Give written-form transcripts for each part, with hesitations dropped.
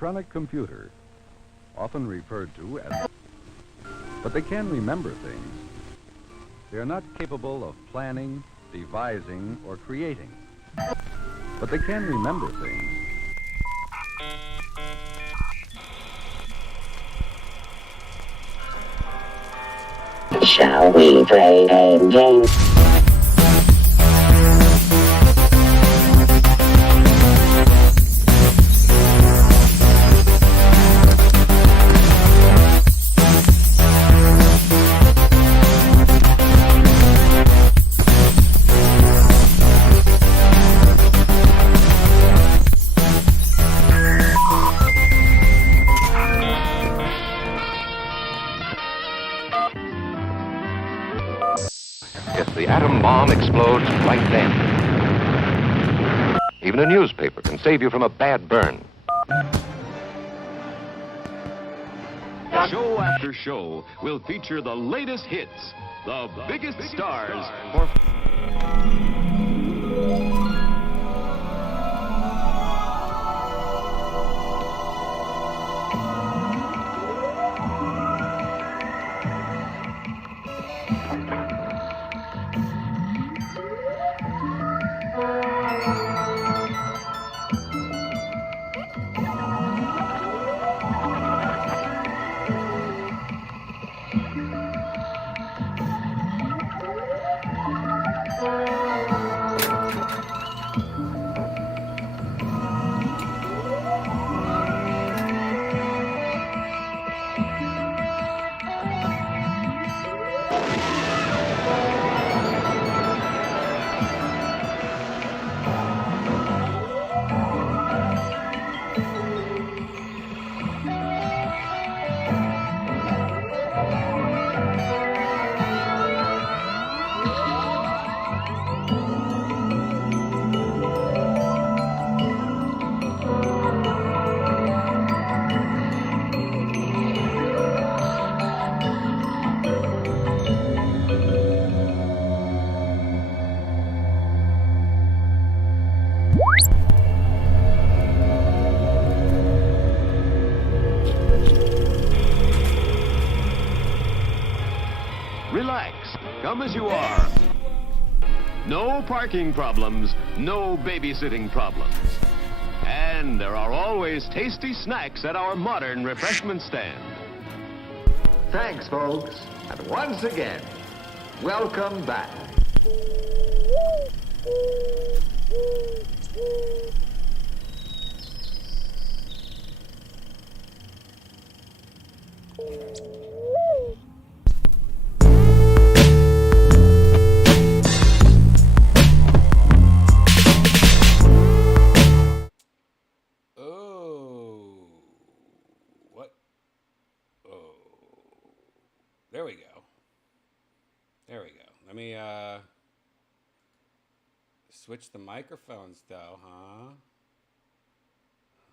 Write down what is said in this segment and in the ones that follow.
electronic computer, often referred to as... But they can remember things. They are not capable of planning, devising, or creating. But they can remember things. Shall we play a game? If the atom bomb explodes right then, even a newspaper can save you from a bad burn. Show after show will feature the latest hits, the biggest stars. Relax, come as you are. No parking problems, no babysitting problems. And there are always tasty snacks at our modern refreshment stand. Thanks, folks. And once again, welcome back. There we go. There we go. Let me switch the microphones though, huh?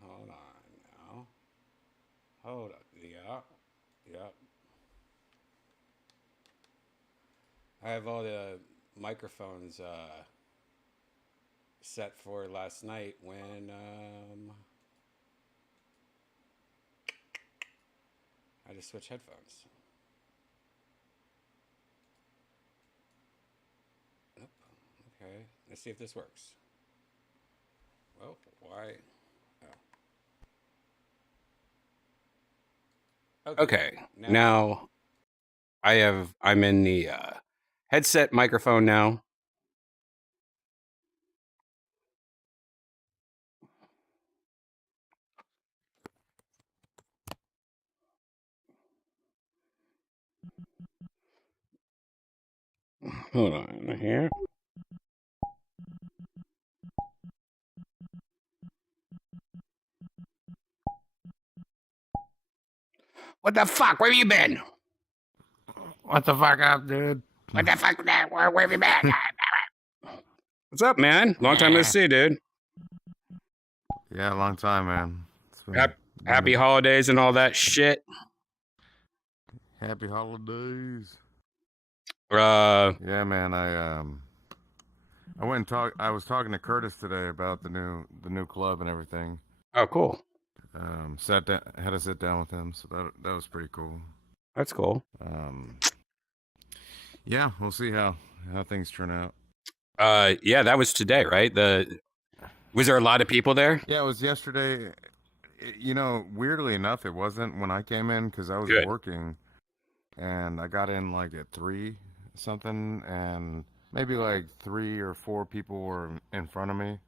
Hold on now. Hold up. Yeah. I have all the microphones set for last night when I just switched headphones. Okay, let's see if this works. Well, why? Oh. Okay, now I'm in the headset microphone now. Hold on here. What the fuck? Where have you been? What the fuck up, dude? What the fuck? Where have you been? What's up, man? Long time no see, dude. Yeah, long time, man. Happy holidays and all that shit. Happy holidays. Yeah, man. I went and I was talking to Curtis today about the new club and everything. Oh, cool. Sat down, had to sit down with him, so that was pretty cool. That's cool. Yeah, we'll see how things turn out. Yeah, that was today, right? Was there a lot of people there? Yeah, it was yesterday. You know, weirdly enough, it wasn't when I came in because I was Good. working, and I got in like at 3 something, and maybe like 3 or 4 people were in front of me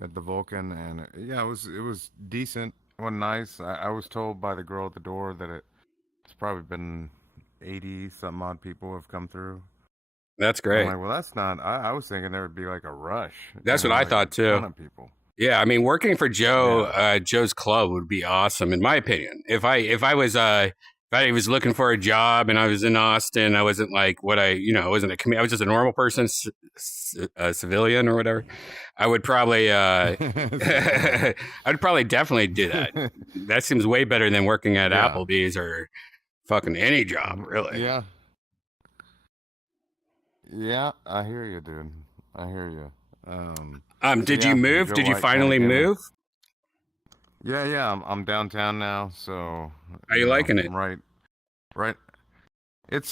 at the Vulcan, and yeah, it was decent. It wasn't nice. I was told by the girl at the door that it's probably been 80 some odd people have come through. That's I'm great. like, well, that's not. I was thinking there would be like a rush. That's what I like thought a too. ton of people. Yeah, I mean, working for Joe, Yeah. Joe's Club would be awesome, in my opinion. If I was looking for a job and I was in Austin, I wasn't like I wasn't I was just a normal person, a civilian or whatever. I would probably, I'd probably definitely do that. That seems way better than working at Yeah. Applebee's or fucking any job, really. Yeah. Yeah, I hear you, dude. I hear you. Did yeah, you move? Joe Did you White finally kinda gave me- move? Yeah. I'm downtown now, so. How you liking it? Right.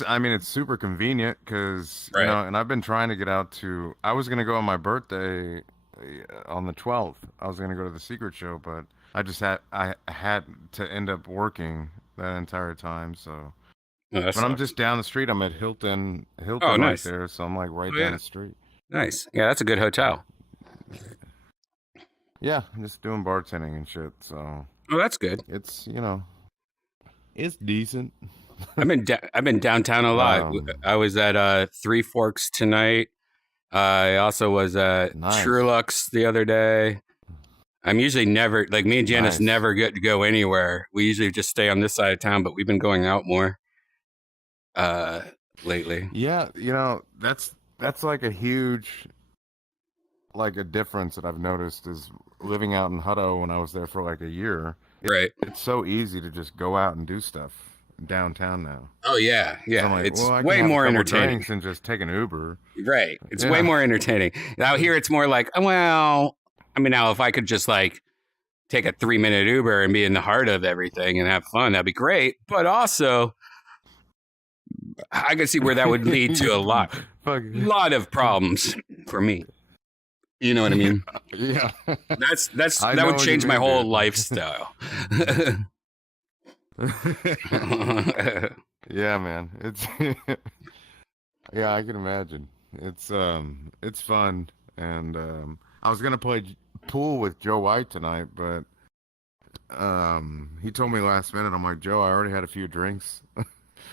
I mean, it's super convenient because Right. and I've been trying to get out to. I was gonna go on my birthday on the 12th. I was gonna go to the Secret Show, but I had to end up working that entire time, so. Oh, that But I'm sucks. just down the street. I'm at Hilton Oh, right nice. there, so I'm like right Oh, down yeah. the street. Nice. Yeah, that's a good hotel. Yeah, I'm just doing bartending and shit. So Oh, that's good. it's it's decent. I've been downtown a lot. I was at Three Forks tonight. I also was at Nice. Trulux the other day. I'm usually never like me and Janice Nice. never get to go anywhere. We usually just stay on this side of town, but we've been going out more lately. Yeah, that's like a huge like a difference that I've noticed is living out in Hutto when I was there for like a year. Right. It's so easy to just go out and do stuff downtown now. Oh yeah, So yeah. I'm like, It's well, I can way have a more couple entertaining. drinks than just take an Uber. Right. It's Yeah. way more entertaining. Out here, it's more like, well, I mean, now if I could just like take a 3-minute Uber and be in the heart of everything and have fun, that'd be great. But also, I could see where that would lead to a lot of problems for me. You know what I mean? Yeah. That know would what you change my mean, whole dude. lifestyle. Yeah, man. It's yeah, I can imagine. It's fun, and I was gonna play pool with Joe White tonight, but he told me last minute. I'm like, Joe, I already had a few drinks,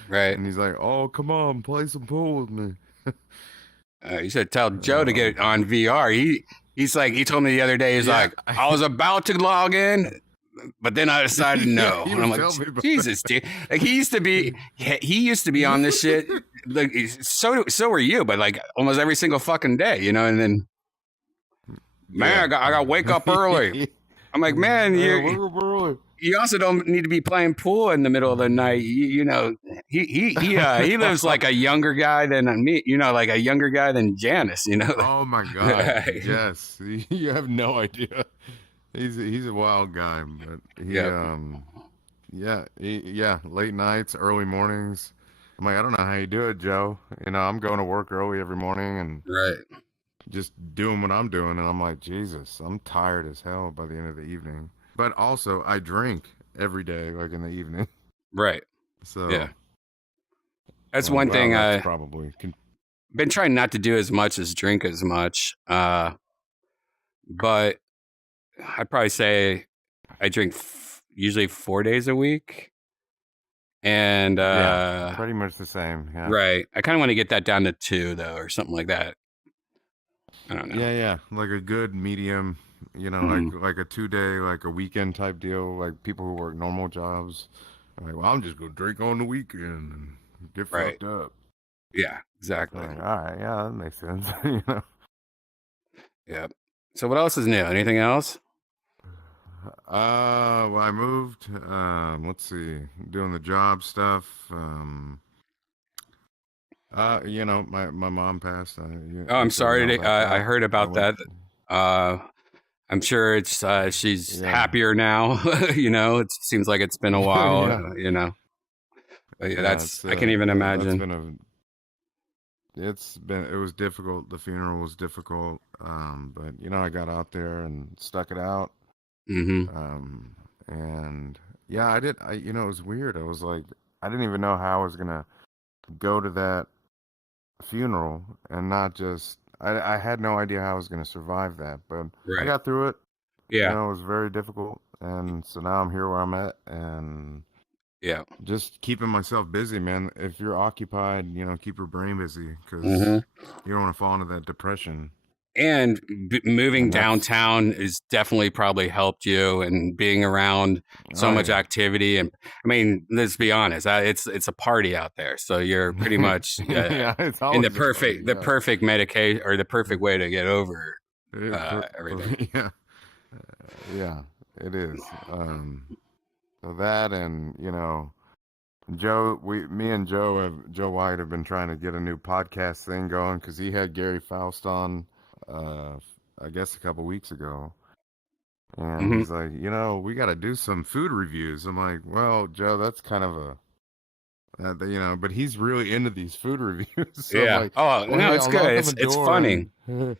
Right. and he's like, oh, come on, play some pool with me. You should tell Joe to get on VR. He's like, he told me the other day, he's Yeah. like, I was about to log in, but then I decided no. he And I'm was like, telling me about Jesus, dude. Like he used to be on this shit. Like so were you, but like almost every single fucking day, you know. And then, man, Yeah. I got to wake up early. I'm like, man, you also don't need to be playing pool in the middle of the night. You know, he lives like a younger guy than me. You know, like a younger guy than Janice. You know. Oh my God! Yes, you have no idea. He's a wild guy, but late nights, early mornings. I'm like, I don't know how you do it, Joe. I'm going to work early every morning and Right. just doing what I'm doing, and I'm like, Jesus, I'm tired as hell by the end of the evening. But also, I drink every day, like in the evening. Right. So Yeah. That's one wow, thing that's I've probably been trying not to do as much as drink as much. But I'd probably say I drink usually 4 days a week. And yeah, pretty much the same. Yeah. right. I kind of want to get that down to 2 though, or something like that. I don't know. Yeah, like a good medium, like a 2-day, like a weekend type deal. Like people who work normal jobs, are like, well, I'm just gonna drink on the weekend and get Right. fucked up. Yeah, exactly. Like, all right, yeah, that makes sense. Yeah. So what else is new? Anything else? Well, I moved. Let's see, doing the job stuff. My mom passed. Oh, I'm sorry. I heard about that. I I'm sure it's she's Yeah. happier now. It seems like it's been a while. Yeah. But Yeah, that's I can't even that's imagine. been it was difficult. The funeral was difficult. But I got out there and stuck it out. Hmm. And yeah, it was weird. I was like, I didn't even know how I was gonna go to that funeral and not just, I had no idea how I was gonna survive that, but I Right. got through it. Yeah. It was very difficult. And so now I'm here where I'm at, and Yeah. just keeping myself busy, man. If you're occupied, keep your brain busy, because Hmm. you don't want to fall into that depression. And moving And that's, downtown is definitely probably helped you, and being around so oh much yeah. activity. And I mean, let's be honest, it's a party out there. So you're pretty much Yeah, it's in always a party, the yeah. perfect medication, or the perfect way to get over everything. Yeah, yeah, it is. So that, and Joe, me and Joe White have been trying to get a new podcast thing going, because he had Gary Faust on, I guess a couple weeks ago, and Hmm. he's like, we got to do some food reviews. I'm like, well, Joe, that's kind of but he's really into these food reviews. So I'm Yeah. like, Oh well, no, hey, it's I'll knock good. on the It's door funny, and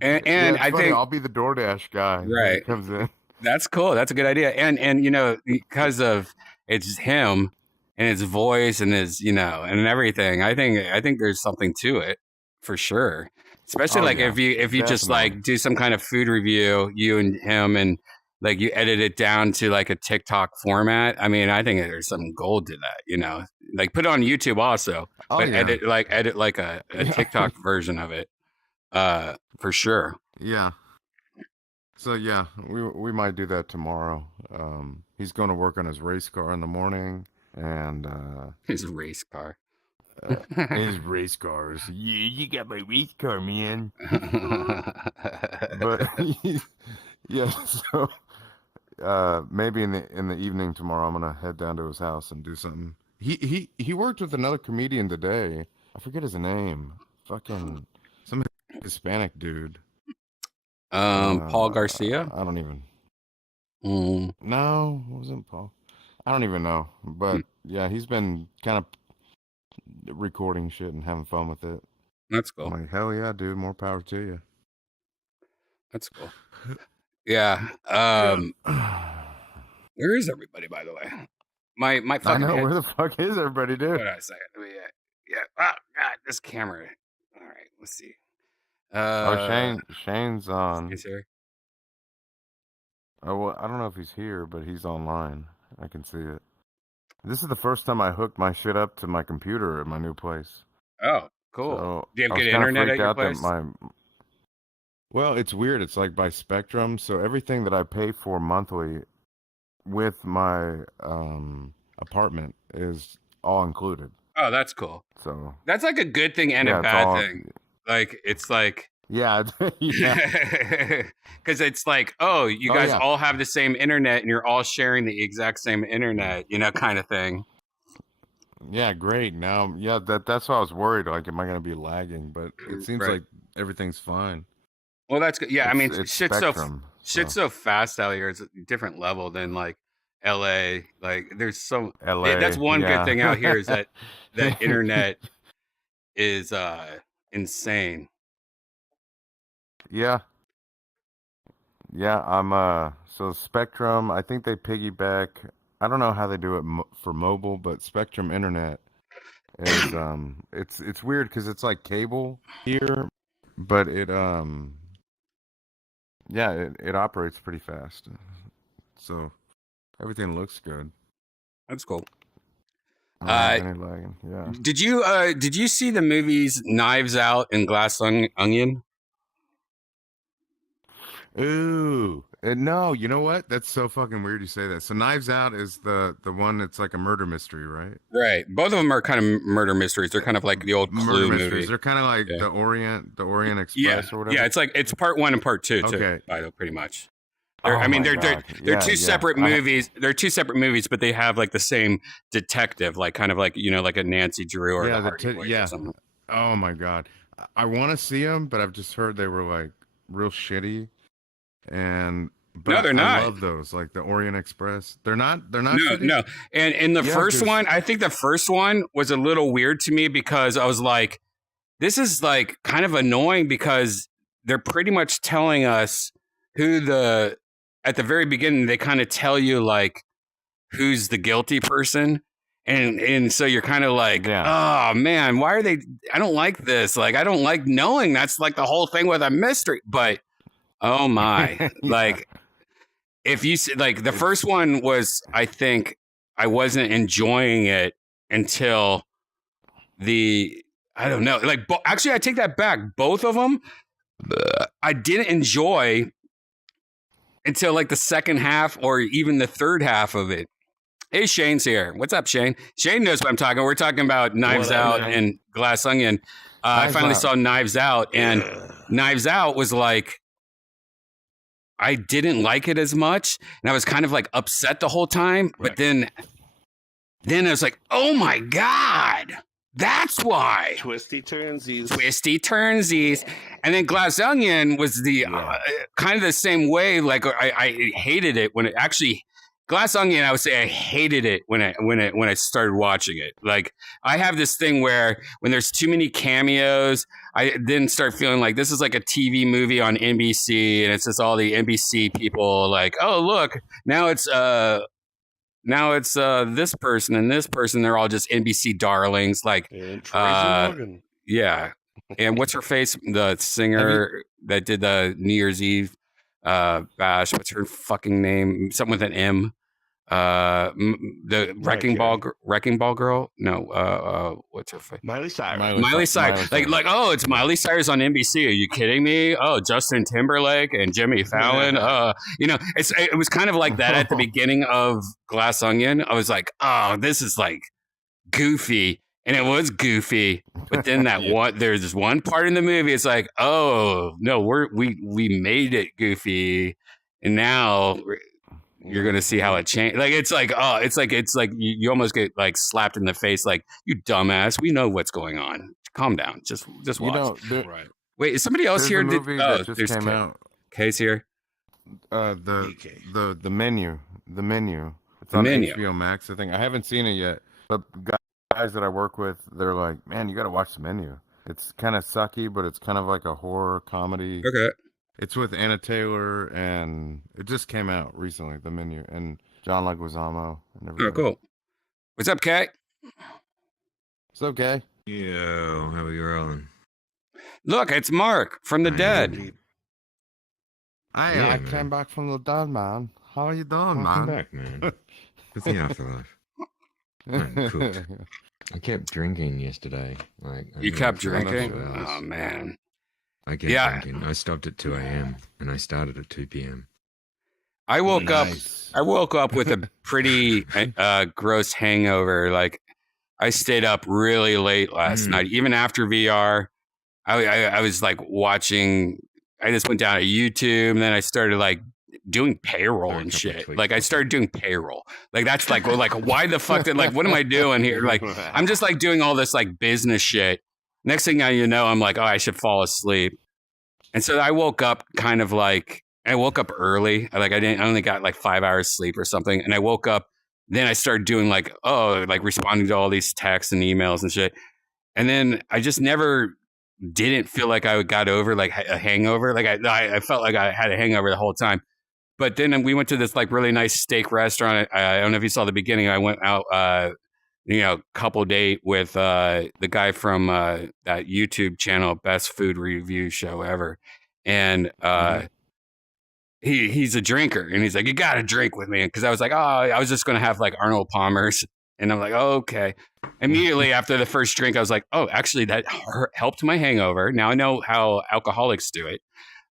yeah, and it's I funny. think I'll be the DoorDash guy right. that comes in. That's cool. That's a good idea. And because of it's him and his voice and his and everything, I think there's something to it for sure. Especially Oh like yeah, if you just definitely. like do some kind of food review, you and him, and like you edit it down to like a TikTok format. I mean, I think there's some gold to that. Like put it on YouTube also, Oh but yeah, edit like a yeah, TikTok version of it. For sure. yeah. So yeah, we might do that tomorrow. He's going to work on his race car in the morning, and His race car. his race cars. Yeah, you got my race car, man. But yeah, so maybe in the evening tomorrow, I'm gonna head down to his house and do something. He worked with another comedian today. I forget his name. Fucking some Hispanic dude. Paul Garcia. I don't even. Mm, No, it wasn't Paul. I don't even know. But yeah, he's been kind of recording shit and having fun with it. that's I'm cool. like, hell yeah, dude, more power to you. That's cool. Yeah. Yeah. Where is everybody, by the way? My I fucking know, head. where the fuck is everybody, dude? Hold on a second. Yeah. Oh God, this camera. All right. Let's see. Oh, Shane's on. Is here. Oh, well, I don't know if he's here, but he's online. I can see it. This is the first time I hooked my shit up to my computer at my new place. Oh, cool. So Do you I have was good kind of internet at freaked your out that place? well, it's weird. It's like by Spectrum, so everything that I pay for monthly with my apartment is all included. Oh, that's cool. So That's like a good thing and yeah, a it's bad all thing. Like it's like yeah, yeah. because it's like, oh, you Oh guys yeah. all have the same internet and you're all sharing the exact same internet, kind of thing. Yeah, great. Now, yeah, that's why I was worried. Like, am I gonna be lagging? But it seems Right. like everything's fine. Well, that's good. Yeah, I mean, It's shit's Spectrum, so fast out here. It's a different level than like LA. Like, there's so that's LA. one good thing out here is Yeah. that internet is insane. Yeah. Yeah, so Spectrum, I think they piggyback. I don't know how they do it for mobile, but Spectrum Internet is it's weird because it's like cable here, but it operates pretty fast. So everything looks good. That's cool. I don't have any lagging. Yeah. Did you see the movies Knives Out and Glass Onion? Ooh, no, you know what? That's so fucking weird you say that. So Knives Out is the one that's like a murder mystery, right? Right. Both of them are kind of murder mysteries. They're kind of like the old Murder Clue mysteries. movie. They're kind of like Yeah. the Orient Yeah. Express or whatever. Yeah, it's part 1 and part 2 too. Okay. Pretty much. Oh I mean, my they're God. they're Yeah, two yeah. separate movies. They're two separate movies, but they have like the same detective, like kind of like like a Nancy Drew or Yeah, the Hardy Boys or something. Oh my God. I want to see them, but I've just heard they were like real shitty. and No, but they're I not. love those, like the Orient Express. They're not No, shitty. no. And in the Yeah, first 'cause- one, I think the first one was a little weird to me because I was like, this is like kind of annoying because they're pretty much telling us at the very beginning, they kind of tell you like who's the guilty person. And so you're kind of like, oh man, why are they, I don't like this. Like, I don't like knowing that's like the whole thing with a mystery, but oh my, like, if you like the first one was, I think I wasn't enjoying it until I don't know. Like, actually, I take that back. Both of them, I didn't enjoy until like the second half or even the third half of it. Hey, Shane's here. What's up, Shane? Shane knows what I'm talking. We're talking about Knives Out and Glass Onion. I finally saw Knives Out, and Knives Out was like, I didn't like it as much, and I was kind of like upset the whole time. Right. But then I was like, oh my God, that's why. Twisty turnsies. And then Glass Onion was the kind of the same way. Like I hated it when it actually. Glass Onion, I would say I hated it when I started watching it. Like, I have this thing where when there's too many cameos, I then start feeling like this is like a TV movie on NBC, and it's just all the NBC people like, oh look, now it's this person and this person. They're all just NBC darlings. Like, yeah. And what's her face? The singer that did the New Year's Eve bash. What's her fucking name? Something with an M. The Wrecking Ball girl. No. What's her face? Miley Cyrus. Miley Cyrus. Like, oh, it's Miley Cyrus on NBC. Are you kidding me? Oh, Justin Timberlake and Jimmy Fallon. It was kind of like that at the beginning of Glass Onion. I was like, oh, this is like goofy. And it was goofy, but then there's this one part in the movie. It's like, oh no, we made it goofy, and now you're gonna see how it changed. Like it's like you almost get like slapped in the face, like you dumbass. We know what's going on. Calm down. Just watch. Right. Wait, is somebody else here? Movie that just came out. Kay's here. The menu. It's on HBO Max. I think I haven't seen it yet, but guys that I work with, they're like, man, you got to watch The Menu. It's kind of sucky, but it's kind of like a horror comedy. Okay. It's with Anna Taylor, and it just came out recently, The Menu, and John Leguizamo. And everything. Oh, cool. What's up, Kay? It's okay. Yo, how are you rolling? Look, it's Mark from the dead. I came back from the dead, man. How are you doing, man? Back, man. It's the afterlife. I'm cooked. I kept drinking yesterday. You kept drinking? Oh man! I kept drinking. I stopped at 2 a.m. and I started at 2 p.m. I woke up with a pretty gross hangover. Like I stayed up really late last night, even after VR. I was like watching. I just went down to YouTube, and then I started like doing payroll and shit. Like I started doing payroll. Like that's like, well, like why the fuck did what am I doing here? Like I'm just like doing all this like business shit. Next thing you know, I'm like, oh, I should fall asleep. And so I woke up I woke up early. I only got like 5 hours sleep or something. And I woke up, then I started doing like responding to all these texts and emails and shit. And then I just didn't feel like I got over like a hangover. Like I felt like I had a hangover the whole time. But then we went to this like really nice steak restaurant. I don't know if you saw the beginning. I went out, couple date with the guy from that YouTube channel, Best Food Review Show Ever, and he's a drinker, and he's like, you got to drink with me, because I was like, oh, I was just gonna have like Arnold Palmer's, and I'm like, oh, okay. Immediately after the first drink, I was like, oh, actually, that helped my hangover. Now I know how alcoholics do it.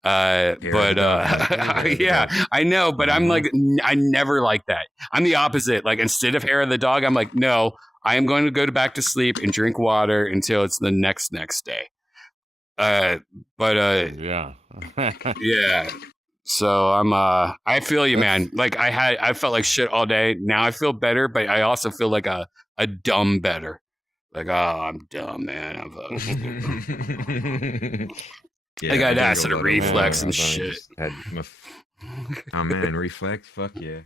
Yeah, I know, but I'm like, I never like that. I'm the opposite. Like instead of hair of the dog, I'm like, no, I am going to go back to sleep and drink water until it's the next day. Yeah. So I feel you, man. Like I felt like shit all day. Now I feel better, but I also feel like a dumb better. Like, oh, I'm dumb, man. Yeah, I got drink a acid lot of reflux water. and I've only shit. just had oh man, reflex. Fuck yeah.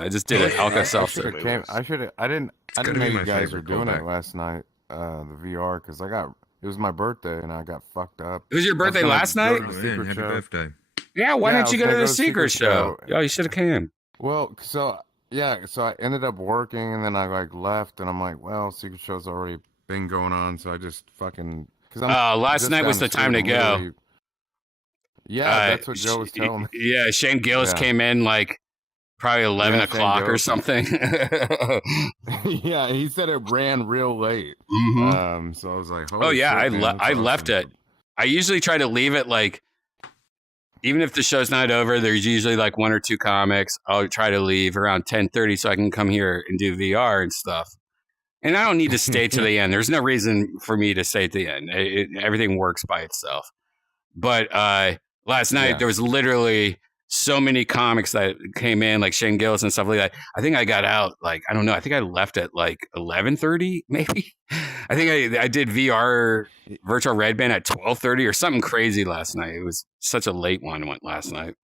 I just did an Alka I should Seltzer. have came. I didn't gotta know be you my guys were favorite doing it callback. last night. The VR because it was my birthday and I got fucked up. It was your I was birthday gonna last go night? to Oh the man, secret happy show. birthday. Yeah, why Yeah, I didn't you was go to gonna the secret show? Yo, you should have came. Well, so I ended up working and then I like left and I'm like, well, secret show's already been going on, so I just fucking because I'm Last just night down was the time to street, go. literally- Yeah, that's what Joe was telling me. Yeah, Shane Gillis Yeah. came in like probably 11 Yeah, Shane o'clock or Gillis. something. Yeah, he said it ran real late. Mhm. So I was like, Oh holy yeah, shit, man, that's I left awesome. it. I usually try to leave it like, even if the show's not over, there's usually like one or two comics. I'll try to leave around 10:30 so I can come here and do VR and stuff. And I don't need to stay to the end. There's no reason for me to stay at the end. Everything works by itself. But last night Yeah. there was literally so many comics that came in, like Shane Gillis and stuff like that. I think I got out like, I don't know. I think I left at like 11:30 maybe. I think I did VR virtual Redban at 12:30 or something crazy last night. It was such a late one went last night.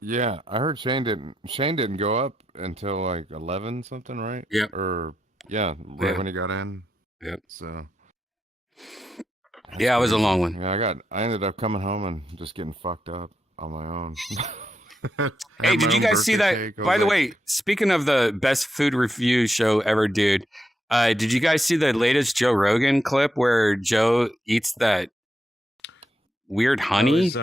Yeah, I heard Shane didn't go up until like 11 something, right? Yep. Or yeah, right Yeah. when he got in. Yep. So Yeah, it was a long one. Yeah, I ended up coming home and just getting fucked up on my own. Hey, Had my did you own guys see birthday that? cake. I By was the like, way, speaking of the best food review show ever, dude, did you guys see the latest Joe Rogan clip where Joe eats that weird I honey? was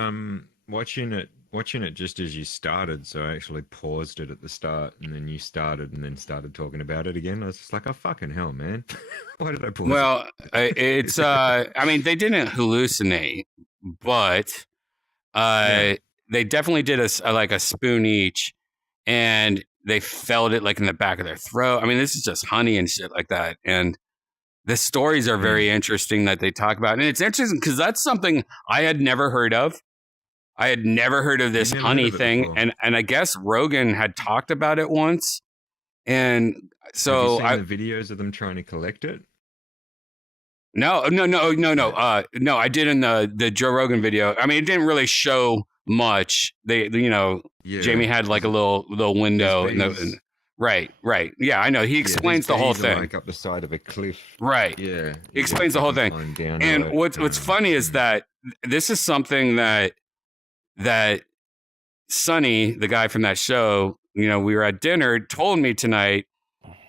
watching it just as you started, so I actually paused it at the start, and then you started, and then started talking about it again. I was just like, "Oh fucking hell, man! Why did I pause?" Well, it's I mean, they didn't hallucinate, but Yeah. they definitely did like a spoon each, and they felt it like in the back of their throat. I mean, this is just honey and shit like that, and the stories are very interesting that they talk about, and it's interesting because that's something I had never heard of. I had never heard of this never honey heard of it thing, before. and I guess Rogan had talked about it once, and Have you so seen I the videos of them trying to collect it? no. No, I did in the Joe Rogan video. I mean, it didn't really show much. Yeah. Jamie had like a little window. bees. Right. Yeah, I know. He explains the whole thing. Like up the side of a cliff. Right. Yeah. He explains the whole thing. And what's funny is that this is something that Sonny, the guy from that show, we were at dinner, told me tonight,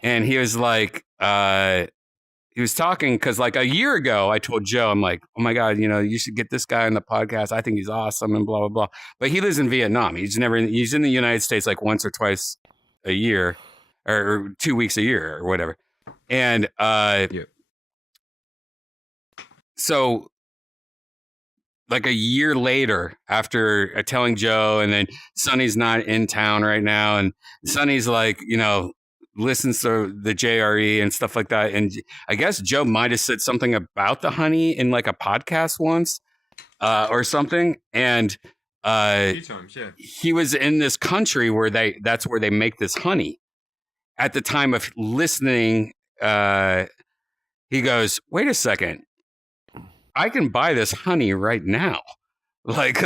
and he was like, he was talking because like a year ago, I told Joe, I'm like, oh my God, you should get this guy on the podcast. I think he's awesome and blah, blah, blah. But he lives in Vietnam. He's in the United States like once or twice a year or 2 weeks a year or whatever. And so like a year later, after telling Joe, and then Sonny's not in town right now, and Sonny's like, listens to the JRE and stuff like that. And I guess Joe might have said something about the honey in like a podcast once or something. And a few times, yeah. he was in this country where that's where they make this honey. At the time of listening, he goes, wait a second. I can buy this honey right now. Like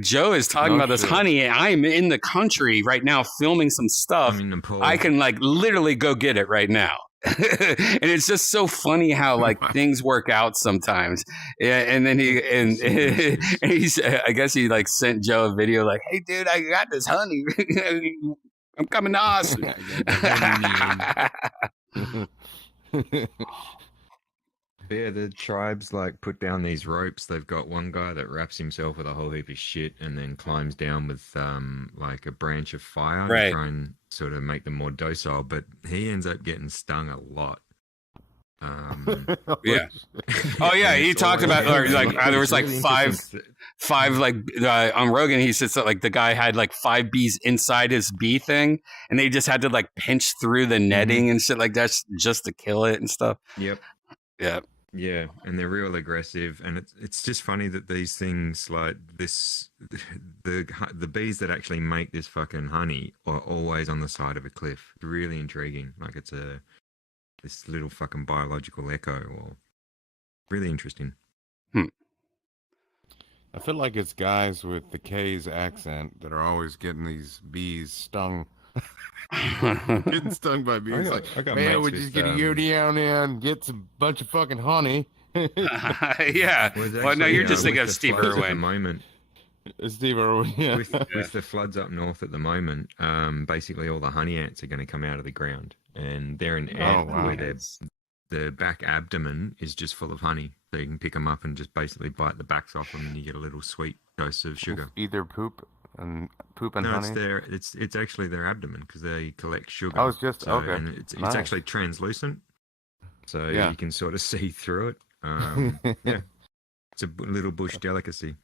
Joe is talking about this honey, and I'm in the country right now filming some stuff. I'm in Nepal. I can like literally go get it right now. And it's just so funny how like things work out sometimes. Yeah, and then he's I guess he like sent Joe a video like, hey dude, I got this honey. I'm coming to Austin. Yeah, the tribes like put down these ropes. They've got one guy that wraps himself with a whole heap of shit and then climbs down with like a branch of fire Right. to try and sort of make them more docile. But he ends up getting stung a lot. Yeah. Oh yeah, he talked about or like there was like five like on Rogan. He said like the guy had like 5 bees inside his bee thing, and they just had to like pinch through the netting and shit like that just to kill it and stuff. Yep. Yeah. Yeah, and they're real aggressive, and it's just funny that these things like this, the bees that actually make this fucking honey are always on the side of a cliff. It's really intriguing. Like it's this little fucking biological echo, or really interesting. I feel like it's guys with the K's accent that are always getting these bees stung. Getting stung by bees. I got Man, mates we with, just get a go down there and get some bunch of fucking honey. Yeah. Well, Well, no, you're just with thinking of the Steve floods at the Irwin. moment. Steve Irwin, yeah. With the floods up north at the moment, basically all the honey ants are going to come out of the ground, and they're an ant wow. where their back abdomen is just full of honey. So you can pick them up and just basically bite the backs off them, and you get a little sweet dose of sugar. Either poop and No, honey. it's actually their abdomen because they collect sugar. Oh, it's just so, okay. and it's Nice. actually translucent, so Yeah. you can sort of see through it. Yeah, it's a little bush delicacy.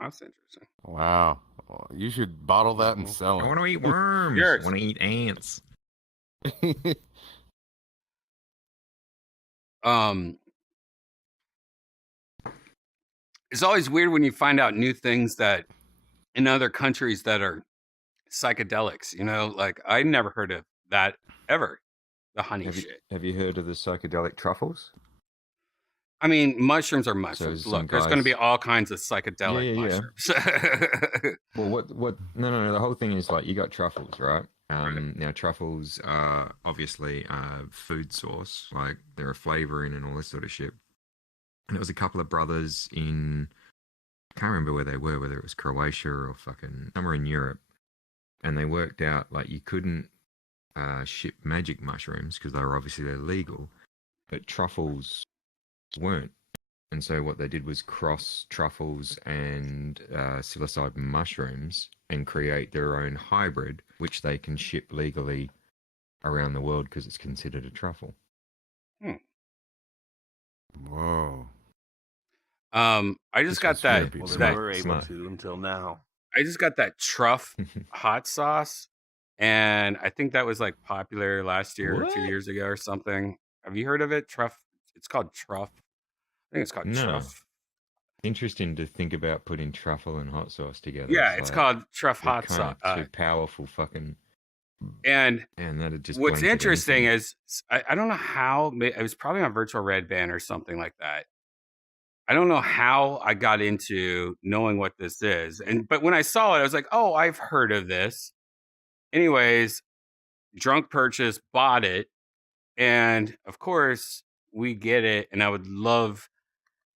That's interesting. Wow. Well, you should bottle that and sell I want it. to eat worms. Yours. I want to eat ants. It's always weird when you find out new things that in other countries that are psychedelics, you know, like I never heard of that ever. The honey shit. Have you heard of the psychedelic truffles? I mean, mushrooms are mushrooms. some Look, there's going to guys- be all kinds of psychedelic Yeah. mushrooms. Well, what? No. The whole thing is like you got truffles, right? Now truffles are obviously a food source, like they're a flavoring and all this sort of shit. And it was a couple of brothers in, I can't remember where they were, whether it was Croatia or fucking somewhere in Europe, and they worked out like you couldn't ship magic mushrooms because they're illegal, but truffles weren't. And so what they did was cross truffles and psilocybin mushrooms and create their own hybrid, which they can ship legally around the world because it's considered a truffle. Whoa. I just got that. Well, They that were able smart. to until now. I just got that truff hot sauce, and I think that was like popular last year or 2 What? years ago or something. Have you heard of it? Truff. It's called truff. I think it's called No. truff. Interesting to think about putting truffle and hot sauce together. Yeah, it's like, called truff they're hot kind sauce. of two powerful fucking. And And that'd just. what's blanket interesting anything. is I don't know how it was probably on virtual redban or something like that. I don't know how I got into knowing what this is, but when I saw it, I was like, "Oh, I've heard of this." Anyways, drunk purchase, bought it, and of course we get it. And I would love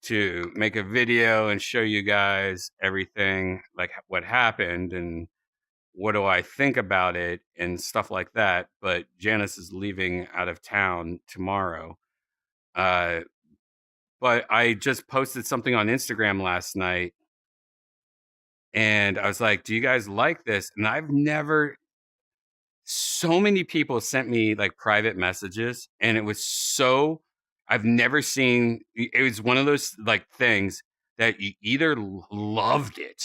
to make a video and show you guys everything, like what happened and what do I think about it and stuff like that. But Janice is leaving out of town tomorrow. But I just posted something on Instagram last night and I was like, do you guys like this? And so many people sent me like private messages and I've never seen, it was one of those like things that you either loved it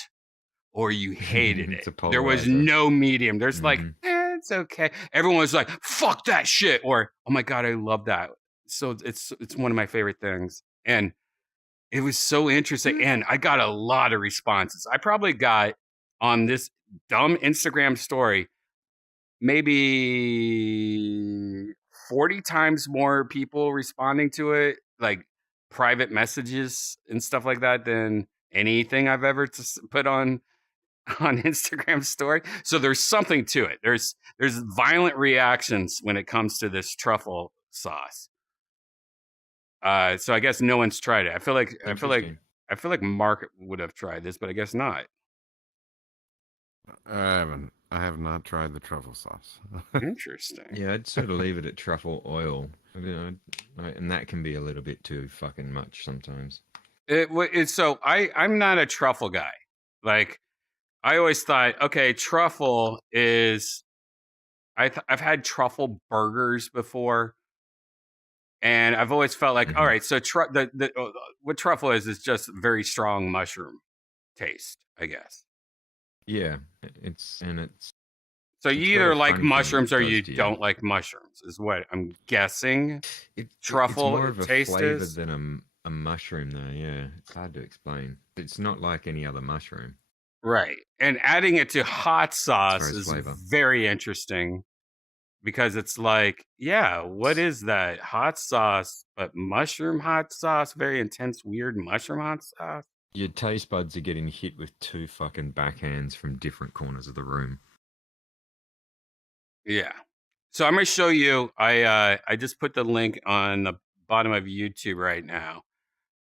or you hated It's it. a There was polarizer. no medium. There's like, Mhm. it's okay. Everyone was like, fuck that shit. Or, oh my God, I love that. So it's one of my favorite things. And it was so interesting. And I got a lot of responses. I probably got on this dumb Instagram story, maybe 40 times more people responding to it, like private messages and stuff like that than anything I've ever put on Instagram story. So there's something to it. There's violent reactions when it comes to this truffle sauce. So I guess no one's tried it. I feel like Mark would have tried this, but I guess not. I have not tried the truffle sauce. Interesting. Yeah, I'd sort of leave it at truffle oil, and that can be a little bit too fucking much sometimes. So I'm not a truffle guy. Like I always thought, okay, truffle is. I've had truffle burgers before, and I've always felt like, all right, so what truffle is just very strong mushroom taste, I guess. Yeah, So you it's got either a like funny thing mushrooms it or does you to you. don't like mushrooms, is what I'm guessing. It's Truffle more of a taste flavor is? than a mushroom, though. Yeah, it's hard to explain. It's not like any other mushroom. Right. And adding it to hot sauce as is flavor. very interesting because it's like, yeah, what is that? Hot sauce, but mushroom hot sauce, very intense, weird mushroom hot sauce. Your taste buds are getting hit with 2 fucking backhands from different corners of the room. Yeah. So I'm gonna show you. I just put the link on the bottom of YouTube right now,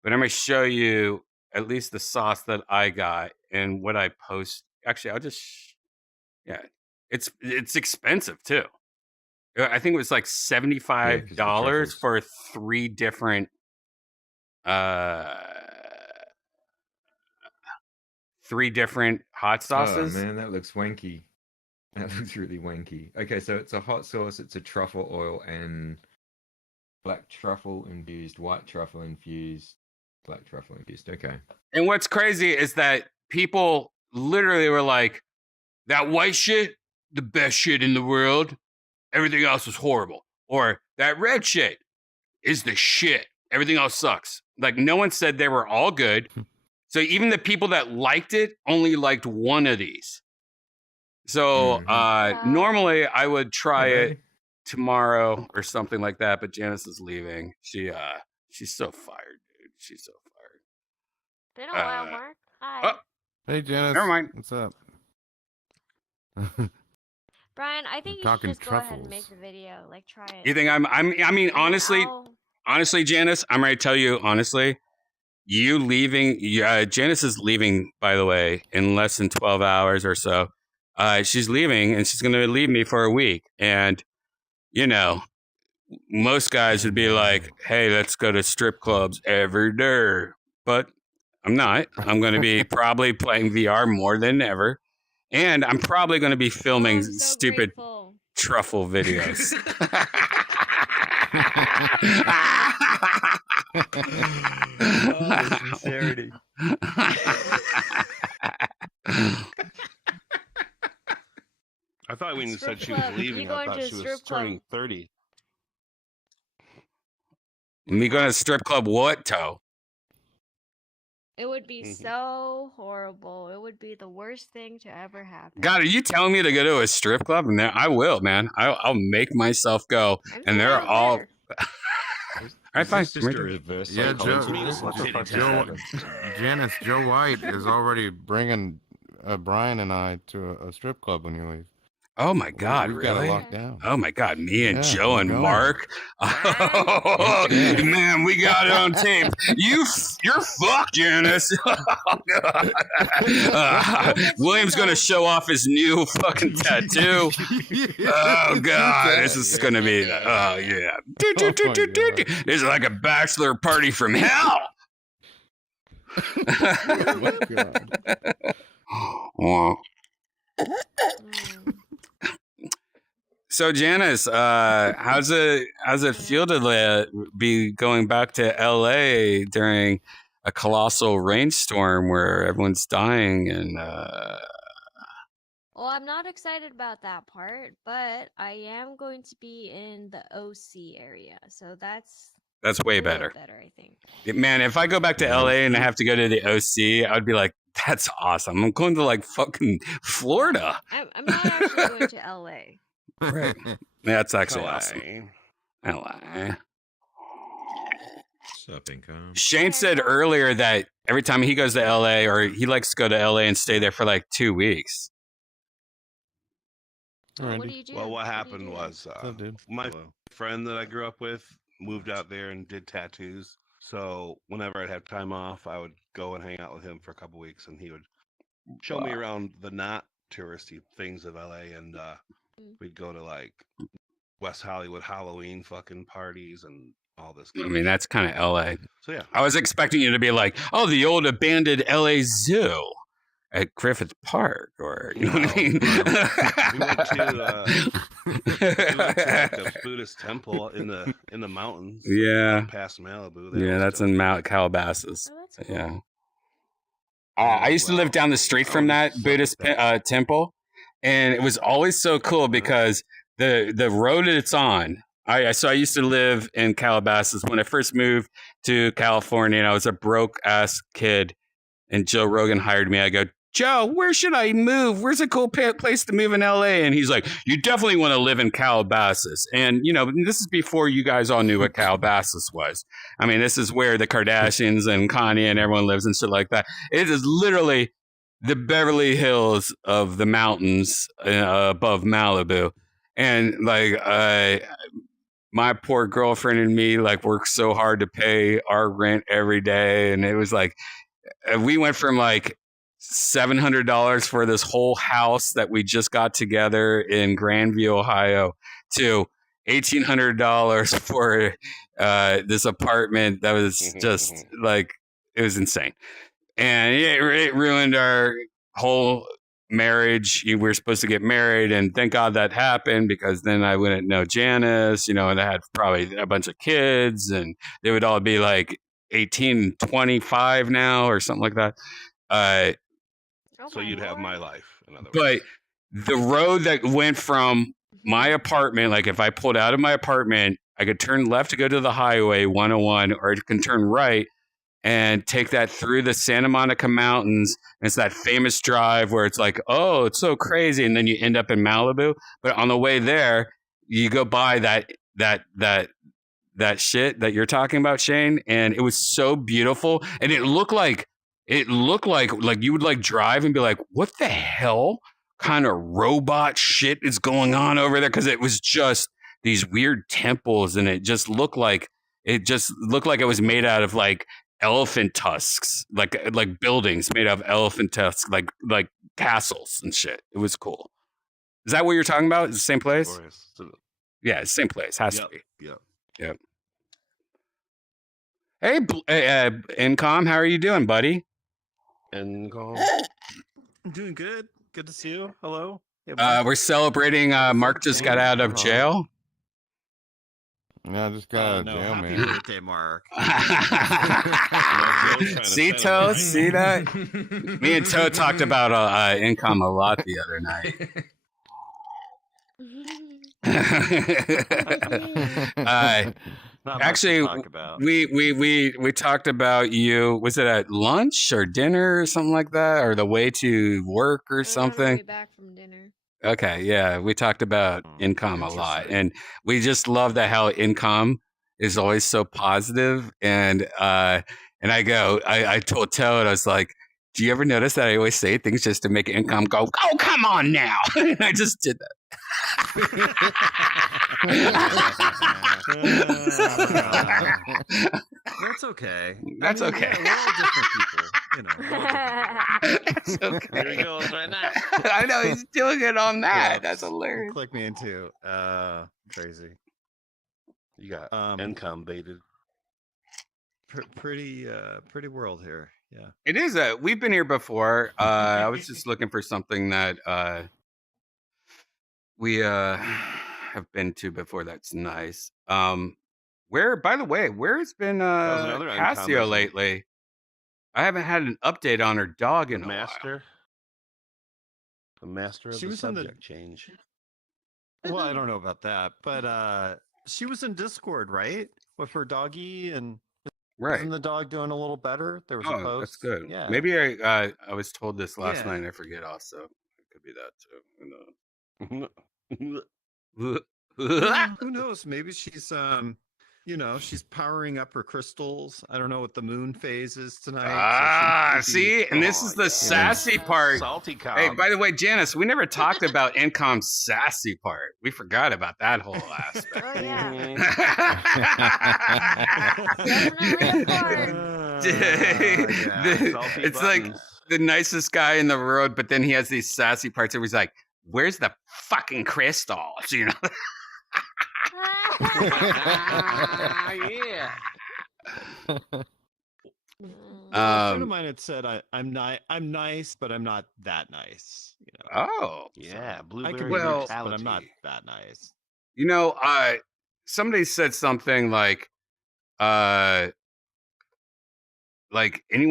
but I'm gonna show you at least the sauce that I got and what I post. Actually, I'll just yeah. It's expensive too. I think it was like Yeah, 'cause the $75 truffles. for 3 different uh 3 different hot Oh sauces. man, that looks wanky. That looks really wanky. Okay, so it's a hot sauce, it's a truffle oil and black truffle infused, white truffle infused, black truffle infused. Okay. And what's crazy is that people literally were like, that white shit, the best shit in the world. Everything else was horrible. Or that red shit is the shit. Everything else sucks. Like, no one said they were all good. So even the people that liked it only liked one of these. So normally I would try it tomorrow or something like that, but Janice is leaving. She's so fired, dude. She's so fired. Been a while, Mark. Hi. Oh, Hey, Janice. never mind. What's up? Brian, I think you should talking just go ahead and make truffles. the video. Like, try it. You think I mean, honestly, Janice, I'm ready to tell you honestly. You leaving? Janice is leaving, by the way, in less than 12 hours or so. She's leaving, and she's going to leave me for a week. And you know, most guys would be like, "Hey, let's go to strip clubs every day," but I'm not. I'm going to be probably playing VR more than ever, and I'm probably going to be filming stupid truffle videos. Oh, sincerity. I thought when you said she was club. leaving, You I going thought to she a was strip club? turning 30. Me going to strip club? What, Toe? It would be so horrible. It would be the worst thing to ever happen. God, are you telling me to go to a strip club? And I will, man. I'll make myself go. And they're all. All right, fine. Just a reverse Yeah, psychology. Janice, Joe White is already bringing Brian and I to a strip club when you leave. Oh my God, We've really? got it locked down. Oh my God, me and Yeah, Joe and we're going. Mark. Oh, man, we got it on tape. You're fucked, Janice. William's gonna show off his new fucking tattoo. Oh God, this is gonna be. Oh yeah, this is like a bachelor party from hell. Oh. So Janice, how's it feel to be going back to LA during a colossal rainstorm where everyone's dying and Well, I'm not excited about that part, but I am going to be in the OC area, so that's way a little better. better, I think. Man, if I go back to LA and I have to go to the OC, I'd be like, that's awesome. I'm going to like fucking Florida. I'm not actually going to LA. Right. That's actually awesome. LA. What's up, income? Shane said earlier that every time he goes to LA, or he likes to go to LA and stay there for like 2 weeks. What do you do? Well, what happened was my friend that I grew up with moved out there and did tattoos. So whenever I'd have time off, I would go and hang out with him for a couple weeks, and he would show me around the not touristy things of LA, and we'd go to like West Hollywood Halloween fucking parties and all this. I mean, that's kind of LA. So yeah, I was expecting you to be like, oh, the old abandoned LA Zoo at Griffith Park, or you know what I mean? We went to like a Buddhist temple in the mountains. Yeah, past Malibu. Yeah, that's in Mount Calabasas. Oh, that's cool. Yeah. I used to live down the street from that Buddhist temple, and it was always so cool because the road it's on. I used to live in Calabasas when I first moved to California, and I was a broke ass kid, and Joe Rogan hired me. I go, Joe, where should I move? Where's a cool place to move in LA? And he's like, you definitely want to live in Calabasas. And, you know, this is before you guys all knew what Calabasas was. I mean, this is where the Kardashians and Kanye and everyone lives and shit like that. It is literally the Beverly Hills of the mountains above Malibu. And like, my poor girlfriend and me like worked so hard to pay our rent every day. And it was like, we went from like $700 for this whole house that we just got together in Grandview, Ohio, to $1,800 for this apartment that was just like, it was insane. And it ruined our whole marriage. We were supposed to get married, and thank God that happened, because then I wouldn't know Janice, you know, and I had probably a bunch of kids, and they would all be like 18, 25 now or something like that. So you'd have my life, in other words. But the road that went from my apartment, like if I pulled out of my apartment, I could turn left to go to the highway 101, or I can turn right and take that through the Santa Monica Mountains. And it's that famous drive where it's like, oh, it's so crazy. And then you end up in Malibu. But on the way there, you go by that shit that you're talking about, Shane. And it was so beautiful. And it looked like you would like drive and be like, what the hell kind of robot shit is going on over there? Because it was just these weird temples, and it just looked like it was made out of like elephant tusks, like buildings made out of elephant tusks, like castles and shit. It was cool. Is that what you're talking about? Is it the same place? Yeah, it's the same place. Has to be. Yep. Hey, Incom, how are you doing, buddy? Incom. I'm doing good. Good to see you. Hello. Hey, we're celebrating. Mark just got out of jail. Yeah, I just got out of jail, happy man. birthday, Mark. See, Toe? See that? Me and Toe talked about Incom a lot the other night. Actually, we talked about you. Was it at lunch or dinner or something like that, or the way to work or something? Back from dinner. Okay, yeah, we talked about Incom a lot, and we just love that how Incom is always so positive. And I told Toad, I was like, do you ever notice that I always say things just to make Incom go, oh, come on now? And I just did that. That's okay. That's okay. We're all different people, you know. That's okay. Here he goes right now. I know he's doing it on that. That's hilarious. Click me into crazy. You got income baited. Pretty world here. Yeah. It is we've been here before. I was just looking for something that we have been to before. That's nice. By the way, where's been Cassio lately? I haven't had an update on her dog in a while. The master of the subject change. Well, I don't know about that, but she was in Discord, right? With her doggy, and isn't the dog doing a little better? There was a post. That's good. Yeah. Maybe I was told this last night and I forget also. It could be that too. Who knows? Maybe she's she's powering up her crystals. I don't know what the moon phase is tonight. See, and this is the sassy part. Salty cow. Hey, by the way, Janice, we never talked about Incom's sassy part. We forgot about that whole aspect. Oh yeah. It's like the nicest guy in the world, but then he has these sassy parts where he's like, where's the fucking crystals? You know? Yeah. A friend of mine had said, "I'm nice, but I'm not that nice." You know. Oh, yeah, I can be nice, but I'm not that nice. You know, somebody said something like anyone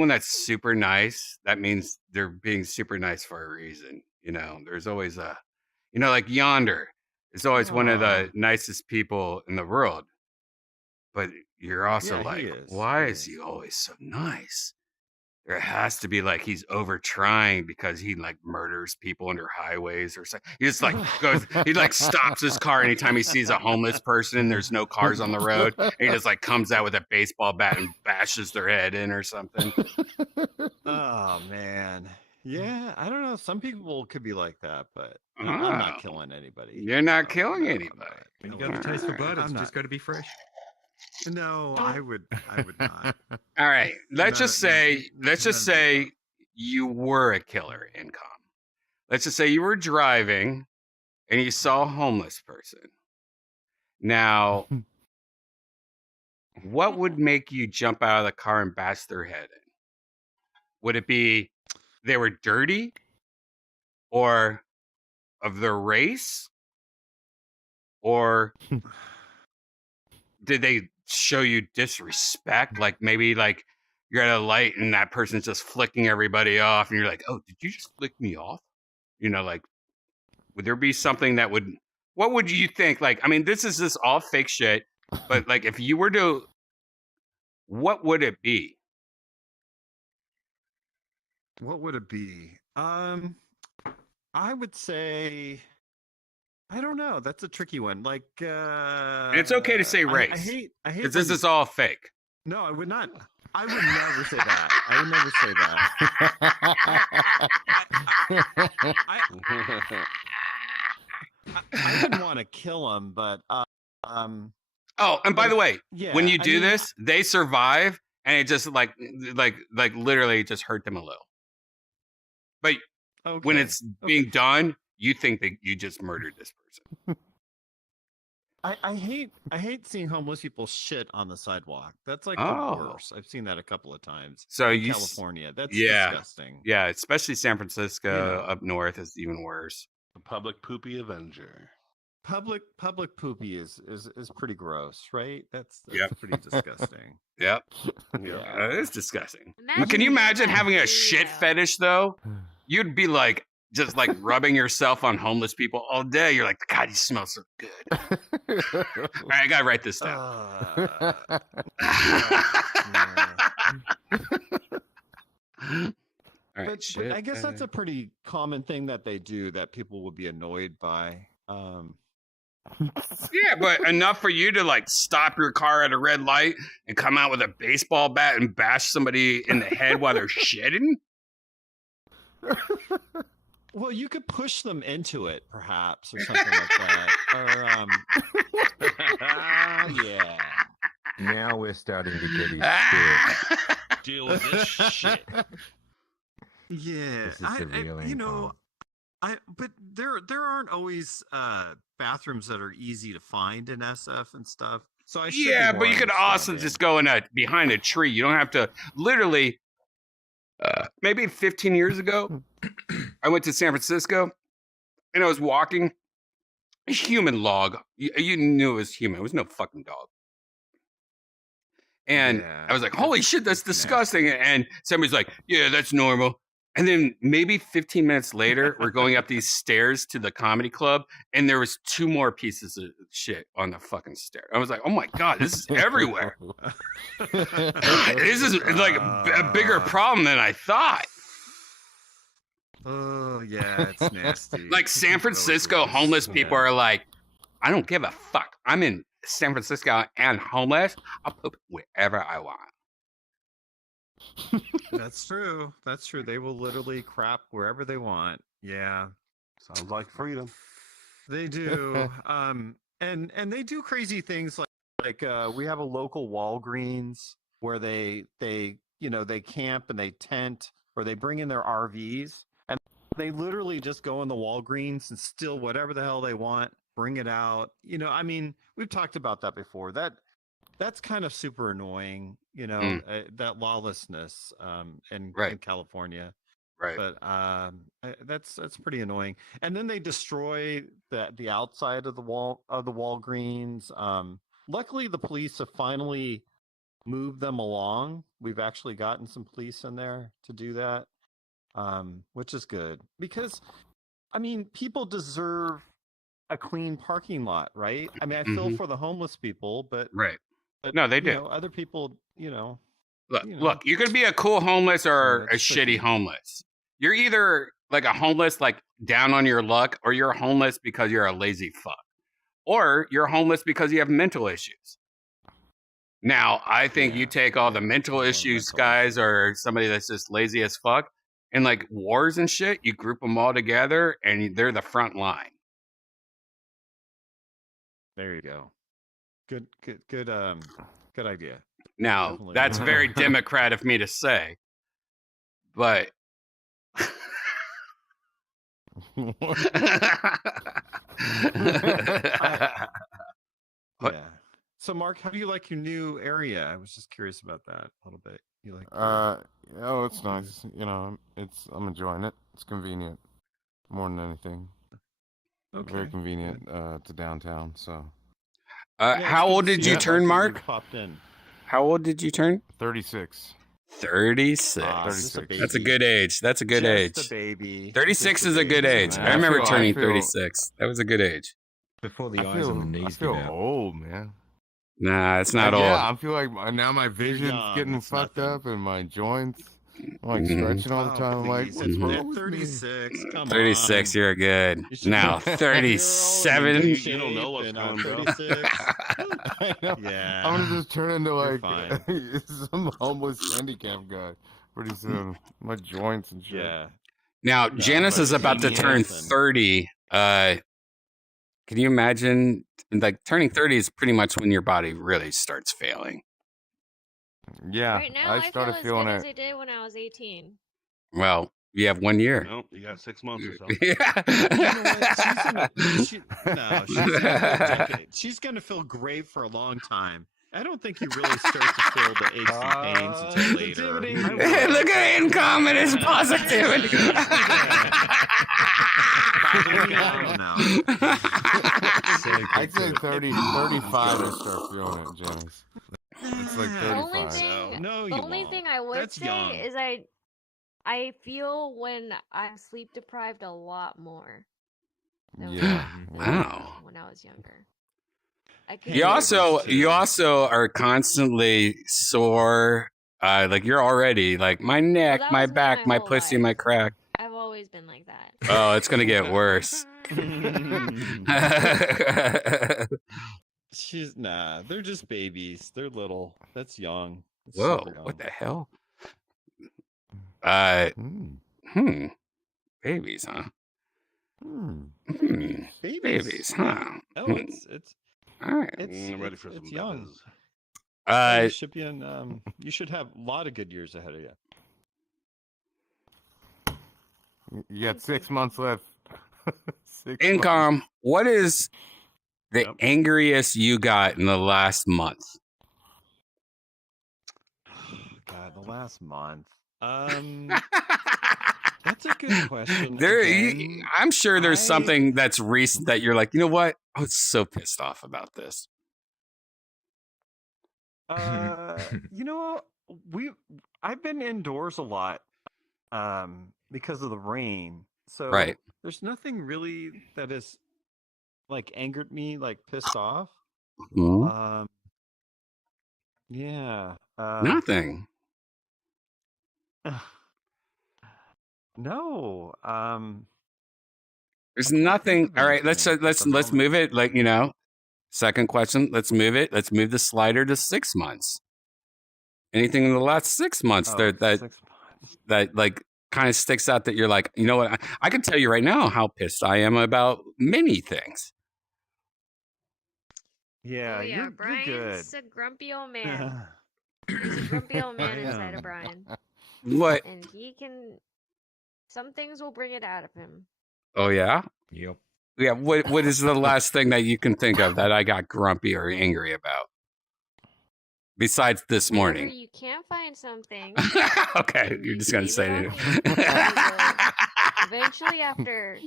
that's super nice, that means they're being super nice for a reason. You know, there's always like Yonder is always one of the nicest people in the world. But you're also why is he always so nice? there has to be like he's over trying because he like murders people under highways or something. He just like goes, he like stops his car anytime he sees a homeless person and there's no cars on the road. And he just like comes out with a baseball bat and bashes their head in or something. Oh man. Yeah, I don't know. Some people could be like that, but I'm not killing anybody. You're not killing anybody. When you got a taste for blood, it's just got to be fresh. No, I would not. All right. Let's just say you were a killer in Com. Let's just say you were driving and you saw a homeless person. Now, what would make you jump out of the car and bash their head in? Would it be they were dirty or of their race? Or did they show you disrespect? Like maybe like you're at a light and that person's just flicking everybody off and you're like, oh, did you just flick me off? You know, like, would there be something that would, what would you think? Like, I mean, this is just all fake shit, but like if you were to, what would it be? What would it be? I would say, I don't know. That's a tricky one. Like, it's okay to say race. I hate because this is all fake. No, I would not. I would never say that. I would never say that. I wouldn't want to kill him, but oh, and by the way, yeah, when you do this, they survive, and it just like literally just hurt them a little. But when it's being done, you think that you just murdered this person. I hate seeing homeless people shit on the sidewalk. That's like the worst. I've seen that a couple of times. So in California, that's disgusting. Yeah, especially San Francisco up north is even worse. The public poopy avenger. Public poopy is pretty gross, right? That's pretty disgusting. Yep. Yeah, it is disgusting. Can you imagine having a shit fetish though? You'd be like just like rubbing yourself on homeless people all day. You're like, God, you smell so good. All right, I gotta write this down. All right, but I guess that's a pretty common thing that they do that people would be annoyed by. Yeah, but enough for you to like stop your car at a red light and come out with a baseball bat and bash somebody in the head while they're shitting? Well, you could push them into it, perhaps, or something like that. Or, yeah. Now we're starting to get his spirit. Deal with this shit. Yeah, This is the real income. but there aren't always bathrooms that are easy to find in SF and stuff. So I should be more but you could also understanding. just go in behind a tree. You don't have to literally. Maybe 15 years ago, I went to San Francisco and I was walking a human log. You knew it was human. It was no fucking dog. And I was like, holy shit, that's disgusting. And somebody's like, yeah, that's normal. And then maybe 15 minutes later, we're going up these stairs to the comedy club, and there was 2 more pieces of shit on the fucking stair. I was like, oh my God, this is everywhere. This is like a bigger problem than I thought. Oh, yeah, it's nasty. Like San Francisco homeless people are like, I don't give a fuck. I'm in San Francisco and homeless. I'll poop wherever I want. That's true. That's true. They will literally crap wherever they want. Yeah. Sounds like freedom. They do. And they do crazy things like we have a local Walgreens where they camp and they tent, or they bring in their RVs and they literally just go in the Walgreens and steal whatever the hell they want, bring it out. I mean, we've talked about that before. That's kind of super annoying, that lawlessness in California. Right. But that's pretty annoying. And then they destroy the outside of the Walgreens. Luckily, the police have finally moved them along. We've actually gotten some police in there to do that, which is good. Because, I mean, people deserve a clean parking lot, right? I mean, I feel for the homeless people, but... Right. No, they do. Other people, Look, you could be a cool homeless or a shitty homeless. You're either like a homeless, like down on your luck, or you're homeless because you're a lazy fuck. Or you're homeless because you have mental issues. Now, I think you take all the mental issues guys or somebody that's just lazy as fuck and like wars and shit, you group them all together and they're the front line. There you go. Good idea. Now, Definitely. that's very Democrat of me to say, but Yeah. So, Mark, how do you like your new area? I was just curious about that a little bit. You like? Oh, it's nice. You know, I'm enjoying it. It's convenient more than anything. Okay. Very convenient to downtown. So. How old did you turn, Mark? Popped in. How old did you turn? 36. 36. 36. That's a good age. That's a good Just age. a baby. 36 is a good age. I remember turning 36. That was a good age. Before the eyes and the knees I feel give out. old, man. Nah, it's not old. Yeah, I feel like now my vision's young, getting it's fucked nothing. up and my joints. I'm like stretching all the time. I'm like, Please, what's it's wrong with me? 36. Come 36, on. you're good. You should Now, be 37. You don't know what's coming, bro. 36. I know. Yeah. I'm gonna just turn into You're like fine. some homeless handicap guy pretty soon. My joints and shit. Yeah. Now, No, Janice but is about to Katie turn Hansen. 30. Can you imagine? Like, turning 30 is pretty much when your body really starts failing. Yeah, Right now, I started feel as feeling good as it. I did when I was 18. Well, you have 1 year. No, you got 6 months or so. You know what? She's gonna go a decade. She's gonna feel great for a long time. I don't think you really start to feel the aches and pains until later. Look at income and his positivity. I'd say 30, 35 to start feeling it, Janice. It's like The only 35. thing, No, the you only won't. thing I would That's say young. is I feel when I'm sleep deprived a lot more. Than Yeah. Wow. when I was younger. I could You also are constantly sore. Like you're already like my neck, that my was me back, my my whole pussy, life. my crack. I've always been like that. Oh, it's gonna get worse. They're just babies. They're little. That's young. That's Whoa, super young. what the hell? Babies, huh? Babies, huh? Oh, it's all right. I'm ready for some young. bevers. You should be in. You should have a lot of good years ahead of you. You got 6 months left. 6 Income. What is the Yep. angriest you got in the last month? God, the last month. That's a good question. I'm sure there's something that's recent that you're like, you know what? I was so pissed off about this. You know, I've been indoors a lot, because of the rain. So Right. there's nothing really that has like angered me, like pissed off. Mhm. Yeah. Nothing. No. There's I can't think nothing. of All right, let's anything at the let's moment. move it. Like, second question. Let's move it. Let's move the slider to 6 months. Anything in the last 6 months Oh, there that 6 months. that like kind of sticks out that you're like, you know what? I can tell you right now how pissed I am about many things. Yeah, Oh yeah, you're good. Brian's a grumpy old man. There's a grumpy old man inside of Brian. What? And he can. Some things will bring it out of him. Oh yeah. Yep. Yeah. What is the last thing that you can think of that I got grumpy or angry about? Besides this Whenever morning. you can't find something. Okay, you're just gonna say leave it. on the- Eventually, after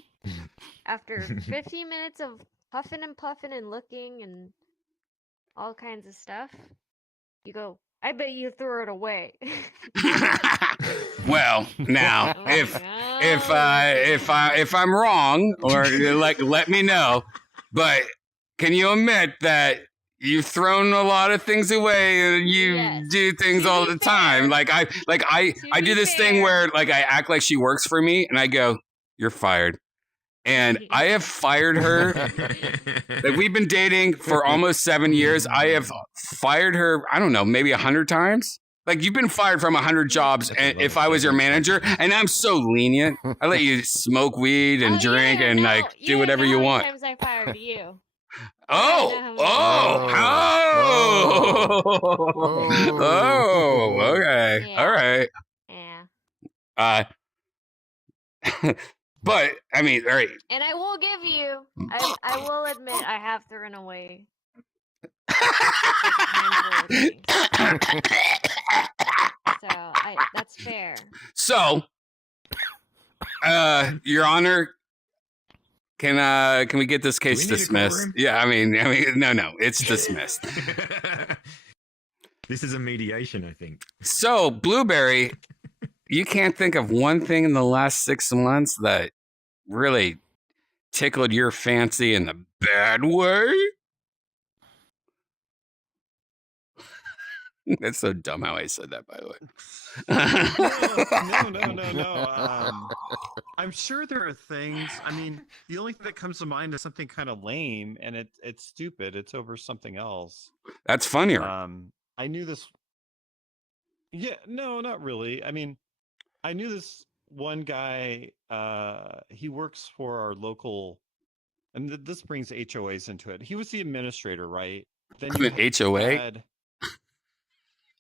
15 minutes of huffing and puffing and looking and all kinds of stuff, you go, I bet you threw it away. Well, now if I'm wrong or like let me know, but can you admit that you've thrown a lot of things away and you do things all the time. Like I do this thing where like I act like she works for me and I go, "You're fired." And I have fired her. Like we've been dating for almost 7 years. I have fired her, I don't know, maybe 100 times. Like you've been fired from 100 jobs and if I was your manager, and I'm so lenient. I let you smoke weed and drink and like do whatever you want. Times I fired you. Oh, okay. Yeah. All right. Yeah. But I mean, all right. And I will give you, I will admit, I have thrown away. So that's fair. So, Your Honor, can we get this case dismissed? Yeah, I mean, no, it's dismissed. This is a mediation, I think. So, Blueberry, you can't think of one thing in the last 6 months that really tickled your fancy in a bad way? That's so dumb how I said that, by the way. No. I'm sure there are things. I mean, the only thing that comes to mind is something kind of lame, and it's stupid. It's over something else. That's funnier. I knew this. Yeah, no, not really. I mean, I knew this one guy. He works for our local, and this brings HOAs into it. He was the administrator, right? Then you HOA.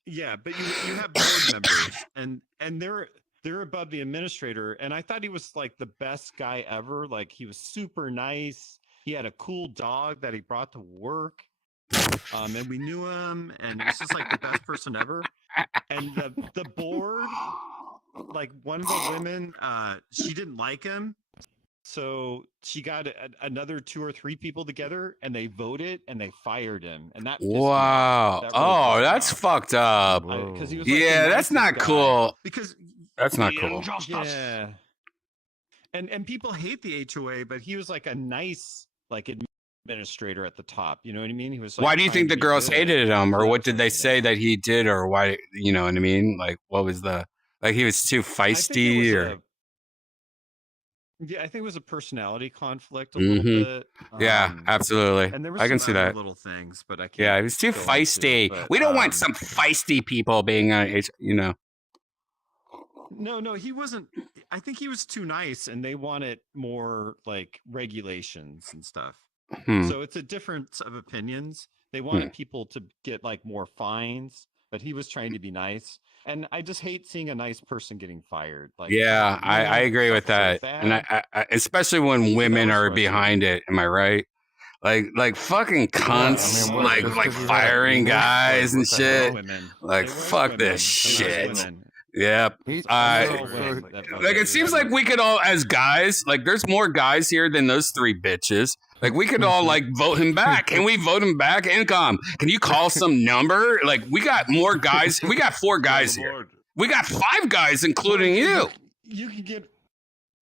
Yeah, but you have board members, and they're above the administrator. And I thought he was like the best guy ever. Like he was super nice. He had a cool dog that he brought to work. And we knew him, and he was just like the best person ever. And the board, like one of the women, she didn't like him. So she got another 2 or 3 people together, and they voted, and they fired him. And that wow, that's fucked up. He was that's not cool. Because that's not cool. Yeah, and people hate the HOA, but he was like a nice administrator at the top. You know what I mean? He was. Like, why do you think the girls hated him, or what did they say that he did, or why? You know what I mean? Like, what was he was too feisty, or? Yeah, I think it was a personality conflict a little bit. Yeah, absolutely. And there was I can see that. Little things, but I can't. Yeah, he was too feisty. We don't want some feisty people being on, No, he wasn't. I think he was too nice, and they wanted more like regulations and stuff. So it's a difference of opinions. They wanted people to get like more fines, but he was trying to be nice. And I just hate seeing a nice person getting fired. Like, yeah, I agree with that, and I especially when women are behind it. Am I right? Like fucking cunts, like firing guys and shit. Like fuck this shit. Yep. Like it seems like we could all, as guys, like there's more guys here than those 3 bitches. Like we could all like vote him back. Can we vote him back? Income. Can you call some number? Like we got more guys. We got 4 guys here. We got 5 guys, including you. You can get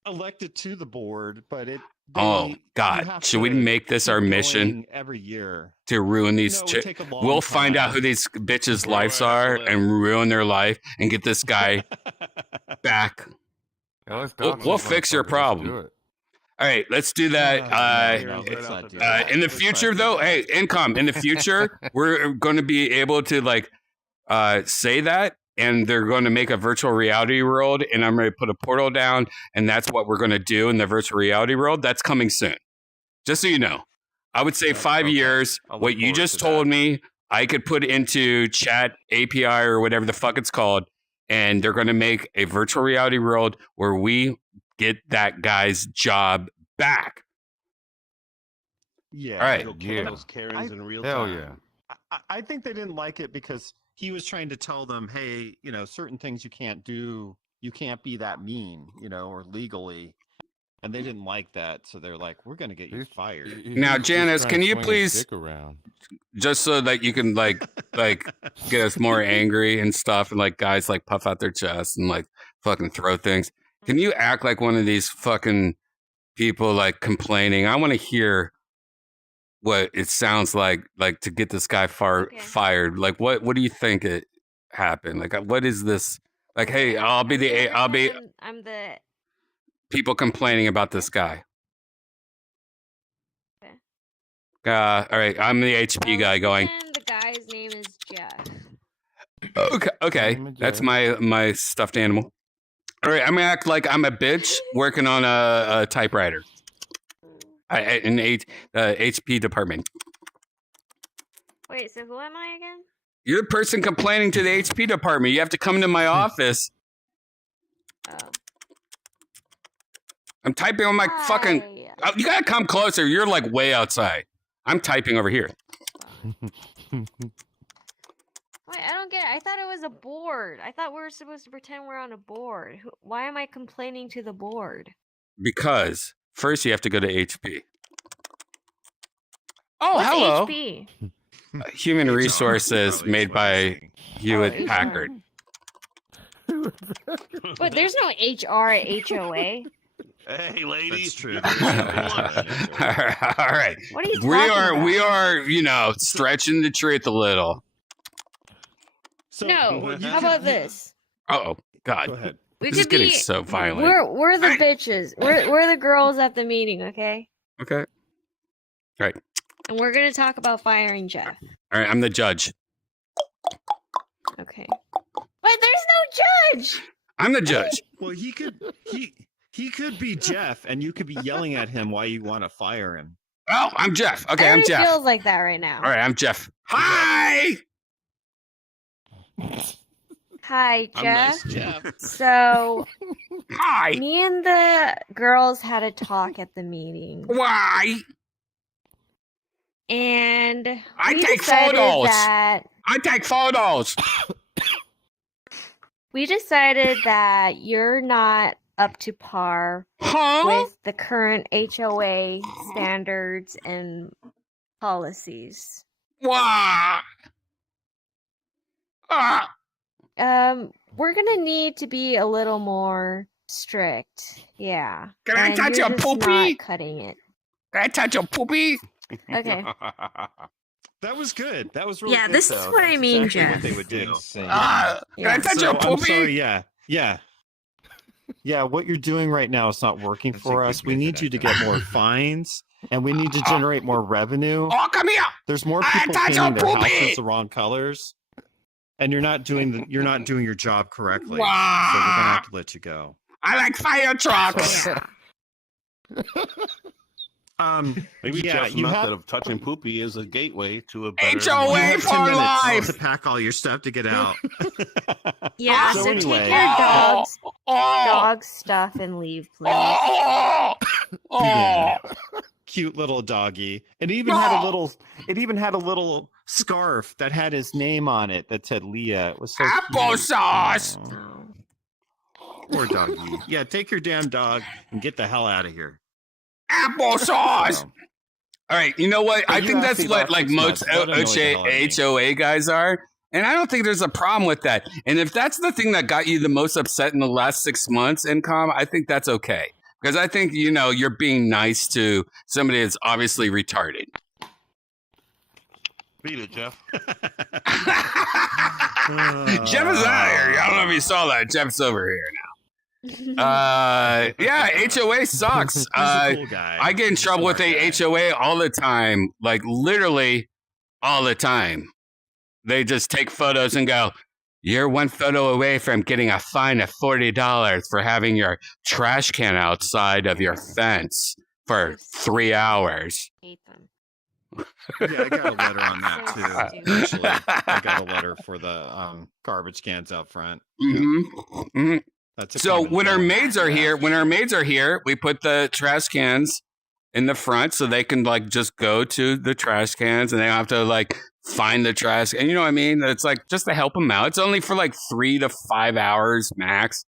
elected to the board, but it. Oh God! Should we make this our mission every year to ruin these? We'll find out who these bitches' lives are and ruin their life and get this guy back. Yeah, we'll fix your problem. All right, let's do that. In the future, though, hey, income. In the future, we're going to be able to say that, and they're going to make a virtual reality world, and I'm going to put a portal down, and that's what we're going to do in the virtual reality world. That's coming soon. Just so you know, I would say 5 years. What you just told me, I could put into chat API or whatever the fuck it's called, and they're going to make a virtual reality world where we get that guy's job back. Yeah. All right. Those Karens in real time. Hell yeah. I think they didn't like it because he was trying to tell them, hey, certain things you can't do. You can't be that mean, or legally. And they didn't like that. So they're like, we're going to get you fired. Now, Janice, can you please, just so that you can get us more angry and stuff, and guys puff out their chests and fucking throw things. Can you act like one of these fucking people complaining? I want to hear what it sounds like to get this guy fired. Like, what do you think it happened? Like, what is this? Like, hey, I'll be I'm the people complaining about this guy. Okay. All right, I'm the HP guy going. The guy's name is Jeff. Okay, that's my stuffed animal. All right, I'm gonna act like I'm a bitch working on a typewriter in the HP department. Wait, so who am I again? You're the person complaining to the HP department. You have to come to my office. Oh. I'm typing on my fucking. Oh, you gotta come closer. You're like way outside. I'm typing over here. Wait, I don't get it. I thought it was a board. I thought we were supposed to pretend we're on a board. Why am I complaining to the board? Because first you have to go to HP. Oh, What's hello. HP? Human resources made by Hewlett Packard. But there's no HR at HOA. Hey, lady. That's true. All right. What are you talking about? We are, stretching the truth a little. So, no, how about this? Oh God. Go ahead. This is getting so violent. We're the bitches. We're the girls at the meeting, okay? Okay. All right. And we're gonna talk about firing Jeff. All right. I'm the judge. Okay. But there's no judge. I'm the judge. Well, he could be Jeff, and you could be yelling at him why you want to fire him. Oh, I'm Jeff. Okay, I'm It Jeff. feels like that right now. All right, I'm Jeff. Hi. Hi, I'm Jeff. nice, Jeff. So, Hi. me and the girls had a talk at the meeting. Why? And I we take decided photos. that I take photos. we decided that you're not up to par with the current HOA standards and policies. Why? We're gonna need to be a little more strict. Yeah. Can I touch you're your just poopy? not cutting it. Can I touch your poopy? Okay. That was good. That was really Yeah, good. this is though. what I That's mean, exactly Jeff. What they would do. Insane. Can I touch your I'm poopy? sorry. Yeah. What you're doing right now is not working for us. We need you to get more fines, and we need to generate more revenue. Oh, come here. There's more I people touch your painting their poopy. houses the wrong colors, and you're not doing your job correctly. Wow. So we're gonna have to let you go. I like fire trucks. Maybe yeah, Jeff's you method have- of touching poopy is a gateway to a better. HOA You have 10 for minutes life. to pack all your stuff to get out. Yeah, So so anyway- take your dog's Oh. dog stuff and leave, please. Oh. Yeah. Cute little doggy. It even had a little scarf that had his name on it that said Leah. It was so cute. Applesauce. Aw. Poor doggy. Yeah, take your damn dog and get the hell out of here. Applesauce. So, All right, you know what? I you think asked that's me what about like 6 most months. Let 'em know what the hell I mean. HOA guys are. And I don't think there's a problem with that. And if that's the thing that got you the most upset in the last 6 months, Incom, I think that's okay. Because I think, you're being nice to somebody that's obviously retarded. Beat it, Jeff. Jeff is out here. I don't know if you saw that. Jeff's over here now. Yeah, HOA sucks. He's a cool guy. I get in He's a trouble with smart the guy. HOA all the time, like literally all the time. They just take photos and go, "You're one photo away from getting a fine of $40 for having your trash can outside of your fence for 3 hours." Hate them. Yeah, I got a letter on that too. Actually, I got a letter for the garbage cans out front. Mm-hmm. That's a So common when our thing. maids are here, we put the trash cans in the front so they can like just go to the trash cans and they don't have to like find the trash. And you know what I mean? It's like just to help them out. It's only for like 3 to 5 hours max.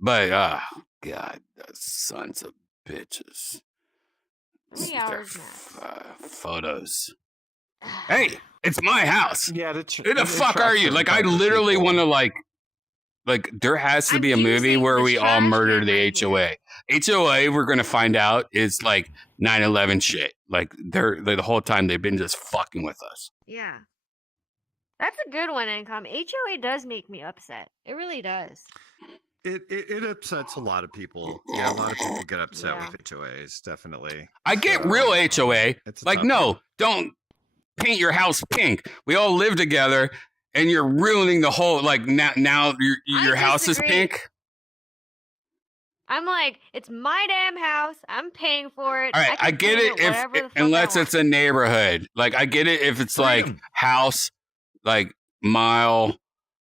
But God, those sons of bitches. 3 Their hours max. photos. Hey, it's my house. Yeah, Who the fuck are you? Like I literally want to like there has to be a movie using where the we all trash murder can the right here. HOA. HOA, we're going to find out, is like 9/11 shit. Like they're the whole time they've been just fucking with us. Yeah. That's a good one, Income. HOA does make me upset. It really does. It upsets a lot of people. Yeah, a lot of people get upset with HOAs, definitely. I get real HOA. It's a Like, tough no, don't paint your house pink. We all live together, and you're ruining the whole. Like now your house is disagree. pink. I'm like, it's my damn house. I'm paying for it. All right, I get it if unless it's a neighborhood. Like I get it if it's like house, like mile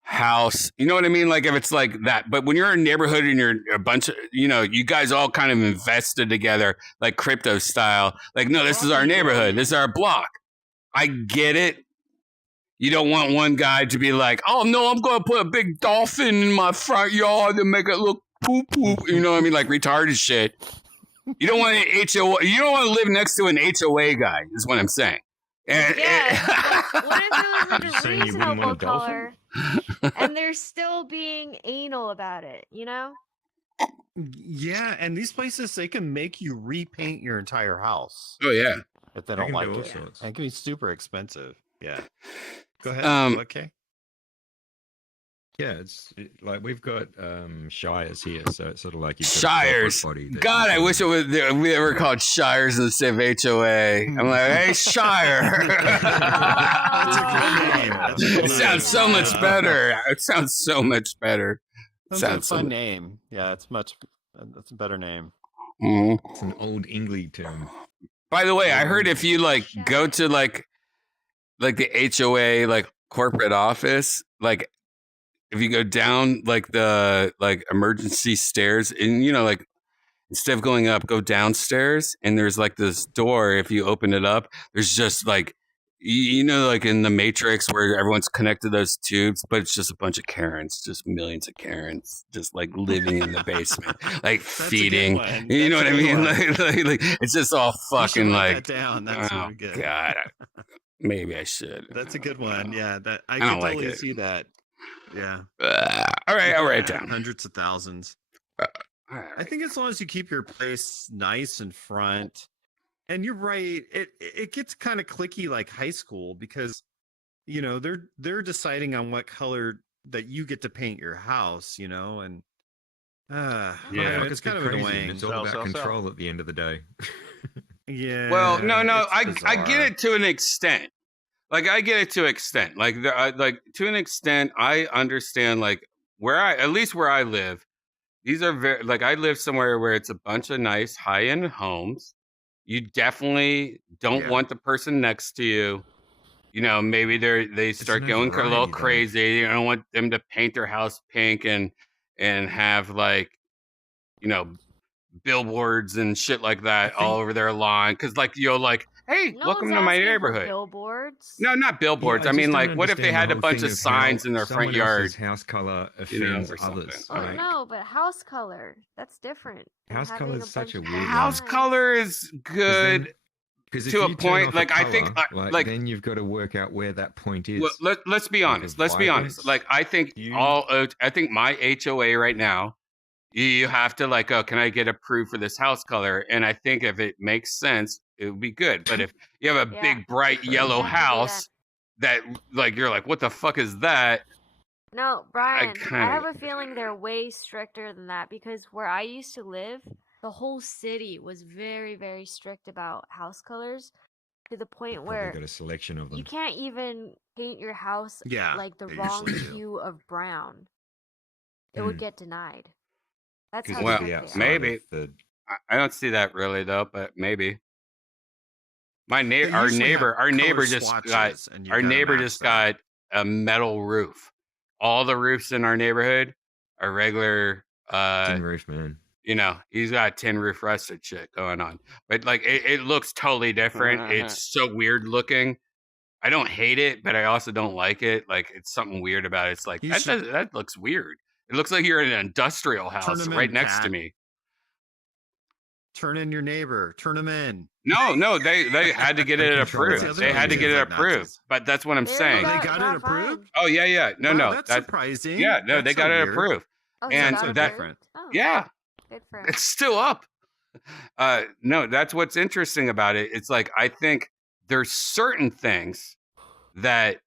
house. You know what I mean? Like if it's like that. But when you're in a neighborhood and you're a bunch of, you guys all kind of invested together, like crypto style. Like, no, this is our neighborhood. This is our block. I get it. You don't want one guy to be like, oh no, I'm going to put a big dolphin in my front yard and make it look poop poop. You know what I mean? Like retarded shit. You don't want an HOA. You don't want to live next to an HOA guy. Is what I'm saying. And, what if it was a reasonable color and they're still being anal about it? You know? Yeah, and these places, they can make you repaint your entire house. Oh yeah, if they They don't can like do all it. sorts. And it can be super expensive. Yeah. Go ahead. Okay. Yeah, like we've got shires here, so it's sort of like you've got Shires. a body that God, you I can- wish we ever called Shires instead of HOA. I'm like, hey, Shire. It sounds so much better. It sounds so much better. That's a fun name. Yeah, that's a better name. It's an old English term. By the way, I heard if you like go to like the HOA like corporate office, like if you go down like the like emergency stairs and like instead of going up, go downstairs and there's like this door. If you open it up, there's just like like in the Matrix where everyone's connected to those tubes, but it's just a bunch of Karens, just millions of Karens, just like living in the basement, like feeding. You know what I mean? Like it's just all fucking write like. that down. That's oh really good. God, maybe I should. That's a good one. Yeah, that I don't can like totally it. see that. Yeah. All right, I'll write it down. Hundreds of thousands. I think as long as you keep your place nice and front, and you're right, it gets kind of cliquey like high school because they're deciding on what color that you get to paint your house, and it's kind of crazy, annoying. and it's all about control at the end of the day. Yeah. Well, no, I bizarre. get it to an extent. Like I get it to an extent. Like to an extent, I understand. Like at least where I live, these are very like I live somewhere where it's a bunch of nice high end homes. You definitely don't want the person next to you. Maybe they start going a little crazy. You don't want them to paint their house pink and have like billboards and shit like that all over their lawn because hey, No welcome one's to my asking for neighborhood. Billboards. No, not billboards. Yeah, I mean, just like, don't what if they understand had a the whole bunch thing of signs how in their front someone yard? else's house color offends or others. Oh Like, no, but house color. That's different. than house having color a is such a bunch weird of House signs. color is good Because to a point. Like, I think, like, then you've got to work out where that point is. well, let's be honest. Let's be honest. Like, I think I think my HOA right now, you have to like, oh, can I get approved for this house color? And I think if it makes sense, it would be good. But if you have a big bright yellow house that like you're like, what the fuck is that? No, Brian, I kinda- have a feeling they're way stricter than that because where I used to live, the whole city was very, very strict about house colors to the point Probably where got a selection of them. you can't even paint your house like the they wrong usually do. hue of brown. It would get denied. That's how Well, strict they are. maybe. I don't see that really though, but maybe. Our usually neighbor have just color got swatches, and you our gotta neighbor match just them. got a metal roof. All the roofs in our neighborhood are regular. Tin roof, man. He's got tin roof rusted shit going on, but like it looks totally different. It's so weird looking. I don't hate it, but I also don't like it. Like it's something weird about it. It's like that looks weird. It looks like you're in an industrial house them right in, next to Pat. me. Turn in your neighbor. Turn them in. No, they had to get it control approved. that. They had to get it Like approved. Nazis. But that's what I'm They saying. They got it approved? Oh yeah. No. That's surprising. Yeah, no, That's they so got it weird. approved. Oh, And so that different. Oh, yeah, good for him. it's still up. No, that's what's interesting about it. It's like I think there's certain things that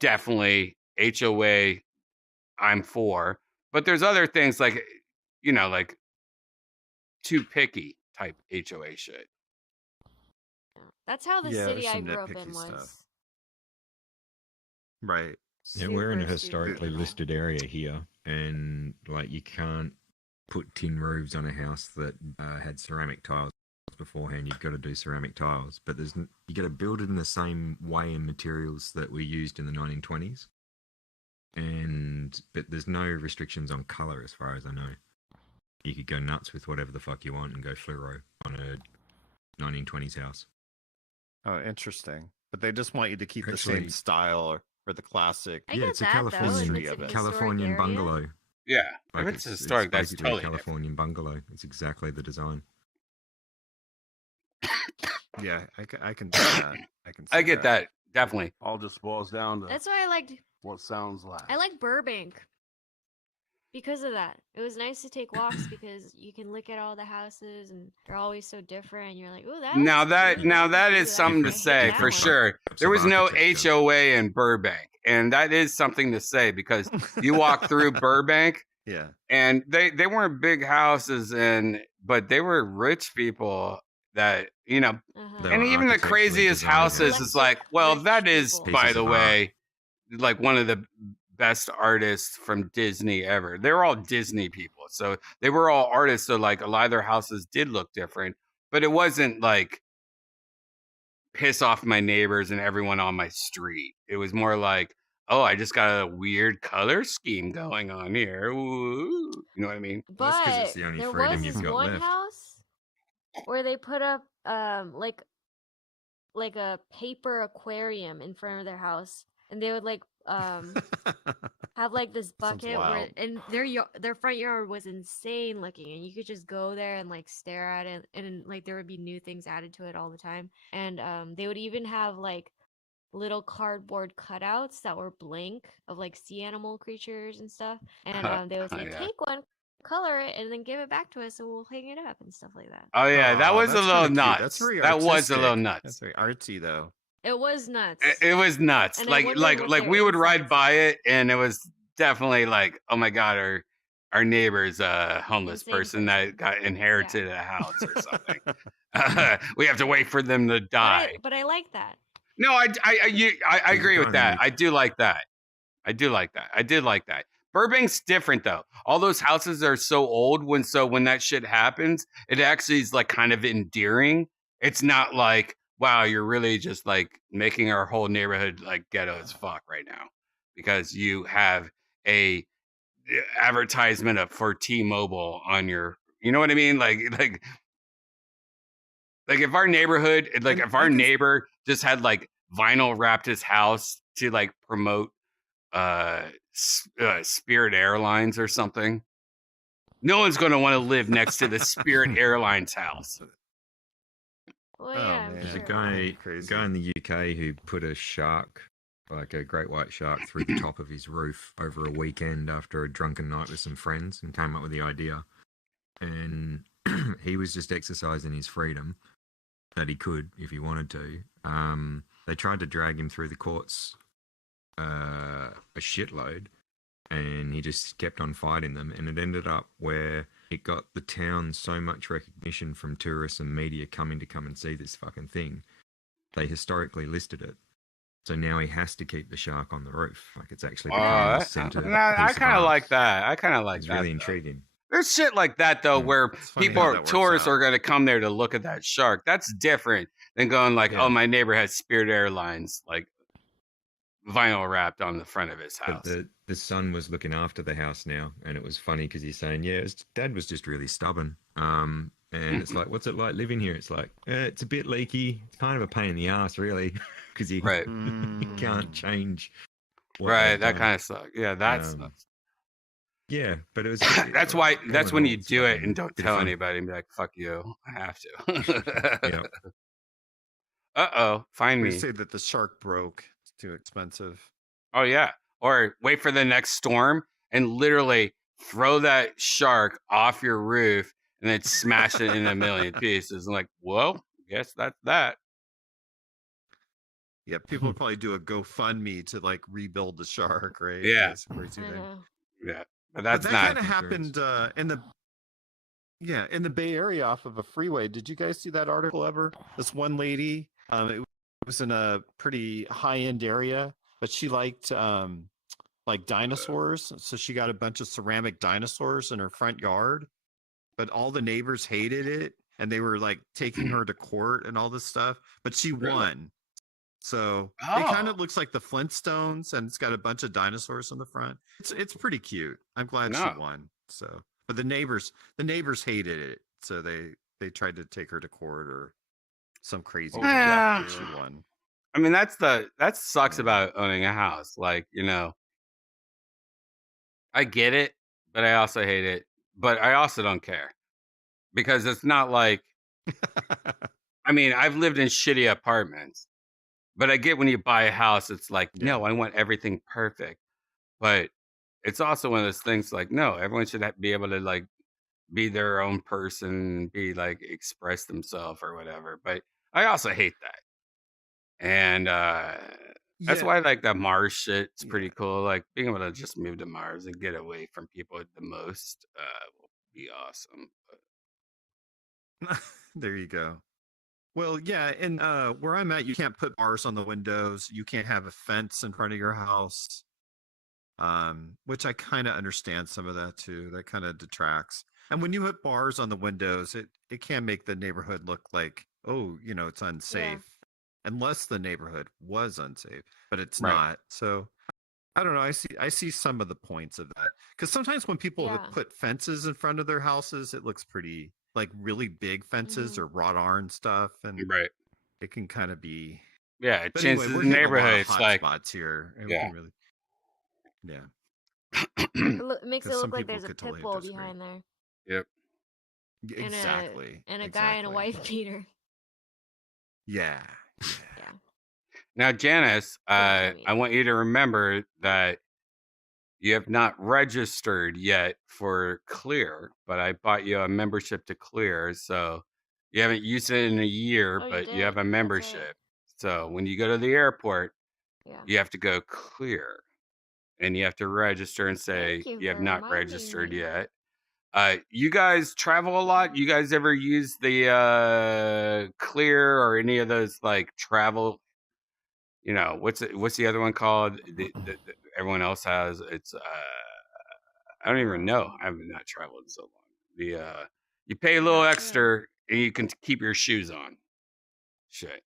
definitely HOA I'm for, but there's other things like like too picky type HOA shit. That's how the Yeah, city there's I some grew up in nitpicky was. stuff. Right. Yeah, we're in a Super, super historically picky. listed area here, and like you can't put tin roofs on a house that had ceramic tiles beforehand. You've got to do ceramic tiles, but you got to build it in the same way and materials that were used in the 1920s. But there's no restrictions on color, as far as I know. You could go nuts with whatever the fuck you want and go fluoro on a 1920s house. Oh, interesting. But they just want you to keep the Actually- same style or the classic. I get it's a that, though, if Californian it's an historic Californian area. bungalow. Yeah, Like if it's historic, that's basically totally a Californian bungalow. It's exactly the design. Yeah, I can see that. I get that definitely. All just boils down to That's why I liked. what sounds like. I like Burbank because of that. It was nice to take walks because you can look at all the houses and they're always so different. And you're like, oh, that. Now looks that cute. now I that could is do something I to hate say that for one. sure. There was no HOA in Burbank, and that is something to say because you walk through Burbank, Yeah. and they weren't big houses, but they were rich people that They and were even the architecturally craziest designed houses is like, well, that is people. by Pieces the of way, like one of the best artists from Disney ever. They were all Disney people, so they were all artists. So like a lot of their houses did look different, but it wasn't like piss off my neighbors and everyone on my street. It was more like, oh, I just got a weird color scheme going on here. Ooh. You know what I mean? Well, that's 'cause But it's the only there freedom was you've this got one left. house where they put up like a paper aquarium in front of their house, and they would like have like this Sounds bucket where wild. and their front yard was insane looking, and you could just go there and like stare at it, and like there would be new things added to it all the time. And they would even have like little cardboard cutouts that were blank of like sea animal creatures and stuff, and they would say, Yeah. take one, color it, and then give it back to us and we'll hang it up and stuff like that. Oh yeah, that Aw, was a that's little kinda cute. nuts. That's very That was a little artistic. nuts. That's very artsy, though. It was nuts. It was nuts. And I Like wonder like what like their we would ride insides by it, and it was definitely like, oh my god, our neighbor's a homeless Insane person that got inherited a house or something. We have to wait for them to die. But I like that. No, I agree with that. economy. I do like that. I do like that. I did like that. Burbank's different though. All those houses are so old when that shit happens, it actually is like kind of endearing. It's not like, wow, you're really just like making our whole neighborhood like ghetto as fuck right now because you have a advertisement for T-Mobile on your, you know what I mean? Like if our neighborhood, like if our neighbor just had like vinyl wrapped his house to like promote Spirit Airlines or something, no one's going to want to live next to the Spirit Airlines house. Well, yeah, I'm man. There's a sure. guy in the UK who put a shark, like a great white shark, through the top of his roof over a weekend after a drunken night with some friends, and came up with the idea. And he was just exercising his freedom that he could if he wanted to. They tried to drag him through the courts a shitload, and he just kept on fighting them, and it ended up where it got the town so much recognition from tourists and media come and see this fucking thing. They historically listed it, so now he has to keep the shark on the roof. Like it's actually become the center. I kind of like that. I kind of like It's that. really though. intriguing. There's shit like that though, where funny people how are that works tourists out. are going to come there to look at that shark. That's different than going like, Yeah. oh, my neighbor has Spirit Airlines like vinyl wrapped on the front of his house. But the son was looking after the house now, and it was funny because he's saying, yeah, his dad was just really stubborn. And it's like, what's it like living here? It's like, it's a bit leaky. It's kind of a pain in the ass, really, because you Right. can't change. what Right, they've that done. kind of sucks. Yeah, that's Yeah, but it was. that's why. That's when you it's do it fucking and don't bit tell fun. anybody and be like, "Fuck you, I have to." Yeah. Find We me. say that the shark broke. It's too expensive. Oh yeah, or wait for the next storm and literally throw that shark off your roof and then smash it in a million pieces. I'm like, well, guess that's that. Yeah, people would probably do a GoFundMe to like rebuild the shark, right? Yeah. That's a crazy I thing. know. Yeah, but But that's that not. kind of happened in the Bay Area off of a freeway. Did you guys see that article ever? This one lady, it was in a pretty high end area, but she liked like dinosaurs, so she got a bunch of ceramic dinosaurs in her front yard. But all the neighbors hated it, and they were like taking her to court and all this stuff. But she Really? won. So it kind Oh, of looks like the Flintstones, and it's got a bunch of dinosaurs on the front. It's pretty cute. I'm glad she no. won. So, but the neighbors hated it, so they tried to take her to court or some crazy thing. Yeah. But she won. I mean, that sucks Yeah. about owning a house. Like, I get it, but I also hate it. But I also don't care because it's not like. I mean, I've lived in shitty apartments, but I get when you buy a house, it's like, Yeah. no, I want everything perfect. But it's also one of those things like, no, everyone should be able to like be their own person, be like express themselves or whatever. But I also hate that. And that's Yeah. why I like that Mars shit. It's pretty Yeah. cool. Like being able to just move to Mars and get away from people the most will be awesome. There you go. Well, yeah, and where I'm at, you can't put bars on the windows. You can't have a fence in front of your house. Which I kind of understand some of that too. That kind of detracts. And when you put bars on the windows, it can make the neighborhood look like, oh, it's unsafe. Unless the neighborhood was unsafe, but it's Right. not. So I don't know. I see some of the points of that. Because sometimes when people Yeah. put fences in front of their houses, it looks pretty like really big fences or wrought iron stuff, and Right. it can kind of be. Yeah, it But changes anyway, we're the hitting a lot neighborhood. of It's hot like, spots here, and we yeah. can really, yeah. It makes it 'Cause look some like people there's a could pit totally bull disagree. behind there. Yep. Exactly. And a guy in a exactly. wife beater. Yeah. Yeah. Now, Janice, Thank you, I want you to remember that you have not registered yet for Clear, but I bought you a membership to Clear. So you haven't used it in a year, Oh, you but you have did. a That's right. membership. So when you go to the airport, Yeah. you have to go Clear and you have to register and say Thank you you have for not reminding registered me. yet. You guys travel a lot? You guys ever use the Clear or any of those like travel? What's the other one called? The everyone else has. It's I don't even know. I have not traveled in so long. You pay a little Not extra and you can keep your shoes on. Shit.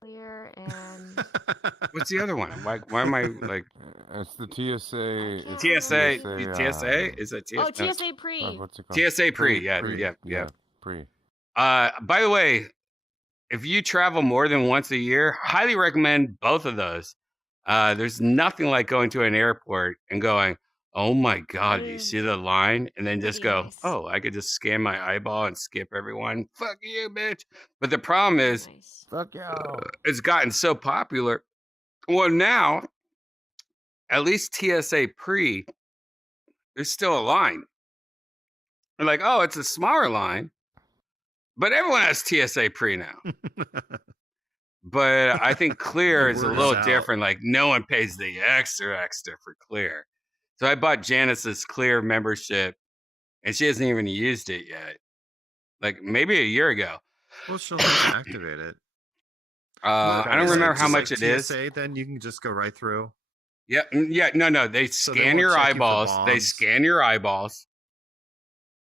Clear and What's the other one? Why am I like It's the TSA. It's TSA? TSA. Is it TSA? oh, TSA pre. What's it called? TSA pre. Yeah. Pre. By the way, if you travel more than once a year, highly recommend both of those. There's nothing like going to an airport and going, oh my God, do you see the line? And then just go, nice. oh, I could just scan my eyeball and skip everyone. Fuck you, bitch. But the problem is, Nice. Fuck you. it's gotten so popular. Well, now, at least TSA pre, there's still a line. They're like, oh, it's a smaller line. But everyone has TSA pre now. But I think Clear is a word little is out. different. Like no one pays the extra for Clear. So I bought Janice's Clear membership, and she hasn't even used it yet. Like maybe a year ago. Well, she'll have to activate it. I don't Is it remember how just much like it is. TSA, then you can just go right through. Yeah, no. They So they scan won't your check you for eyeballs. They bombs. scan your eyeballs,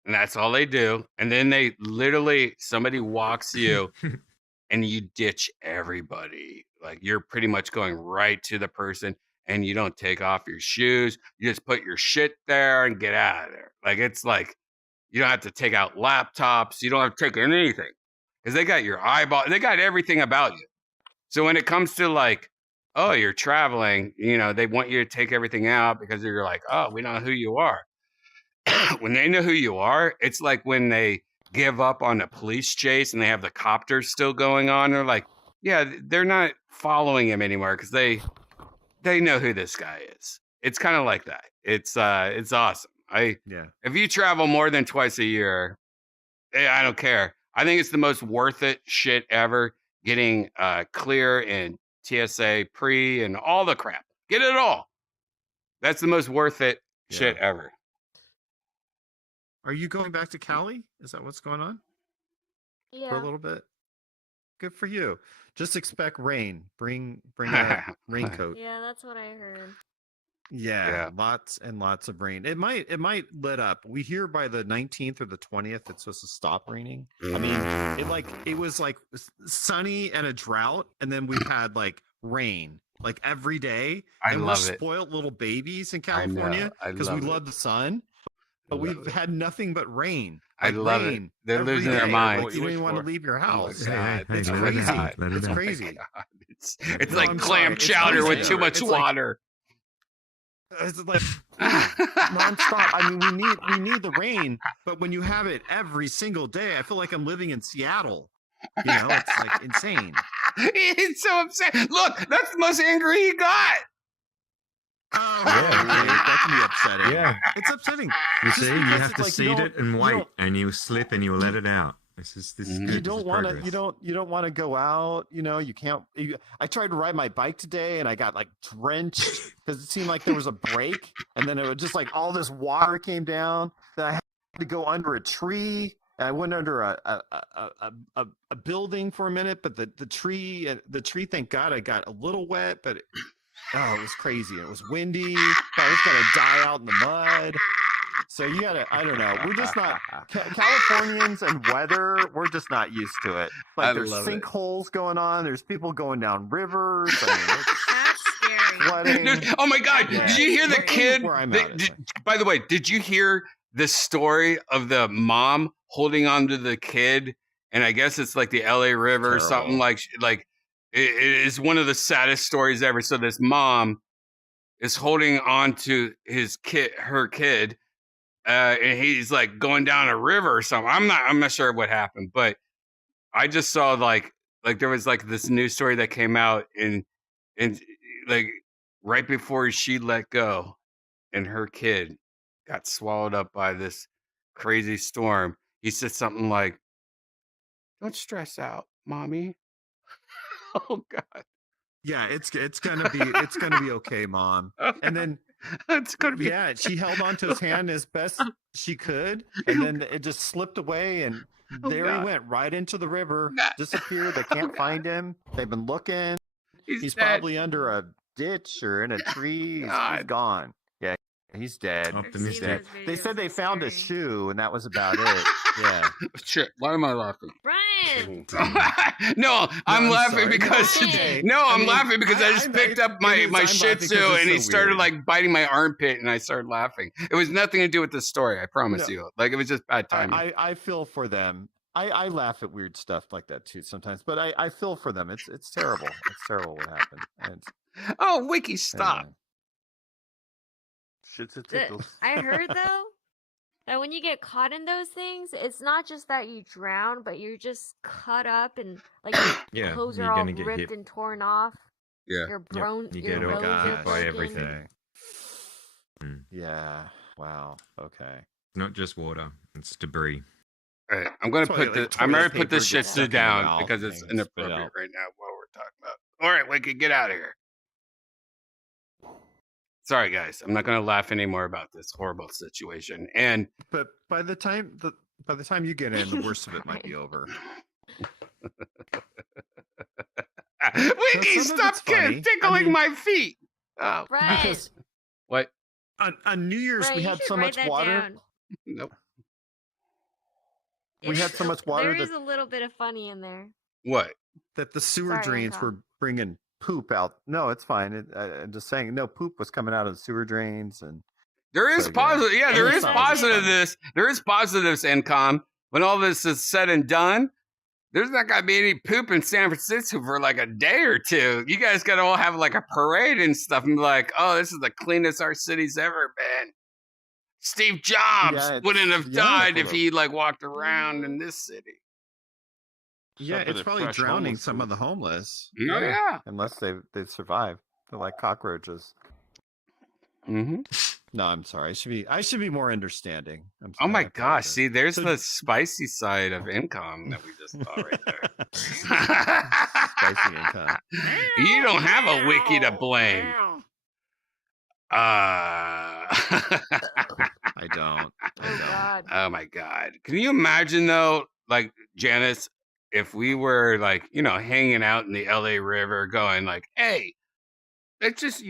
and that's all they do. And then they literally somebody walks you, and you ditch everybody. Like you're pretty much going right to the person, and you don't take off your shoes. You just put your shit there and get out of there. Like it's like you don't have to take out laptops. You don't have to take anything because they got your eyeball. They got everything about you. So when it comes to like, oh, you're traveling, they want you to take everything out because you're like, oh, we know who you are. When they know who you are, it's like when they give up on a police chase and they have the copters still going on. They're like, yeah, they're not following him anymore because they know who this guy is. It's kind of like that. It's awesome. Yeah. If you travel more than twice a year, I don't care. I think it's the most worth it shit ever. Getting clear and TSA pre and all the crap. Get it all. That's the most worth it shit ever. Are you going back to Cali? Is that what's going on? Yeah. For a little bit. Good for you. Just expect rain. Bring a raincoat. Yeah, that's what I heard. Yeah, lots and lots of rain. It might let up. We hear by the 19th or the 20th it's supposed to stop raining. I mean, it was like sunny and a drought, and then we've had like rain like every day. And we're spoiled little babies in California because we love the sun, but we've had nothing but rain. I love it. They're losing their minds. You don't even want to leave your house. It's crazy. It's crazy. It's like clam chowder with too much water. It's like nonstop. I mean, we need the rain, but when you have it every single day, I feel like I'm living in Seattle. You know, it's like insane. He's so upset. Look, that's the most angry he got. Oh, that can be upsetting. Yeah, it's upsetting. You Just see, you because have it's to like, seed it and wait, and you slip and you let it out. This is good. You don't want to. You don't want to go out. You know, you can't. I tried to ride my bike today, and I got like drenched because it seemed like there was a break, and then it was just like all this water came down. Then I had to go under a tree. And I went under a building for a minute, but the tree. Thank God, I got a little wet, but it was crazy. It was windy. I was gonna die out in the mud. So you gotta, I don't know. We're just not Californians and weather. We're just not used to it. Like there's sinkholes going on. There's people going down rivers. I mean, that's scary. Flooding. Oh my God! Did you hear the kid? By the way, did you hear the story of the mom holding on to the kid? And I guess it's like the LA River or something like it is one of the saddest stories ever. So this mom is holding on to her kid. And he's like going down a river or something. I'm not sure what happened, but I just saw like there was like this news story that came out and like right before she let go and her kid got swallowed up by this crazy storm. He said something like, "Don't stress out, mommy." Oh God. Yeah, it's gonna be okay, Mom. And then it's gonna be she held onto his hand as best she could, and then it just slipped away, and he went right into the river, disappeared. They can't find him. They've been looking. He's probably under a ditch or in a tree. He's gone. Yeah, he's dead. He's dead. They said they found a shoe, and that was about it. Yeah. Shit. Why am I laughing? Brian. No, I'm laughing sorry. because I'm laughing because I just picked up my Shih Tzu and he started like biting my armpit and I started laughing. It was nothing to do with the story. I promise you. Like it was just bad timing. I feel for them. I laugh at weird stuff like that too sometimes, but I feel for them. It's terrible. It's terrible what happened. And Wiki, stop. I heard though that when you get caught in those things, it's not just that you drown, but you're just cut up and like your clothes are all ripped and torn off. Yeah, your nose you get all hit by everything. Yeah. Wow. Okay. Not just water; it's debris. All right, I'm gonna I'm gonna put this Shih Tzu down because it's inappropriate right now while we're talking about. All right, Wiki, get out of here. Sorry, guys. I'm not going to laugh anymore about this horrible situation. And but by the time you get in, the worst of it might be over. Wiki, stop tickling my feet. Oh, right. What? On New Year's, we had so much water. Nope. We had so much water. There is a little bit of funny in there. What? That the sewer drains were bringing poop out. No, it's fine. I'm just saying. No, poop was coming out of the sewer drains, and there is positive. Yeah, there is positive. There is positives. Income when all this is said and done. There's not gonna be any poop in San Francisco for like a day or two. You guys gotta all have like a parade and stuff, and be like, "Oh, this is the cleanest our city's ever been." Steve Jobs wouldn't have died if he like walked around in this city. Yeah, it's probably drowning some of the homeless. Oh yeah, unless they survive. They're like cockroaches. Mm-hmm. No, I'm sorry. I should be more understanding. Oh my I gosh! apologize. See, there's So- the spicy side of income that we just saw right there. Spicy income. You don't have a wiki to blame. I don't. Oh God. Oh my God! Can you imagine though, like Janice, if we were like, hanging out in the LA River, going like, "Hey, let's just,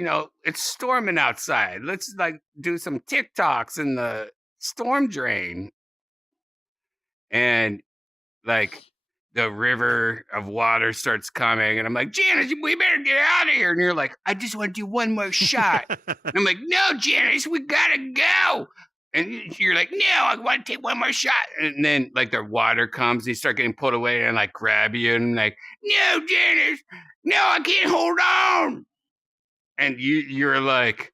it's storming outside. Let's like do some TikToks in the storm drain," and like the river of water starts coming, and I'm like, "Janice, we better get out of here." And you're like, "I just want to do one more shot." And I'm like, "No, Janice, we gotta go." And you're like, "No, I want to take one more shot." And then like the water comes, and you start getting pulled away, and like grab you, and like, "No, Janice, no, I can't hold on." And you're like,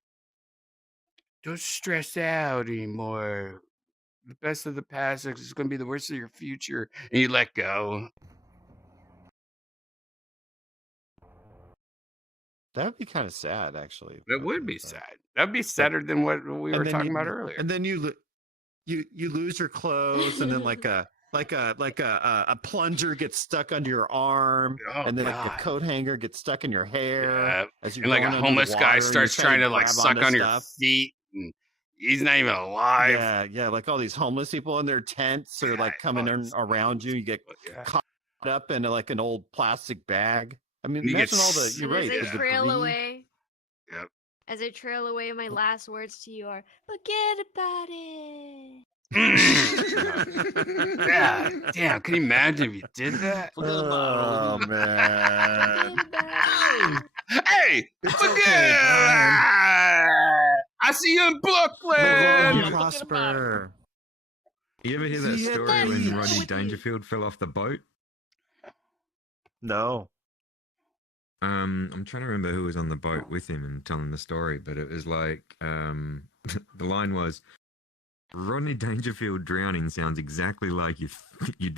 "Don't stress out anymore. The best of the past is going to be the worst of your future." And you let go. That would be kind of sad, actually. That would be sad. That would be sadder than what we were talking about earlier. And then you lose your clothes, and then like a plunger gets stuck under your arm, and then like a coat hanger gets stuck in your hair. As you're and like a going under the homeless guy water, and starts you're trying to like grab suck onto on your stuff. feet, and he's not even alive. Yeah, like all these homeless people in their tents are like coming around you. You get caught up in like an old plastic bag. I mean, You get imagine all the. You're And right. as I the trail debris. away, Yep. as I trail away, my last words to you are, "Forget about it." Yeah, damn. Can you imagine if you did that? Oh man. Hey, forget I see you in Brooklyn. Prosper. You ever hear that Yeah, story buddy. when Rodney Dangerfield fell off the boat? No. I'm trying to remember who was on the boat with him and telling the story, but it was like the line was, "Rodney Dangerfield drowning sounds exactly like you'd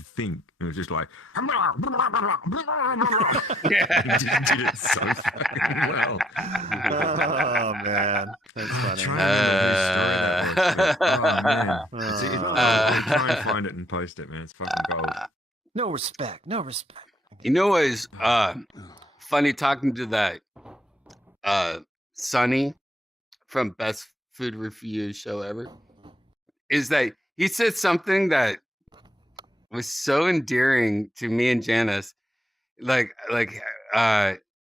think." It was just like, he did it so fucking well. Oh man, that's I'm funny. trying to remember whose story that was. Oh man, we'll try and find it and post it, man. It's fucking gold. No respect. No respect. You know what is funny talking to that Sonny from Best Food Review Show Ever, is that he said something that was so endearing to me and Janice. Like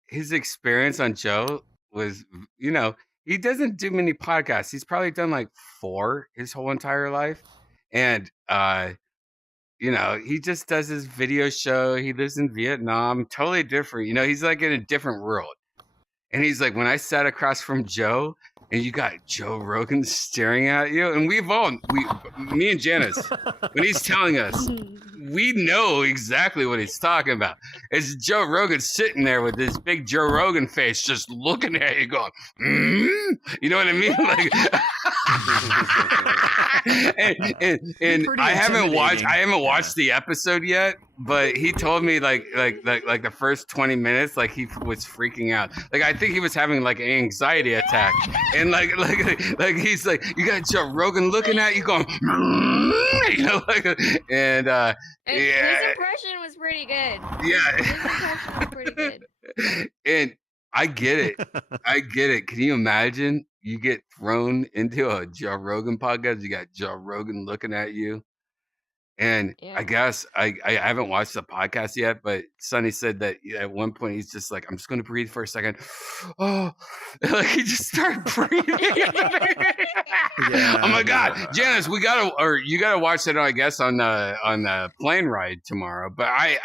his experience on Joe was, he doesn't do many podcasts. He's probably done like 4 his whole entire life. And he just does his video show. He lives in Vietnam, totally different. He's like in a different world. And he's like, when I sat across from Joe and you got Joe Rogan staring at you, and me and Janice, when he's telling us, we know exactly what he's talking about. It's Joe Rogan sitting there with this big Joe Rogan face, just looking at you, going, you know what I mean? Like, and I haven't watched the episode yet, but he told me like the first 20 minutes, like he was freaking out. Like I think he was having like an anxiety attack, and like he's like, you got Joe Rogan looking at you, going, and his impression was pretty good. Yeah. His impression was pretty good. And I get it. Can you imagine you get thrown into a Joe Rogan podcast? You got Joe Rogan looking at you. And I guess I haven't watched the podcast yet, but Sonny said that at one point he's just like, I'm just going to breathe for a second. Oh, like he just started breathing. Oh my God, Janice, you got to watch it, I guess, on the plane ride tomorrow. But I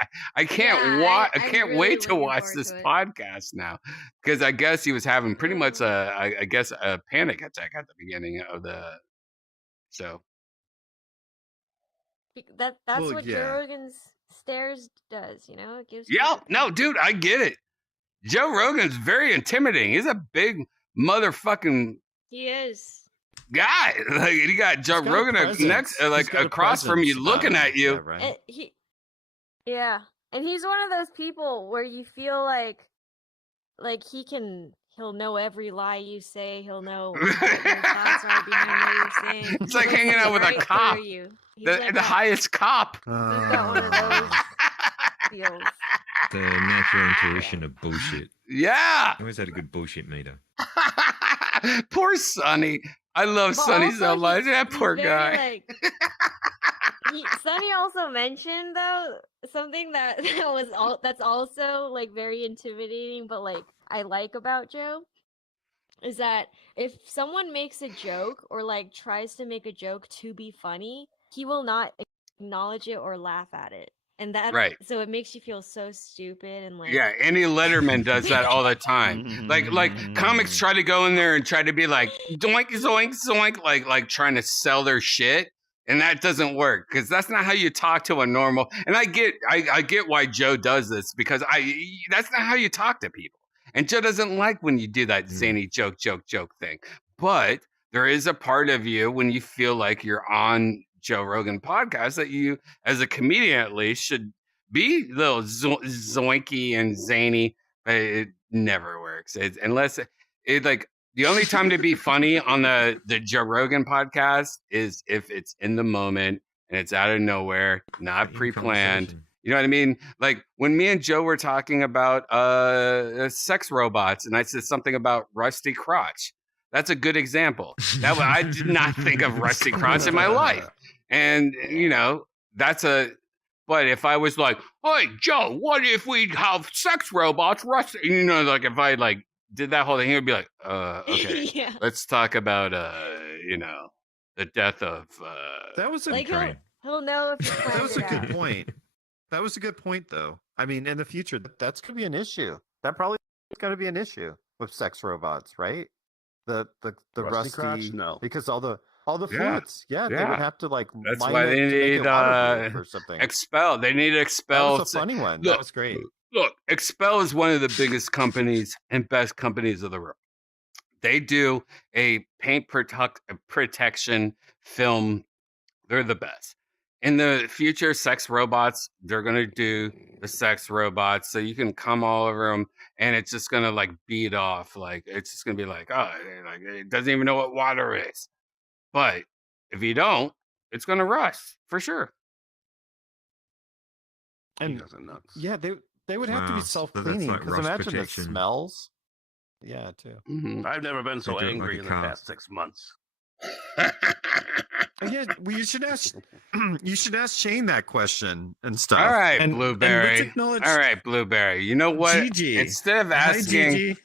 can't I can't really wait to looking watch forward this to it. podcast now, because I guess he was having pretty much a panic attack at the beginning of the show. That's Well, what yeah. Joe Rogan's stares does, It gives. Yeah, people no, dude, I get it. Joe Rogan's very intimidating. He's a big motherfucking He is. guy. Like you got Joe He's got a Rogan presence. next, He's like got a across from you, presence looking about at him. you. Yeah, right. And and he's one of those people where you feel like he can he'll know every lie you say. He'll know what your thoughts are behind what you're saying. It's like He'll hanging see out with a right cop. through you. He's The, like the that. highest cop. He's got one of those deals. The natural intuition of bullshit. Yeah. He always had a good bullshit meter. Poor Sonny. I love But Sonny so also, much. That he's poor very, guy. like, Sonny also mentioned though something that's also like very intimidating, but like I like about Joe is that if someone makes a joke or like tries to make a joke to be funny, he will not acknowledge it or laugh at it. And that Right. so it makes you feel so stupid and like Yeah, any Letterman does that all the time. Like comics try to go in there and try to be like doink zoink zoink, like trying to sell their shit, and that doesn't work because that's not how you talk to a normal. And I get why Joe does this because that's not how you talk to people. And Joe doesn't like when you do that zany joke thing. But there is a part of you when you feel like you're on Joe Rogan podcast that you, as a comedian at least, should be a little zoinky and zany, but it never works. Unless it like the only time to be funny on the Joe Rogan podcast is if it's in the moment and it's out of nowhere, not pre-planned. You know what I mean? Like when me and Joe were talking about sex robots, and I said something about Rusty Crotch. That's a good example. I did not think of Rusty Crotch in my life, and you know that's a. But if I was like, "Hey Joe, what if we have sex robots, Rusty?" You know, like if I like did that whole thing, he would be like, "Okay, yeah. let's talk about you know, the death of." That was a Like he'll know if you planned that was a it good out. point. That was a good point, though. I mean, in the future, that's going to be an issue. That probably is going to be an issue with sex robots, right? The Rusty Crotch? rusty, No. because all the Yeah. fluids, they would have to like That's mine why it they to make it need waterproof or something. Expel. They need Expel. That was a funny one. Look, That was great. Look, Expel is one of the biggest companies and best companies of the world. They do a paint protection film. They're the best. In the future, sex robots, they're going to do the sex robots. So you can come all over them and it's just going to like beat off. Like, it's just going to be like, oh, like, it doesn't even know what water is. But if you don't, it's going to rust for sure. And You guys are nuts. yeah, they would have to be Wow, so that's self-cleaning like because rust imagine protection. the smells. Yeah, too. Mhm. I've never been so They do it angry like a in the car. past 6 months. Yeah, well, you should ask Shane that question and stuff. All right, and Blueberry. let's acknowledge All right, Blueberry. You know what? Gigi. Instead of Hi, asking, Gigi.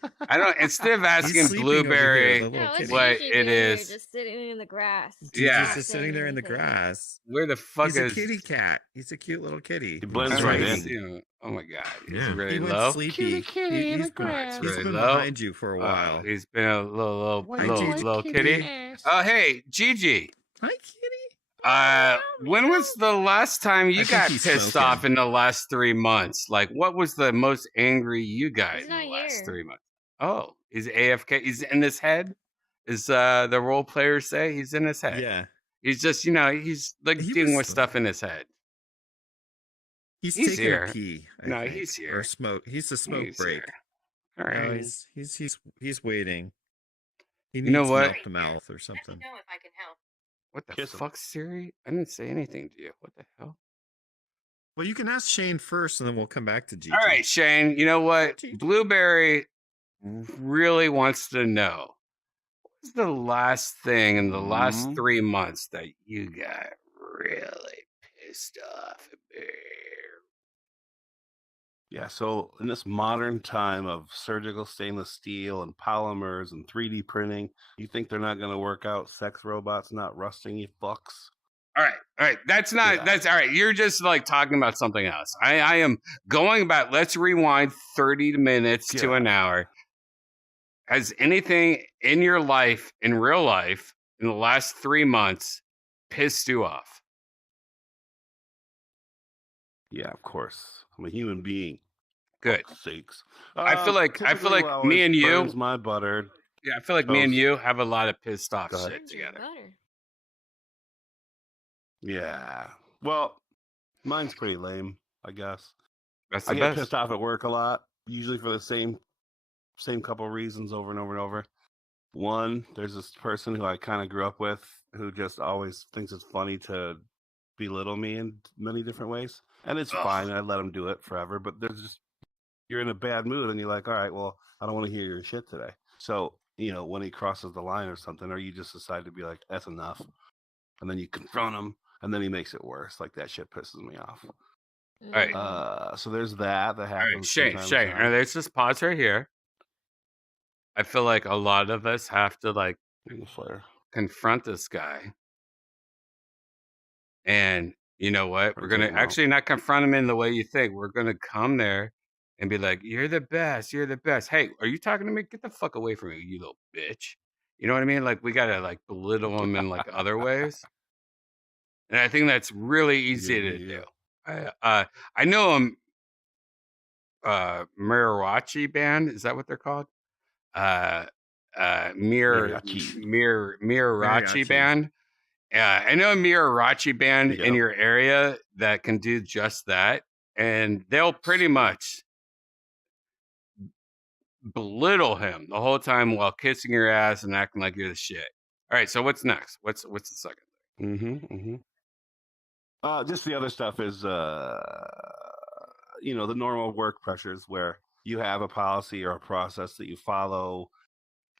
instead of asking sleeping over here, Blueberry the little Yeah, what's kitty. what Gigi it doing here, is, just sitting in the grass. Yeah. Gigi's just sitting there in the Saying grass. where the fuck He's is a kitty cat. He's a cute little kitty. He blends All right right, in. you know, oh my god, he's Yeah. really He went low. sleepy. He's Really been low. behind you for a while. He's been a little Hi, Gigi. little kitty. Oh, hey, Gigi. Hi, kitty. When was the last time you I think got he's pissed smoking. off in the last 3 months? Like, what was the most angry you got He's in the not last here. 3 months? Oh, he's AFK. He's in his head. Is the role players say he's in his head? Yeah. He's just, you know, he's like He dealing was- with stuff in his head. He's He's taking here. a pee. I No, think, he's here. Or smoke. He's a smoke He's break. here. All right. No, he's waiting. He needs You know what? mouth to mouth or something. What the Kiss him. fuck, Siri? I didn't say anything to you. What the hell? Well, you can ask Shane first, and then we'll come back to Gigi. All right, Shane. You know what? Gigi. Blueberry really wants to know. What's the last thing in the last 3 months that you got really pissed off about? Yeah, so in this modern time of surgical stainless steel and polymers and 3D printing, you think they're not going to work out sex robots not rusting, you fucks? All right. That's not, Yeah. that's all right. You're just like talking about something else. I am going about, let's rewind 30 minutes to an hour. Has anything in your life, in real life, in the last 3 months, pissed you off? Yeah, of course. I'm a human being. Good. Fuck's sakes. I feel like typically what me always and you. burns my butter. Yeah, I feel like me and Toast. you have a lot of pissed off Go ahead. shit together. Yeah. Well, mine's pretty lame, I guess. That's I the get best. pissed off at work a lot, usually for the same same couple reasons over and over and over. One, there's this person who I kind of grew up with who just always thinks it's funny to belittle me in many different ways. And it's fine. I let him do it forever. But there's just, you're in a bad mood and you're like, all right, well, I don't want to hear your shit today. So, when he crosses the line or something, or you just decide to be like, that's enough. And then you confront him and then he makes it worse. Like that shit pisses me off. All right. So there's that happens. All right, Shane, there's this pause right here. I feel like a lot of us have to like confront this guy. And you know what? We're going to actually not confront him in the way you think. We're going to come there and be like, you're the best. You're the best. Hey, are you talking to me? Get the fuck away from me, you little bitch. You know what I mean? Like we got to like belittle him in like other ways. And I think that's really easy to do. I know him. Mariachi band, is that what they're called? Mariachi band. I know a Mariachi band in your area that can do just that, and they'll pretty much belittle him the whole time while kissing your ass and acting like you're the shit. All right, so what's next? What's the second thing? Just the other stuff is the normal work pressures where you have a policy or a process that you follow,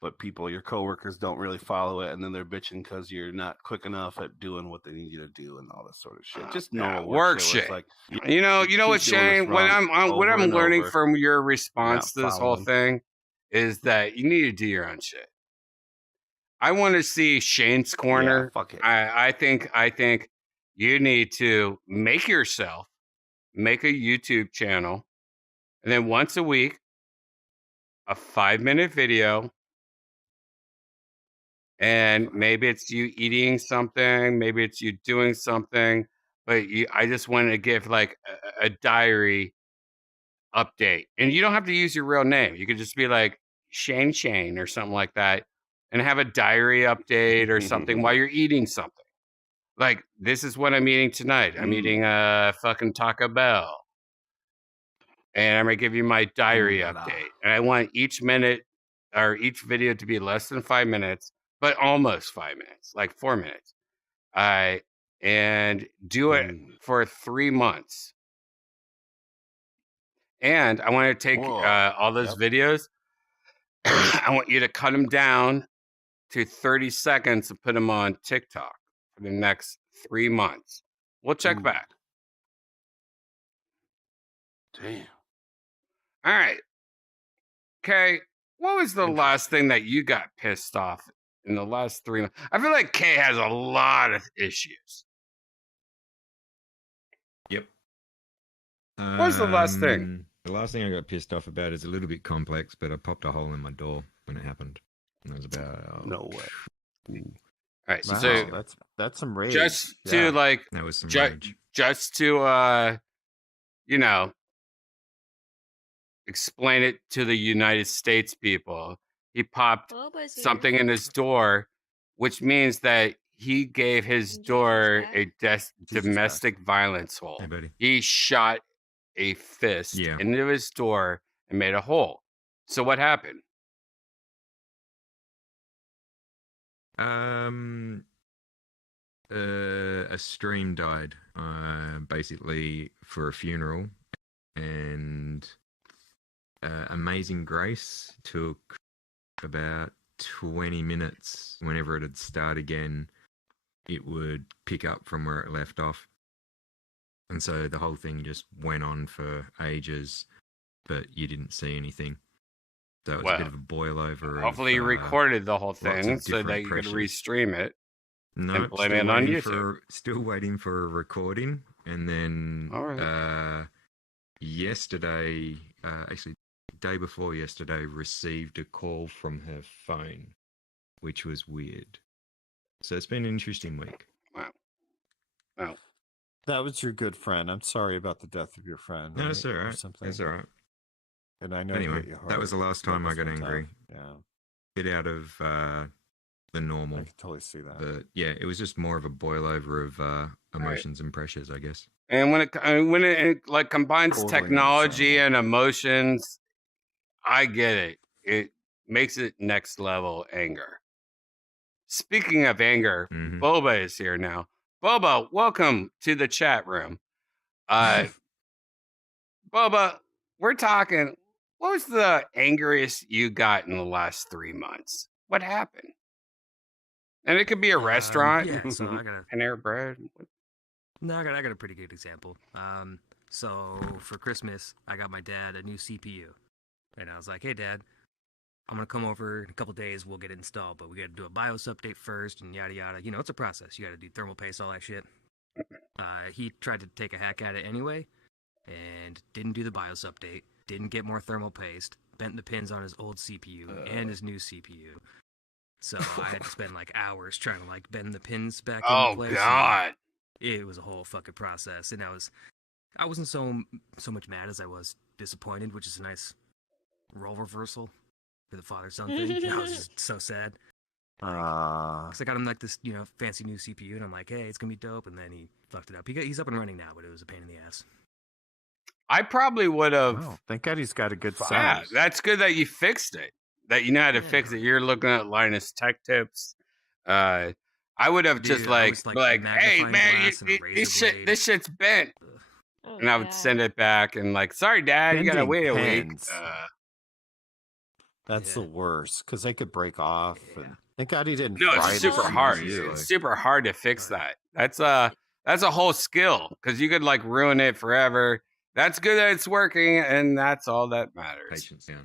but your coworkers don't really follow it, and then they're bitching because you're not quick enough at doing what they need you to do and all this sort of shit. Just normal work shit. Like, you know what, Shane? What I'm learning from your response to this whole thing is that you need to do your own shit. I want to see Shane's corner. Yeah, fuck it. I think you need to make a YouTube channel, and then once a week, a 5-minute video, and maybe it's you eating something, maybe it's you doing something, but I just want to give like a diary update, and you don't have to use your real name. You could just be like Shane or something like that, and have a diary update or something while you're eating something. Like, this is what I'm eating tonight. I'm eating a fucking Taco Bell. And I'm going to give you my diary update. And I want each minute or each video to be less than 5 minutes, but almost 5 minutes, like 4 minutes. And do it for 3 months. And I want to take all those videos. I want you to cut them down to 30 seconds and put them on TikTok for the next 3 months. We'll check back. Damn. All right. Okay. What was the last thing that you got pissed off in the last 3 months? I feel like Kay has a lot of issues. Yep. What was the last thing? The last thing I got pissed off about is a little bit complex, but I popped a hole in my door when it happened. And it was about... No way. All right, Wow, so that's some rage. just to like, That was some rage. just to explain it to the United States people, he popped something in his door, which means that he gave his door a domestic violence hole. Hey, buddy. He shot a fist into his door and made a hole. So what happened? A stream died, basically for a funeral, and Amazing Grace took about 20 minutes. Whenever it'd start again, it would pick up from where it left off. And so the whole thing just went on for ages, but you didn't see anything. So it was a bit of a boil over. Hopefully you recorded the whole thing so that you could restream it. No, and blame it on YouTube. Still waiting for a recording. And then yesterday, actually day before yesterday, received a call from her phone, which was weird. So it's been an interesting week. Wow. That was your good friend. I'm sorry about the death of your friend. No, it's all right. It's all right. And I know anyway, that was the last time I got angry. Yeah. Bit out of the normal. I can totally see that. But yeah, it was just more of a boil over of emotions and pressures, I guess. And when it like combines technology and emotions, I get it. it makes it next level anger. Speaking of anger, Mhm. Boba is here now. Boba, welcome to the chat room. Boba, we're talking. What was the angriest you got in the last 3 months? What happened? And it could be a restaurant. Yeah, so I got a Panera Bread. no, I got a pretty good example. So for Christmas, I got my dad a new CPU, and I was like, "Hey, Dad, I'm gonna come over in a couple days. We'll get it installed, but we got to do a BIOS update first, and yada yada. You know, it's a process. You got to do thermal paste, all that shit." He tried to take a hack at it anyway, and didn't do the BIOS update. Didn't get more thermal paste. Bent the pins on his old CPU and his new CPU. So I had to spend like hours trying to like bend the pins back into place. Oh God! It was a whole fucking process, and I wasn't so much mad as I was disappointed, which is a nice role reversal for the father-son thing. I was just so sad. Cause I got him like this, fancy new CPU, and I'm like, hey, it's gonna be dope, and then he fucked it up. He's up and running now, but it was a pain in the ass. I probably would have. Oh, thank God he's got a good Yeah, size. that's good that you fixed it. That you know how to fix it. You're looking at Linus Tech Tips. I would have just Dude, I like, was, like, like, hey magnifying man, glass and a razor this shit's bent, Oh, and I would God. send it back and like, sorry, Dad, you gotta Bending wait a week. pens. That's the worst because they could break off. And thank God he didn't. No, fry it's the super hard. CPU. It's super hard to fix that. That's a whole skill because you could like ruin it forever. That's good that it's working, and that's all that matters. Patience, yeah.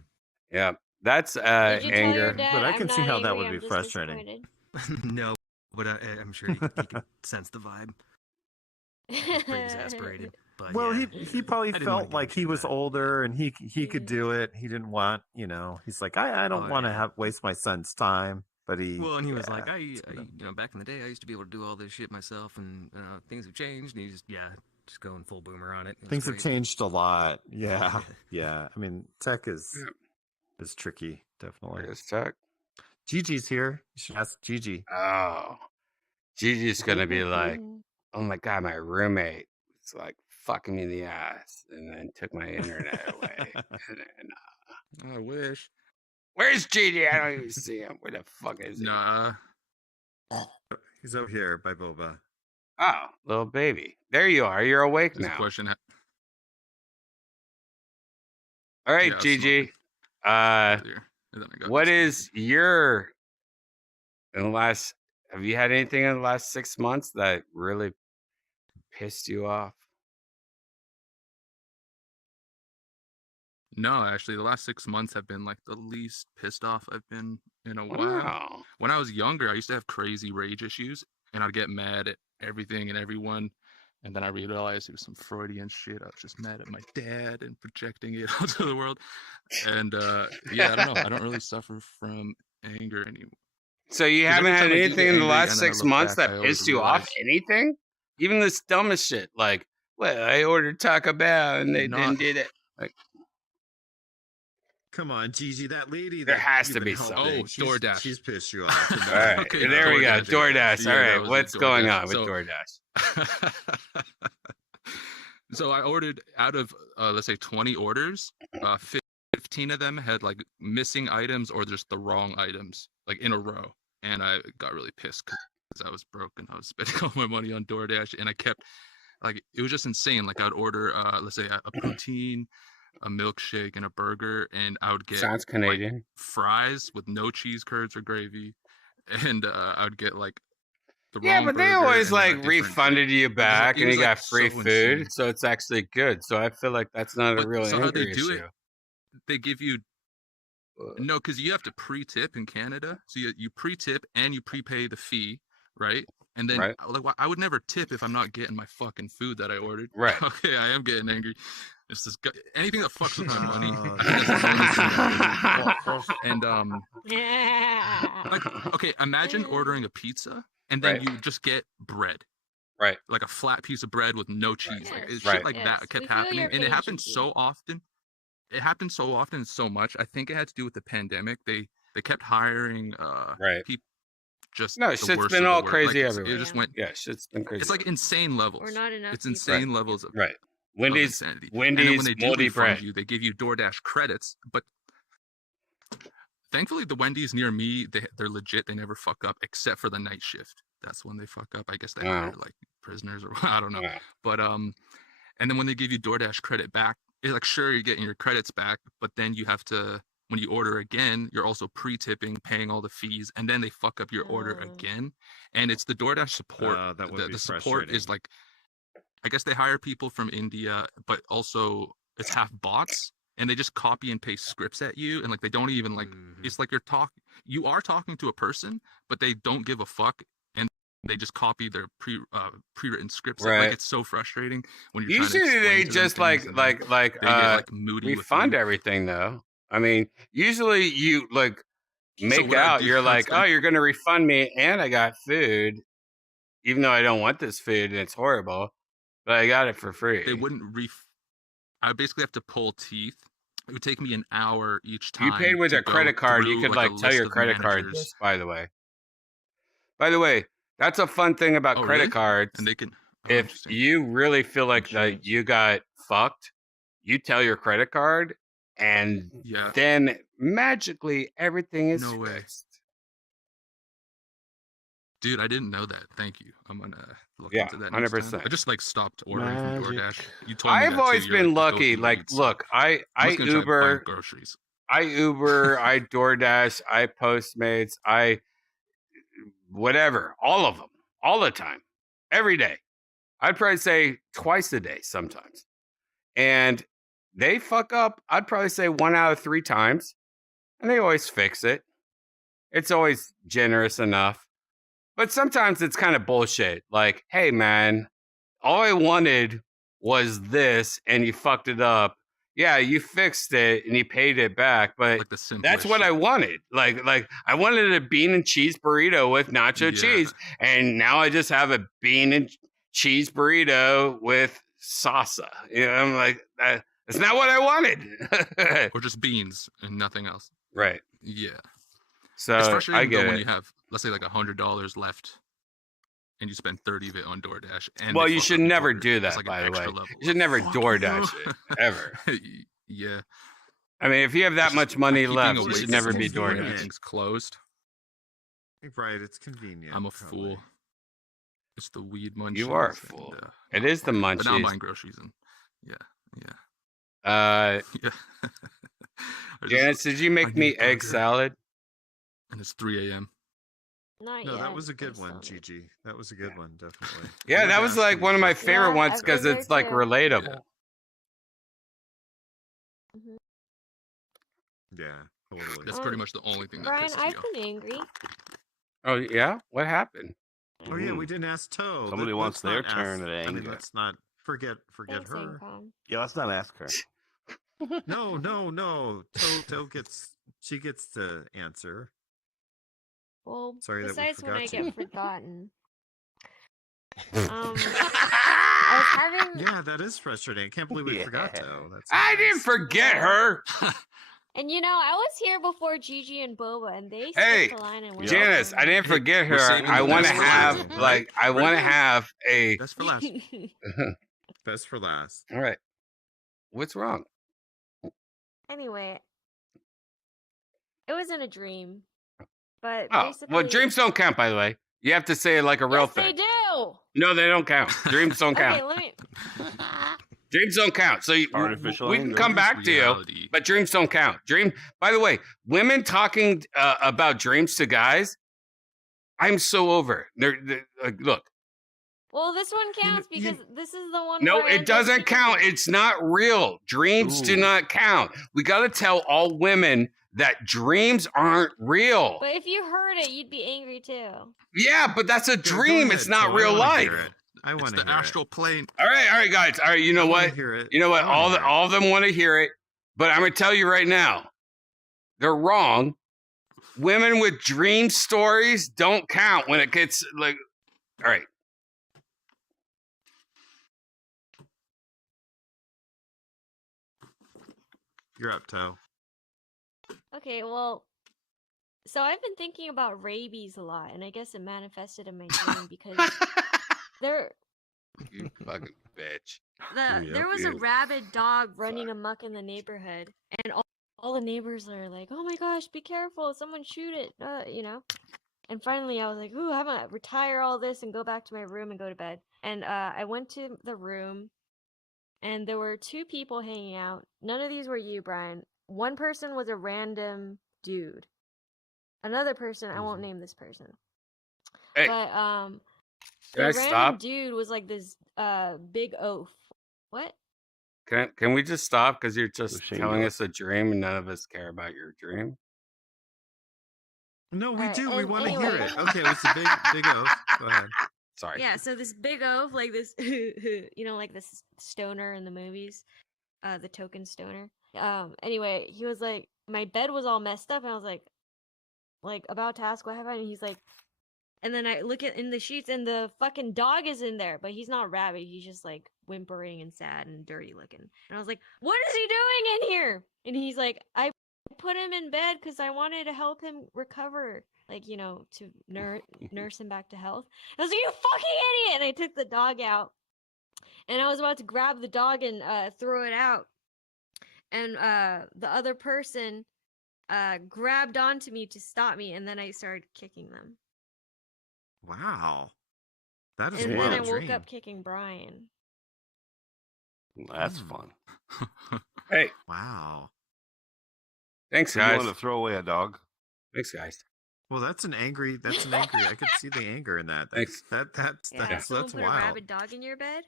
Yeah, that's Did you tell your anger. dad But I I'm can see not how that angry, would be I'm just frustrating. disappointed? No, but I'm sure he could sense the vibe. He was pretty exasperated. But Well, yeah, he probably I didn't wanna felt give like him he shit was for that. older and he could do it. He didn't want, he's like, I don't Oh, want to yeah. have waste my son's time. But Well, and he was like, it's back in the day, I used to be able to do all this shit myself, and things have changed. And he's just going full boomer on it. It was things have great. changed a lot. Yeah, yeah. I mean, tech is tricky, definitely. It's tech. Gigi's here. You should ask Gigi. Oh, Gigi's gonna be like, oh my God, my roommate was like fucking me in the ass and then took my internet away. And, I wish. where's Gigi? I don't even see him. Where the fuck is he? Nah. He's over here by Boba. Oh, little baby. There you are. You're awake There's a now. question. All right, Yeah, Gigi. earlier, and then I got What disconnected. is your have you had anything in the last 6 months that really pissed you off? No, actually, the last 6 months have been like the least pissed off I've been in a while. Wow. When I was younger, I used to have crazy rage issues, and I'd get mad at everything and everyone. And then I realized it was some Freudian shit. I was just mad at my dad and projecting it onto the world. And yeah, I don't know. I don't really suffer from anger anymore. So you 'Cause every haven't had time I do anything get in the angry last and then I 6 look months back, I that always pissed you off? realize- Anything? Even this dumbest shit, like, well, I ordered Taco Bell and they Not- didn't do it. Like, Come on, Gigi, that lady. There that has you've to been be something. helping, Oh, DoorDash. She's pissed you off. all right, Okay, there we go. DoorDash. DoorDash. Yeah, All that right, was it, what's going DoorDash. on with So- DoorDash? So I ordered out of let's say 20 orders, 15 of them had like missing items or just the wrong items like in a row, and I got really pissed because I was broke and I was spending all my money on DoorDash, and I kept like it was just insane. Like I'd order let's say a poutine, a milkshake, and a burger, and I would get Sounds Canadian. fries with no cheese, curds, or gravy, and I would get like the Yeah, wrong but they burger always and then a like different refunded you back, it and was, you like, got free so food, insane. so it's actually good. So I feel like that's not a But real so how angry they do issue. it? They give you no, because you have to pre-tip in Canada. So you pre-tip and you prepay the fee, right? And then Right. like I would never tip if I'm not getting my fucking food that I ordered. Right. Okay, I am getting angry. It's this anything that fucks with my money. Oh, And Yeah. like okay, imagine ordering a pizza and then Right. you just get bread. Right. Like a flat piece of bread with no cheese. Like Yes. it's Right. shit like Yes, that we kept feel happening. your And it pain, happened Gigi. so often. It happened so often and so much. I think it had to do with the pandemic. They kept hiring Right. people just No, the shit's worst been of the all worst. crazy Like, everywhere. It just Yeah. went Yeah, shit's been crazy. it's like insane levels. Or not enough It's people. insane levels of right. of Wendy's, insanity. And then when Wendy's they do moldy refund bread. you, they give you DoorDash credits, but Thankfully, the Wendy's near me, they're legit. They never fuck up, except for the night shift. That's when they fuck up. I guess they hire like prisoners or I don't know. But and then when they give you DoorDash credit back, it's like sure you're getting your credits back, but then you have to when you order again, you're also pre-tipping, paying all the fees, and then they fuck up your order again. And it's the DoorDash support. That would be the support is frustrating. like, I guess they hire people from India, but also it's half bots, and they just copy and paste scripts at you, and like they don't even like. It's like you are talking to a person, but they don't give a fuck, and they just copy their pre-written scripts. Right. Like it's so frustrating when you're Usually trying to they explain to them just things, and then they get like moody with refund you. everything though. I mean, usually you like make what I out do you're like, instead- oh, you're gonna refund me, and I got food, even though I don't want this food and it's horrible, but I got it for free. They wouldn't I would basically have to pull teeth. It would take me an hour each time. You paid with to a credit go card. You through, could like, like a tell list your of credit card managers. this, by the way. By the way, that's a fun thing about Oh, credit really? cards. And they can. If you really feel like that you got fucked, you tell your credit card, and then magically everything is No way. fixed. Dude, I didn't know that. Thank you. I'm gonna look Yeah, into that next time. 100%. I just like stopped ordering from Magic. DoorDash. You told me I've that too. always You're been like, lucky. "Go Like, Eats." look, I I'm just gonna try Uber, buying groceries. I Uber, I DoorDash, I Postmates, I whatever, all of them, all the time, every day. I'd probably say twice a day sometimes. And they fuck up, I'd probably say 1 out of 3 times, and they always fix it. It's always generous enough. But sometimes it's kind of bullshit. Like, hey, man, all I wanted was this, and you fucked it up. Yeah, you fixed it, and you paid it back, but Like the that's simplest what I wanted. Like I wanted a bean and cheese burrito with nacho cheese, and now I just have a bean and cheese burrito with salsa. You know, I'm like, that's not what I wanted. Or just beans and nothing else. Right. Yeah. So It's frustrating I get though when it. you have, let's say, like $100 left, and you spend 30 of it on DoorDash. And Well, they you fuck should up your never order. do It's that, like by an the way. extra level You should of, never "Fuck DoorDash you." it, ever. Yeah. I mean, if you have that much money Keeping left, a you wait should never be list before DoorDash. everything's closed. Right, it's convenient. I'm a fool. It's the weed munchies. You are a fool. It is the munchies. But now I'm buying groceries and yeah. Yeah. Janice, did you make me egg salad? And it's 3 a.m. Not No, yet. that was a good one, Gigi. That was a good one, definitely. Yeah, that was like one of my favorite Yeah, ones I've because been it's there like too. relatable. Yeah, totally. That's pretty much the only thing that Brian, pisses me I've off. been angry. Oh yeah, what happened? Oh yeah, we didn't ask Toe. Somebody wants Let's their not ask- turn at I mean, anger. let's not forget Thanks, her. Ancon. Yeah, let's not ask her. No. Toe she gets to answer. Well, Sorry that we besides when I forgot you. get forgotten. I was having. Yeah, that is frustrating. I can't believe we forgot Toe. That's I didn't forget her. And you know, I was here before Gigi and Boba, and they Hey, skipped the line and went. Janice, I didn't forget her. we're saving I the want to best for have last, like I want to have a. Best for last. Best for last. All right. What's wrong? Anyway, it wasn't a dream, but Oh, basically. well, dreams don't count, by the way. You have to say it like a real Yes, thing. they do. No, they don't count. Dreams don't count. Okay, let me. Dreams don't count. So Artificial we can anger. come back to you, Reality. but dreams don't count. By the way, women talking about dreams to guys, I'm so over. They're like, look, Well, this one counts because this is the one. no, where I it end up doesn't thinking- count. It's not real. Dreams do not count. We got to tell all women that dreams aren't real. But if you heard it, you'd be angry too. Yeah, but that's a Go dream. ahead, It's not Toe. I real wanna life. hear it. I It's want the to hear astral plane. All right, guys. All right, you know I wanna what? hear it. You know what? I wanna hear it. All of them want to hear it, but I'm going to tell you right now, they're wrong. Women with dream stories don't count when it gets like. All right. You're up, Toe. Okay, well, so I've been thinking about rabies a lot, and I guess it manifested in my dream because there You fucking bitch. there was a rabid dog running amok in the neighborhood, and all the neighbors are like, "Oh my gosh, be careful! Someone shoot it!" And finally, I was like, "Ooh, I'm gonna retire all this and go back to my room and go to bed." And I went to the room, and there were 2 people hanging out. None of these were you, Brian. One person was a random dude. Another person, I won't name this person. Hey, But can the I random stop? dude was like this big oaf. What? Can we just stop? Because you're just Shane, telling do it. us a dream and none of us care about your dream. No, we Alright, do. We and want to hear anyway. it. Okay, it was a big oath. Go ahead. Sorry. Yeah, so this big oaf, like this, you know, like this stoner in the movies, the token stoner. Anyway, he was like, my bed was all messed up, and I was like about to ask what happened, and he's like, and then I look at in the sheets, and the fucking dog is in there, but he's not rabid. He's just like whimpering and sad and dirty looking. And I was like, what is he doing in here? And he's like, I put him in bed because I wanted to help him recover, like, you know, to nurse him back to health. I was like, you fucking idiot! And I took the dog out, and I was about to grab the dog and throw it out, and the other person grabbed onto me to stop me, and then I started kicking them. Wow, that is And a then I wild woke dream. up kicking Brian. That's fun. Hey, Wow. thanks, So you guys. want to throw away a dog? Thanks, guys. Well, that's an angry. I could see the anger in that. Thanks. Yeah, That's someone put a wild. rabid dog in your bed?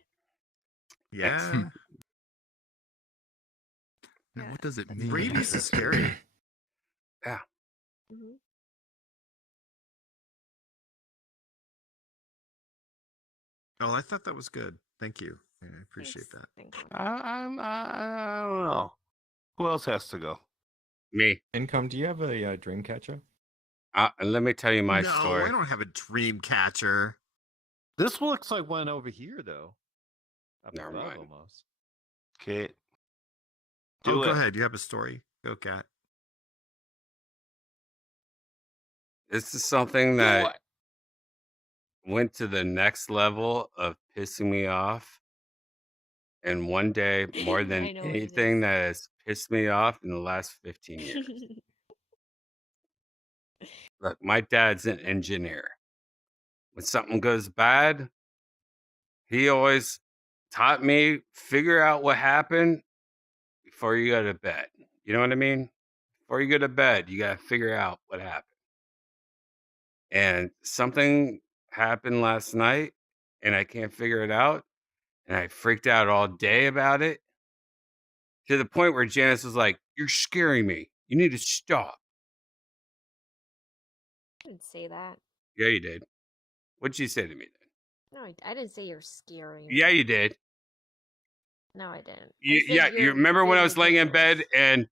Yeah. Now, what does it mean? Rabies is scary. Yeah. Mm-hmm. Oh, I thought that was good. Thank you. I appreciate that. Thank you. I don't know. Who else has to go? Me. Income, do you have a dream catcher? Let me tell you my No, story. I don't have a dream catcher. This looks like one over here, though. Up Never above, mind. almost. Okay. Go Do it. ahead. You have a story. Go, Cat. This is something that went to the next level of pissing me off. And one day, more than I know what it anything is. that has pissed me off in the last 15 years. Look, my dad's an engineer. When something goes bad, he always taught me figure out what happened before you go to bed. You know what I mean? Before you go to bed, you got to figure out what happened. And something happened last night, and I can't figure it out. And I freaked out all day about it to the point where Janice was like, "You're scaring me. You need to stop." I didn't say that. Yeah, you did. What'd you say to me then? No, I didn't say you're scary. Yeah, you did. No, I didn't. I You, said yeah, you you're remember when I being was laying in ridiculous. bed and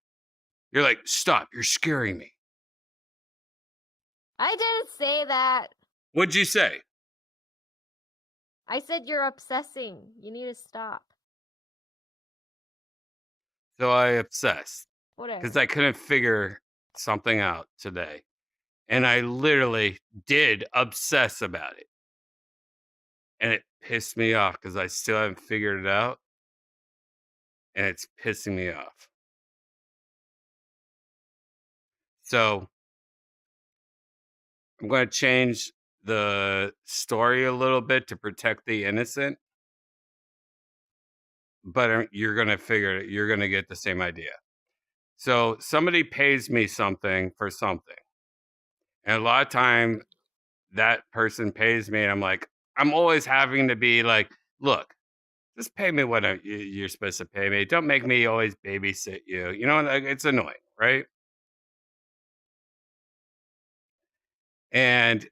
you're like, "Stop! You're scaring me." I didn't say that. What'd you say? I said you're obsessing. You need to stop. So I obsessed Whatever. because I couldn't figure something out today, and I literally did obsess about it, and it pissed me off because I still haven't figured it out, and it's pissing me off. So I'm going to change the story a little bit to protect the innocent, but you're going to figure it. You're going to get the same idea. So somebody pays me something for something, and a lot of time that person pays me, and I'm like, I'm always having to be like, look, just pay me what you're supposed to pay me. Don't make me always babysit you. You know, like, it's annoying, right? And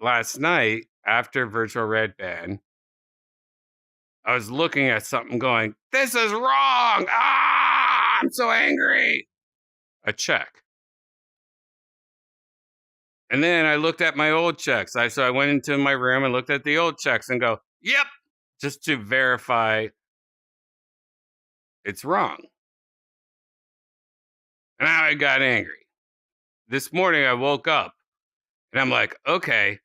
last night after virtual redban, I was looking at something going, this is wrong. Ah, I'm so angry. A check. And then I looked at my old checks. So I went into my room and looked at the old checks and go, yep, just to verify it's wrong. And now I got angry. This morning I woke up and I'm like, okay,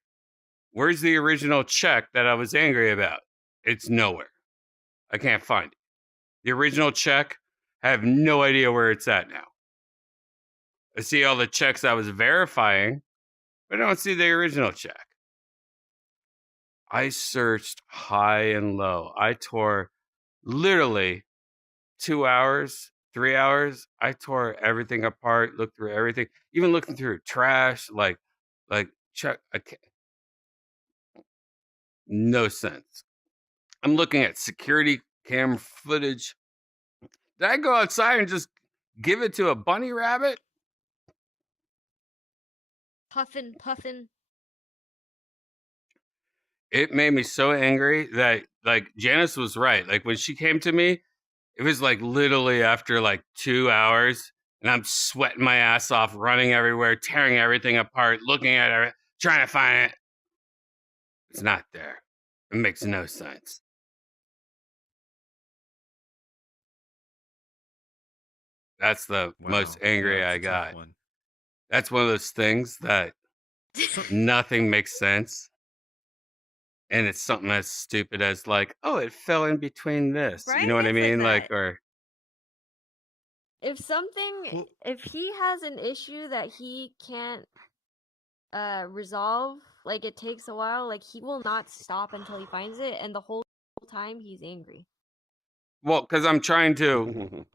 where's the original check that I was angry about? It's nowhere. I can't find it. The original check, I have no idea where it's at now. I see all the checks I was verifying, but I don't see the original check. I searched high and low. I tore literally 2 hours, 3 hours. I tore everything apart, looked through everything, even looking through trash, like check. No sense. I'm looking at security camera footage. Did I go outside and just give it to a bunny rabbit? Puffin. It made me so angry that, like, Janice was right. Like, when she came to me, it was like literally after like 2 hours, and I'm sweating my ass off, running everywhere, tearing everything apart, looking at it, trying to find it. It's not there. It makes no sense. That's the most angry I got. That's one of those things that nothing makes sense. And it's something as stupid as like, oh, it fell in between this. You know what I Brian is mean? like Like, that. or If he has an issue that he can't resolve, like it takes a while, like he will not stop until he finds it, and the whole time he's angry. well, because I'm trying to,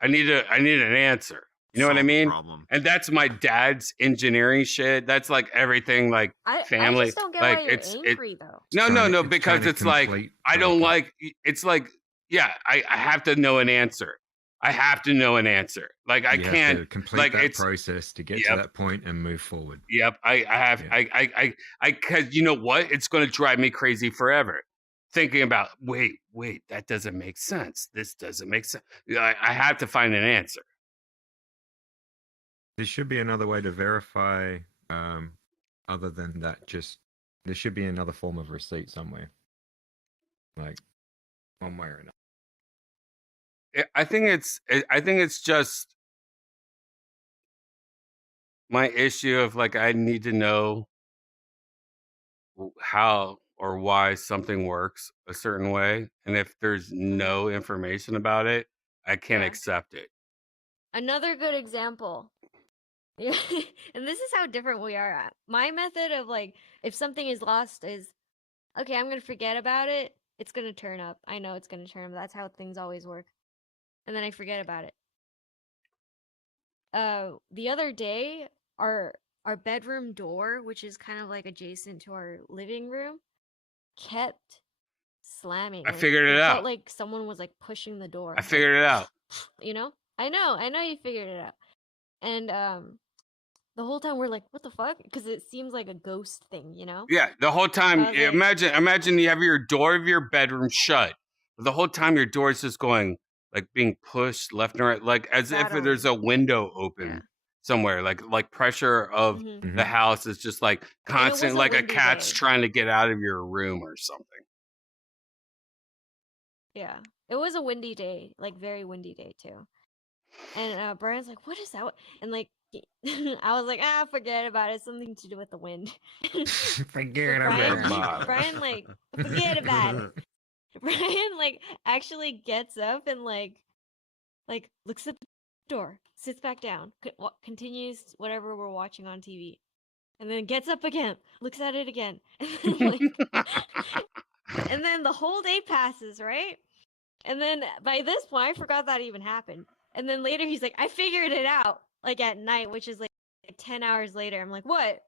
I need an answer. You know what I Solve the mean? problem. And that's my dad's engineering shit. That's like everything, like I family. just don't get like why you're angry though. No, because it's like I don't like. It's like, yeah, I have to know an answer. I have to know an answer. Like I You have can't to complete like that it's process to get to that point and move forward. Yep, because you know what? It's going to drive me crazy forever. Thinking about, wait, that doesn't make sense. This doesn't make sense. I have to find an answer. There should be another way to verify, other than that. Just there should be another form of receipt somewhere, like one way or another. I think it's just my issue of like I need to know how or why something works a certain way, and if there's no information about it, I can't Yeah. accept it. Another good example. Yeah, and this is how different we are at. My method of like, if something is lost is, okay, I'm gonna forget about it. It's gonna turn up. I know it's gonna turn up. That's how things always work. And then I forget about it. The other day, our bedroom door, which is kind of like adjacent to our living room, kept slamming. I figured it felt out. like someone was like pushing the door. I figured it out. You know? I know you figured it out. And the whole time we're like, what the fuck? Because it seems like a ghost thing, you know? Yeah, the whole time. I was like- Imagine you have your door of your bedroom shut. The whole time your door is just going, like being pushed left and right, like as if there's a window open somewhere. Like pressure of the house is just like constant, like a cat's trying to get out of your room or something. Yeah, it was a windy day, like very windy day too. And Brian's like, "What is that?" And like, I was like, forget about it. It's something to do with the wind." Forget about it. Brian like, forget about it. Brian like actually gets up and like looks at the door, sits back down, continues whatever we're watching on TV, and then gets up again, looks at it again, and then, like, and then the whole day passes, right? And then by this point, I forgot that even happened. And then later he's like, I figured it out, like at night, which is like 10 hours later. I'm like, what?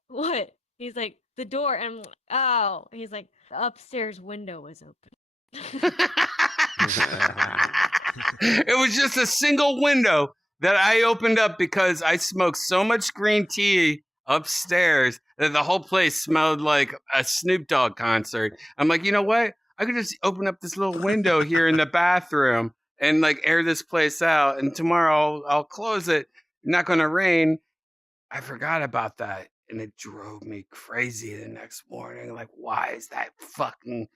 He's like, the door. And I'm like, oh. And he's like, the upstairs window was open. It was just a single window that I opened up because I smoked so much green tea upstairs that the whole place smelled like a Snoop Dogg concert. I'm like, you know what? I could just open up this little window here in the bathroom and like air this place out. And tomorrow I'll close it. Not going to rain. I forgot about that. And it drove me crazy the next morning. Like, why is that fucking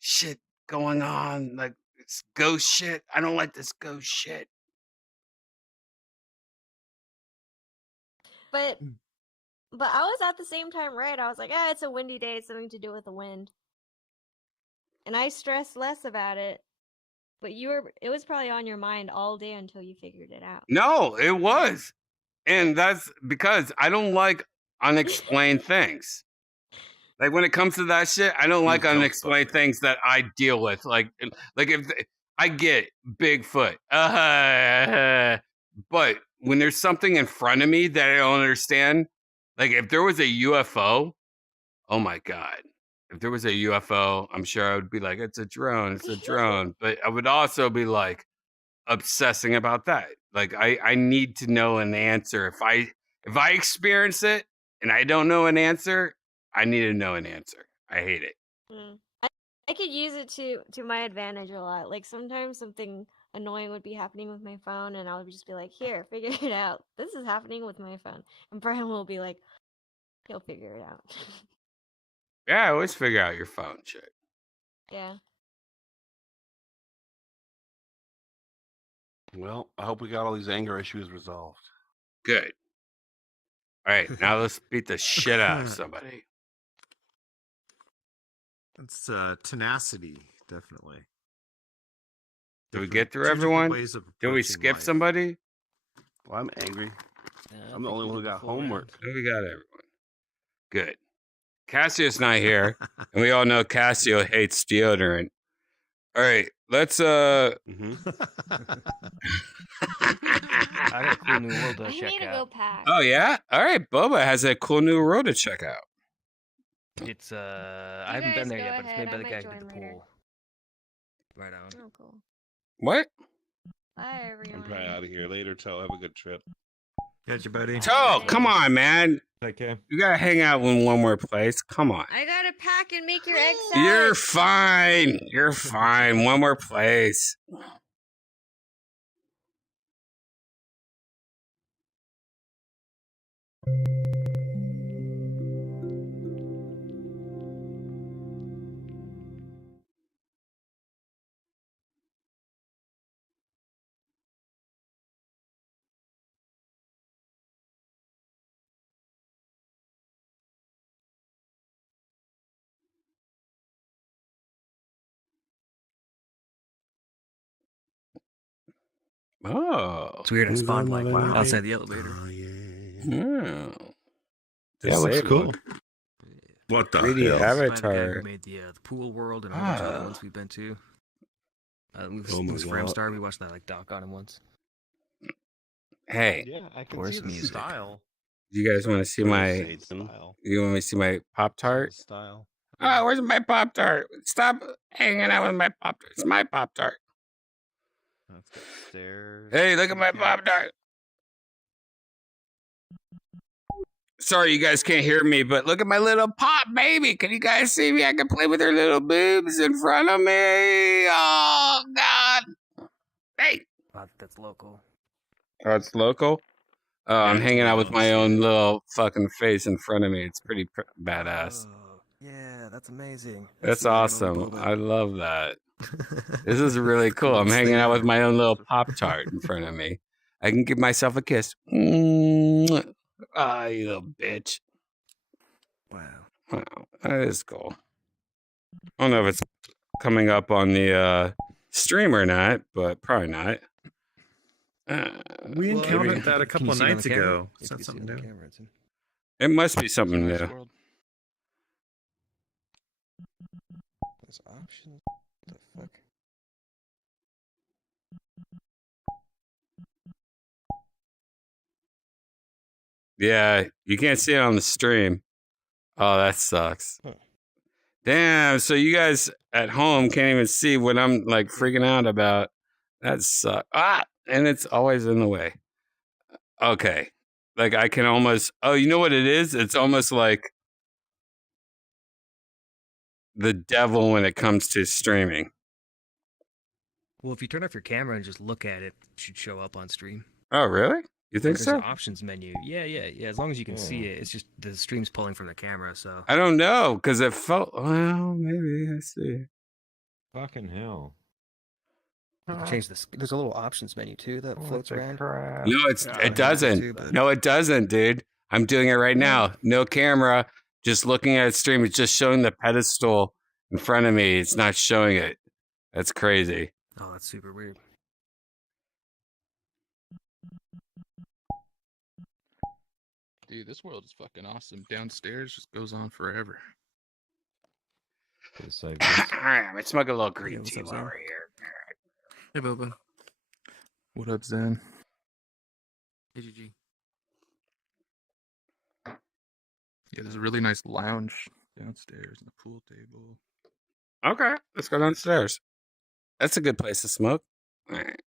shit going on? Like, it's ghost shit. I don't like this ghost shit. But I was at the same time right. I was like, it's a windy day. It's something to do with the wind. And I stressed less about it. But it was probably on your mind all day until you figured it out. No, it was. And that's because I don't like unexplained things. Like when it comes to that shit, I don't like unexplained things that I deal with. Like if I get Bigfoot, but when there's something in front of me that I don't understand, like if there was a UFO, oh my god, if there was a UFO, I'm sure I would be like, it's a drone, it's a drone. But I would also be like obsessing about that. Like I need to know an answer. If I experience it and I don't know an answer, I need to know an answer. I hate it. I could use it to my advantage a lot. Like sometimes something annoying would be happening with my phone, and I would just be like, "Here, figure it out. This is happening with my phone." And Brian will be like, "He'll figure it out." Yeah, I always figure out your phone shit. Yeah. Well, I hope we got all these anger issues resolved. Good. All right, now let's beat the shit out of somebody. It's tenacity, definitely. Did we get through Two different everyone? ways of Did we approaching skip life. somebody? Well, I'm angry. I'm the only one who got homework. We got everyone. Good. Cassio's not here, and we all know Cassio hates deodorant. All right, let's Mm-hmm. I got a cool new world to I check need to out. go pack. Oh yeah? All right, Boba has a cool new road to check out. It's I haven't guys been there go yet, but it's ahead, made by I the might guy at join the later. pool. Right on. Oh, cool. What? Bye, I'm everyone. probably out of here later. Tell have a good trip. Catch you, buddy. Oh, come on, man. Okay. You gotta hang out in one more place. Come on. I gotta pack and make your egg You're salad. fine. You're fine. One more place. Oh. It's weird. I spawned like Wow. outside the elevator. Oh, yeah. Oh. That looks cool. Disabled. What the 3D hell? By the guy avatar. who made the pool world and a whole bunch of other ones we've been to. Oh my It was God. Framestar. We watched that like doc on him once. Hey, Yeah, I can Worse see the music. style. you guys want to see my? Satan. Style. You want me to see my Pop Tart? Style. Oh, where's my Pop Tart? Stop hanging out with my Pop Tart. It's my Pop Tart. That's got stairs. Hey, look at my Pop Tart. Sorry, you guys can't hear me, but look at my little pop baby. Can you guys see me? I can play with her little boobs in front of me. Oh, God. Hey. That's local. Oh, it's local? Oh, I'm hanging out with my own little fucking face in front of me. It's pretty badass. Oh, yeah, that's amazing. That's the awesome. I love that. This is really cool. I'm hanging out with my own little Pop-Tart in front of me. I can give myself a kiss. Ah, you little bitch. Wow. Wow, that is cool. I don't know if it's coming up on the stream or not, but probably not. We encountered that a Can couple you of see it on nights the camera? ago. If Is you that can see it something on the new? camera, it's in- It must be something Nice new. world. There's options. What the fuck? Yeah, you can't see it on the stream. Oh, that sucks. Huh. Damn, so you guys at home can't even see what I'm like freaking out about. That sucks. Ah, and it's always in the way. Okay. Like I can almost, oh, you know what it is? It's almost like the devil when it comes to streaming. Well, if you turn off your camera and just look at it, it should show up on stream. Oh, really? You think There's so? an options menu. Yeah. As long as you can see it, it's just the stream's pulling from the camera. So I don't know, because it felt, well, maybe, I see. Fucking hell. you can change this. There's a little options menu too that floats around. No, it doesn't. too, but- No, it doesn't, dude. I'm doing it right now. No camera, just looking at a stream. It's just showing the pedestal in front of me. It's not showing it. That's crazy. Oh, that's super weird. Dude, this world is fucking awesome. Downstairs just goes on forever. Alright, let's smoke a little green Yeah, what's tea up, while Zen? we're here. Hey, Boba. What up, Zen? Hey, GG. Yeah, there's a really nice lounge downstairs and a pool table. Okay, let's go downstairs. That's a good place to smoke. Alright.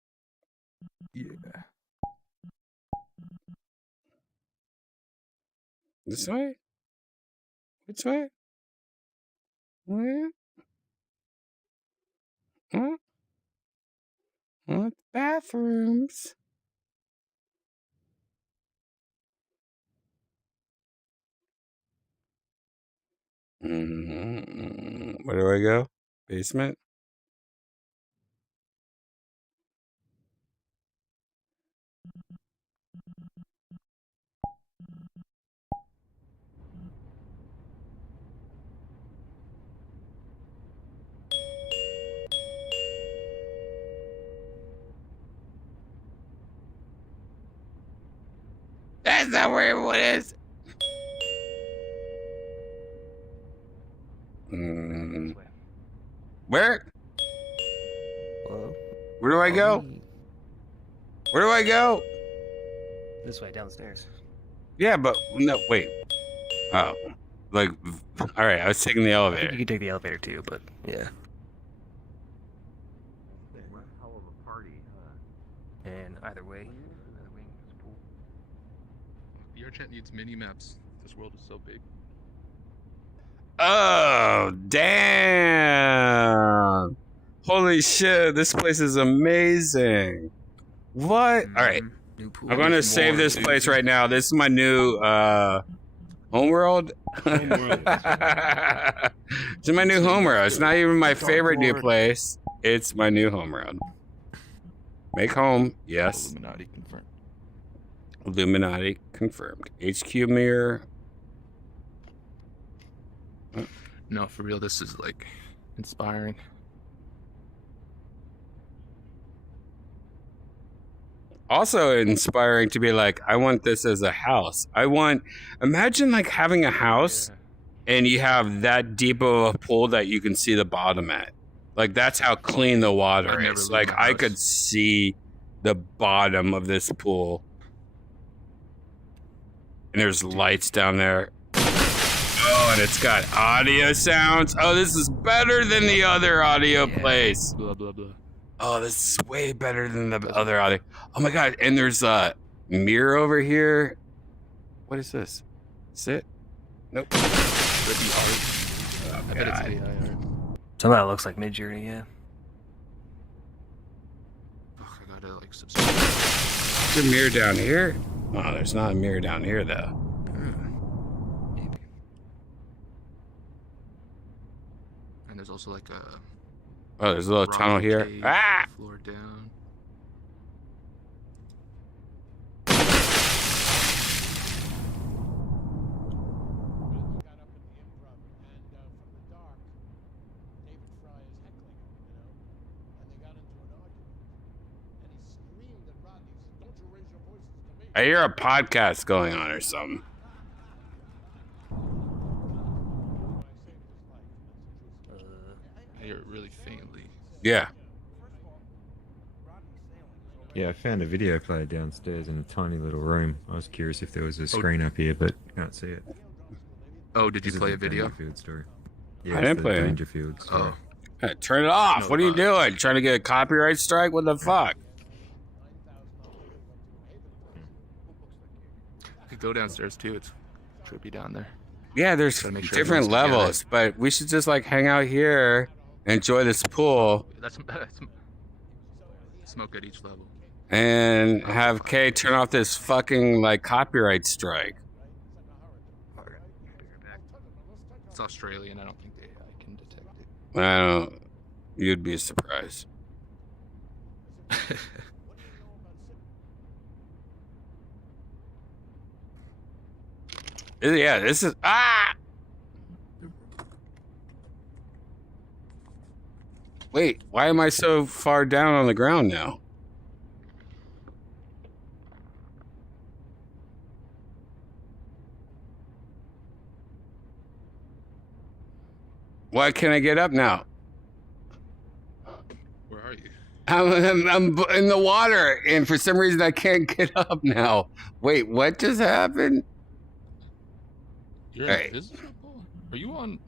Yeah. This way? Which way? Where? Huh? What bathrooms? Where do I go? Basement? That's not where everyone is. Where? Hello? Where do I go? Where do I go? This way, downstairs. Yeah, but no, wait. Oh, like, all right. I was taking the I elevator. think you could take the elevator too, but yeah. Hell of a party, And either way, it's cool. VR chat needs mini maps. This world is so big. Oh, damn! Holy shit! This place is amazing. What? All right. New pool. I'm gonna save this place right now. This is my new homeworld. It's my new homeworld. It's not even my favorite new place. It's my new homeworld. Make home. Yes. Illuminati confirmed. Illuminati confirmed. HQ mirror. No, for real, this is like inspiring. Also inspiring to be like, I want this as a house. Imagine like having a house and you have that deep of a pool that you can see the bottom at. Like that's how clean the water is. Like I could see the bottom of this pool. And there's lights down there. Oh, and it's got audio sounds. Oh, this is better than the other audio place. Blah, blah, blah. Oh, this is way better than the other audio. Oh my god, and there's a mirror over here. What is this? Sit? Nope. Could be art. I bet it's AI art. Some of that looks like Midjourney, yeah. Fuck, I gotta like subscribe. There's a mirror down here. Oh, there's not a mirror down here though. Maybe. And there's also like a. Oh, there's a little tunnel here. cave, Ah! Floor down. I hear a podcast going on or something. I hear it really faintly. Yeah. Yeah, I found a video player downstairs in a tiny little room. I was curious if there was a screen up here, but can't see it. Oh, did you This is play the a video? Dangerfield story. I Yeah, didn't it's the play it. Dangerfield story. Oh. Hey, turn it off. No, What are you doing? Trying to get a copyright strike? What the fuck? I could go downstairs too. It's trippy down there. Yeah, there's Gotta make sure different everyone's levels, but we should just like hang out here, enjoy this pool, That's smoke at each level. and have Kay turn off this fucking like copyright strike. It's Australian. I don't think the AI can detect it. I don't. You'd be surprised. Yeah, this is Wait, why am I so far down on the ground now? Why can't I get up now? Where are you? I'm in the water, and for some reason I can't get up now. Wait, what just happened? You're Hey. invisible? Are you on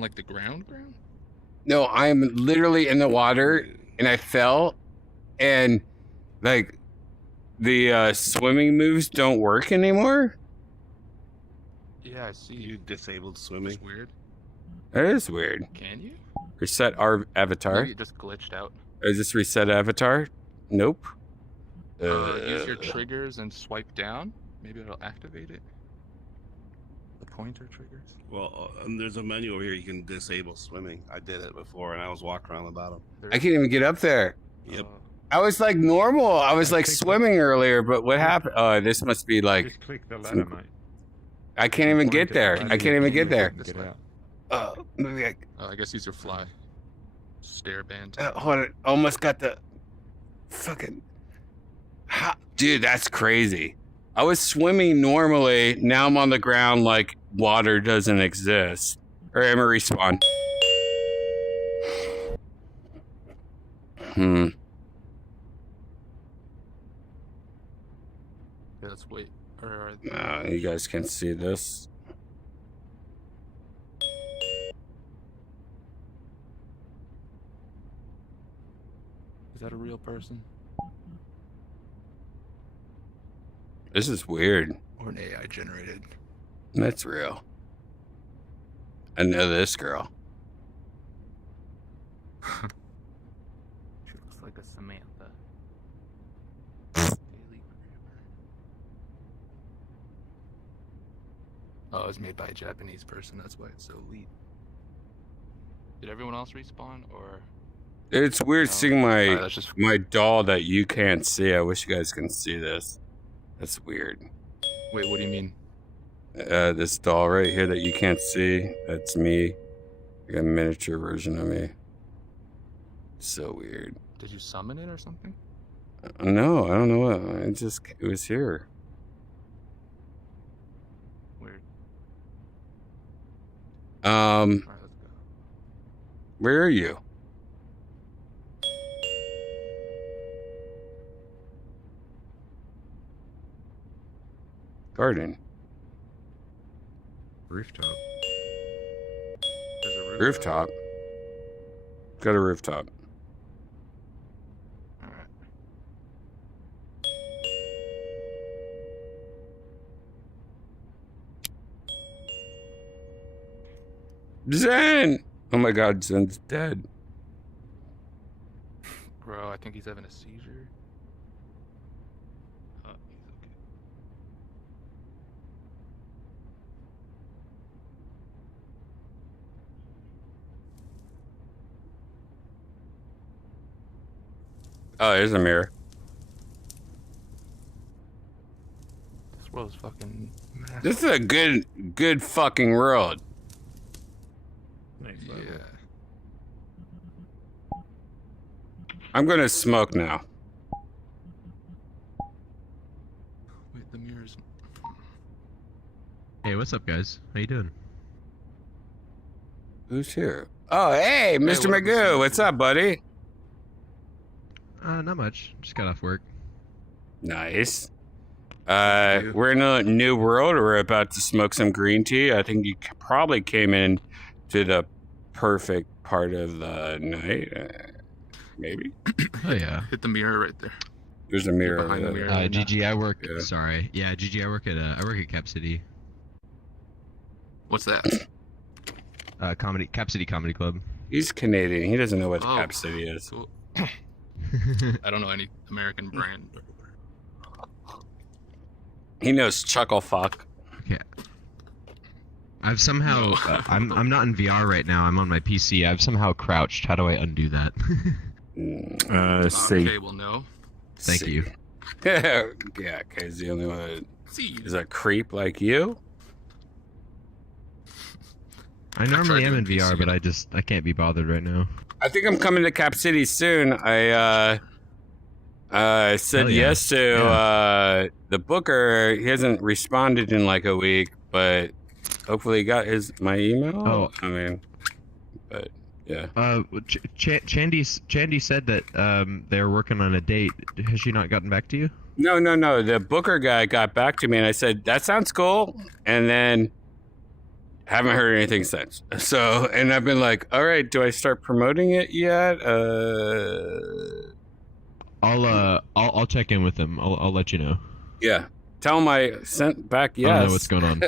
like the ground? No, I'm literally in the water, and I fell, and like the swimming moves don't work anymore. Yeah, I see. You disabled swimming. It's weird. That is weird. Can you? Reset our avatar. Maybe it just glitched out. Is this reset avatar? Nope. Use your triggers and swipe down. Maybe it'll activate it. The pointer triggers. Well, there's a menu over here you can disable swimming. I did it before, and I was walking around the bottom. I can't even get up there. Yep. I was like normal. I was like swimming earlier, but what happened? Oh, this must be like. Just click the ladder, mate. I can't even Point get at the there. ladder. I can't even get there. Get out. Oh, maybe I guess use your fly. Stair band. hold on. Almost got the fucking. Dude, that's crazy. I was swimming normally. Now I'm on the ground like water doesn't exist. Or I'm a respawn. Yeah, let's wait. You guys can see this. Is that a real person? This is weird. Or an AI generated? That's real. I know this girl. She looks like a Samantha. Oh, it was made by a Japanese person. That's why it's so elite. Did everyone else respawn, or? It's weird No. seeing my Alright, let's just- my doll that you can't see. I wish you guys can see this. That's weird. Wait, what do you mean? This doll right here that you can't see. That's me. Like a miniature version of me. So weird. Did you summon it or something? No, I don't know what. It was here. Weird. Where are you? Garden. Rooftop. There's a Rooftop. Got a rooftop. Alright. Zen! Oh my god, Zen's dead. Bro, I think he's having a seizure. Oh, he's okay. Oh, there's a mirror. This world's fucking massive. This is a good fucking world. Yeah. I'm gonna smoke now. Wait, the mirrors. Hey, what's up, guys? How you doing? Who's here? Oh, hey, Mr. what up, Magoo. What's up, buddy? Not much. Just got off work. Nice. We're in a new world. We're about to smoke some green tea. I think you probably came in to the perfect part of the night. Maybe. Oh yeah. Hit the mirror right there. There's a mirror. Behind the over there. mirror. GG, I work. Yeah. Sorry. Yeah, GG, I work at Cap City. What's that? Cap City Comedy Club. He's Canadian. He doesn't know what Oh, Cap City is. Cool. I don't know any American brand. He knows Chuckle Fuck. Yeah. I've somehow I'm not in VR right now. I'm on my PC. I've somehow crouched. How do I undo that? C. Okay, well, no. Thank you. Yeah, because the only one that is a creep like you. I normally am in doing VR, PC. but I can't be bothered right now. I think I'm coming to Cap City soon. I said Hell yeah. yes to the booker. He hasn't responded in like a week, but hopefully he got my email. Oh. I mean, But yeah. Chandy said that they were working on a date. Has she not gotten back to you? No. The Booker guy got back to me, and I said that sounds cool, and then haven't heard anything since. So, and I've been like, all right, do I start promoting it yet? I'll check in with them. I'll let you know. Yeah. Tell him I sent back yes. I don't know what's going on.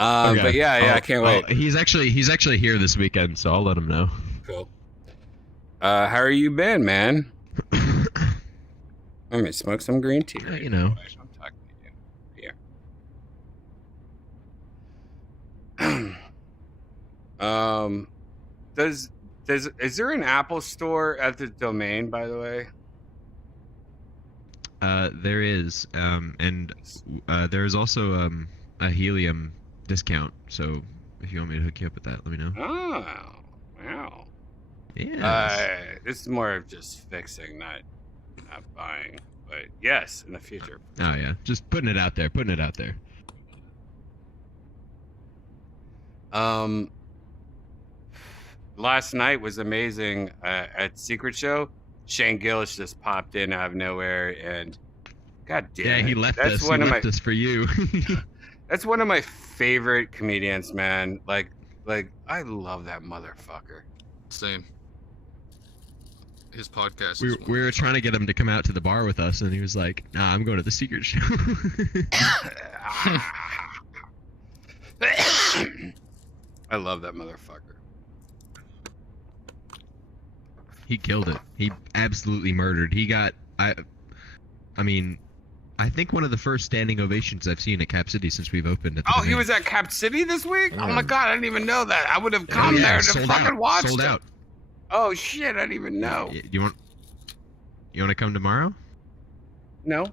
Okay. But yeah, I can't wait. He's actually here this weekend, so I'll let him know. Cool. How are you been, man? I'm gonna smoke some green tea. Yeah, you know. I'm talking to you. Is there an Apple store at the Domain, by the way? There is, and there is also a helium discount. So if you want me to hook you up with that, let me know. Oh, wow. Yeah. This is more of just fixing, not buying. But yes, in the future. Oh yeah, just putting it out there. Last night was amazing at Secret Show. Shane Gillis just popped in out of nowhere, and God damn it. Yeah, he left That's us. one He of left my, us for you. That's one of my favorite comedians, man. Like I love that motherfucker. Same. His podcast. We were trying to get him to come out to the bar with us, and he was like, "Nah, I'm going to the Secret Show." I love that motherfucker. He killed it. He absolutely murdered. He got I mean, I think one of the first standing ovations I've seen at Cap City since we've opened. At the He was at Cap City this week? Oh my god, I didn't even know that. I would have come there to fucking watch it. Sold out. Oh shit, I didn't even know. You want to come tomorrow? No.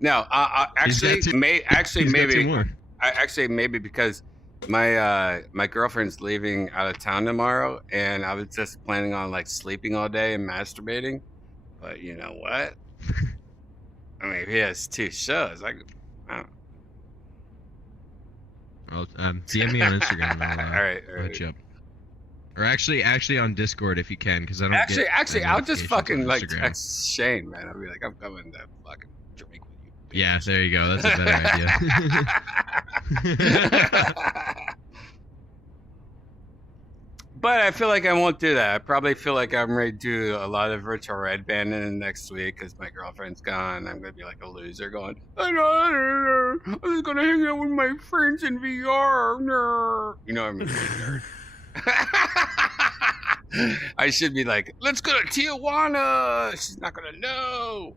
No, maybe because my girlfriend's leaving out of town tomorrow, and I was just planning on like sleeping all day and masturbating. But you know what? I mean, if he has 2 shows, I don't. Well, DM me on Instagram. And I'll, all right. hit you up. Or actually on Discord if you can, because I don't. Actually, I'll just fucking on like Instagram. text Shane, man. I'll be like, I'm coming to fucking drink with you. Yeah, there you go. That's a better idea. But I feel like I won't do that. I probably feel like I'm ready to do a lot of virtual red banding next week because my girlfriend's gone. I'm gonna be like a loser going, I was gonna hang out with my friends in VR. You know what I mean? Nerd. I should be like, let's go to Tijuana. She's not gonna know.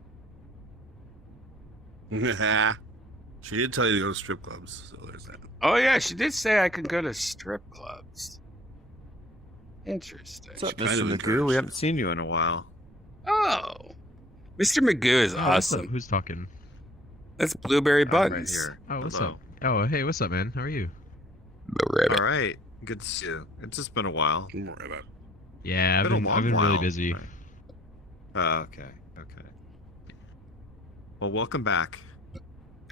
She did tell you to go to strip clubs, so there's that. Oh yeah, she did say I could go to strip clubs. Interesting. What's up, Mr. Magoo? We haven't seen you in a while. Oh, Mr. Magoo is awesome. Who's talking? That's Blueberry Buttons. Right here. Oh, what's Hello. up? Oh, hey, what's up, man? How are you? All right. Good to see you. It's just been a while. Yeah, I've been really busy. Right. Okay. Well, welcome back.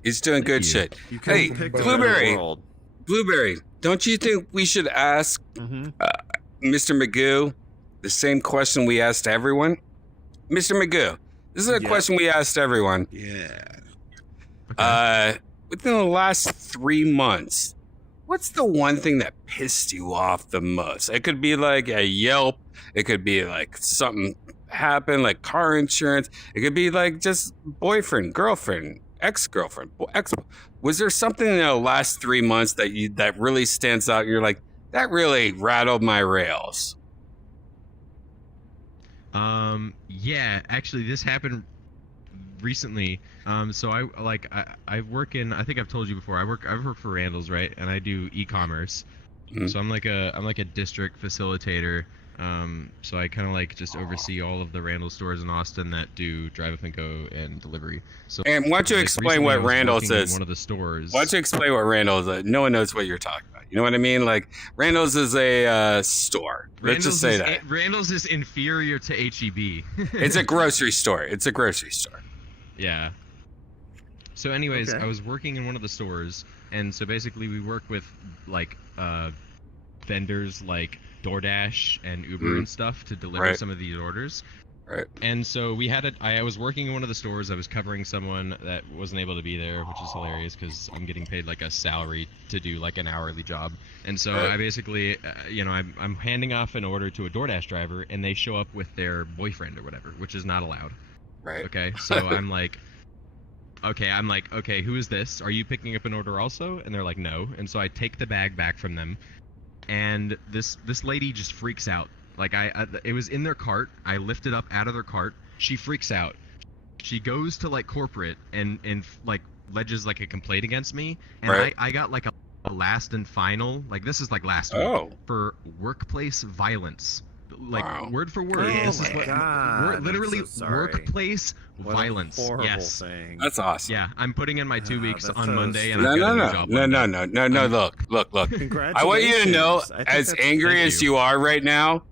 He's doing good shit. You can Hey, pick the Blueberry. world. Blueberry, don't you think we should ask Mr. Magoo the same question we asked everyone? Mr. Magoo, this is a question we asked everyone. Yeah. Within the last 3 months, what's the one thing that pissed you off the most? It could be like a Yelp. It could be like something happened, like car insurance. It could be like just boyfriend, girlfriend, ex-girlfriend, Was there something in the last 3 months that really stands out? You're like, that really rattled my rails. Yeah, actually, this happened recently. So I work in. I think I've told you before. I work for Randall's, right? And I do e-commerce. Mm-hmm. So I'm like a district facilitator. So I kind of like just oversee all of the Randall stores in Austin that do drive up and go and delivery. So And why don't you explain what Randall's is? One of the stores. Why don't you explain what Randall's is? No one knows what you're talking about. You know what I mean? Like, Randall's is a store. Let's just say that. Randall's is inferior to HEB. It's a grocery store. It's a grocery store. Yeah. So anyways, I was working in one of the stores, And so basically we work with like vendors like DoorDash and Uber and stuff to deliver some of these orders. Right. And so we had I was working in one of the stores. I was covering someone that wasn't able to be there, which is hilarious because I'm getting paid like a salary to do like an hourly job. And so I basically, I'm handing off an order to a DoorDash driver, and they show up with their boyfriend or whatever, which is not allowed. Right. Okay. So I'm like, okay, who is this? Are you picking up an order also? And they're like, no. And so I take the bag back from them, and this lady just freaks out. Like it was in their cart. I lift it up out of their cart. She freaks out. She goes to like corporate and like ledges like a complaint against me. And I got like a last and final, like this is like last week, for workplace violence. Like word for word. This is what literally workplace violence. Yes. Thing. That's awesome. Yeah, I'm putting in my 2 weeks on Monday, and No. I've got a new job No. Look. I want you to know, as angry as you are right now,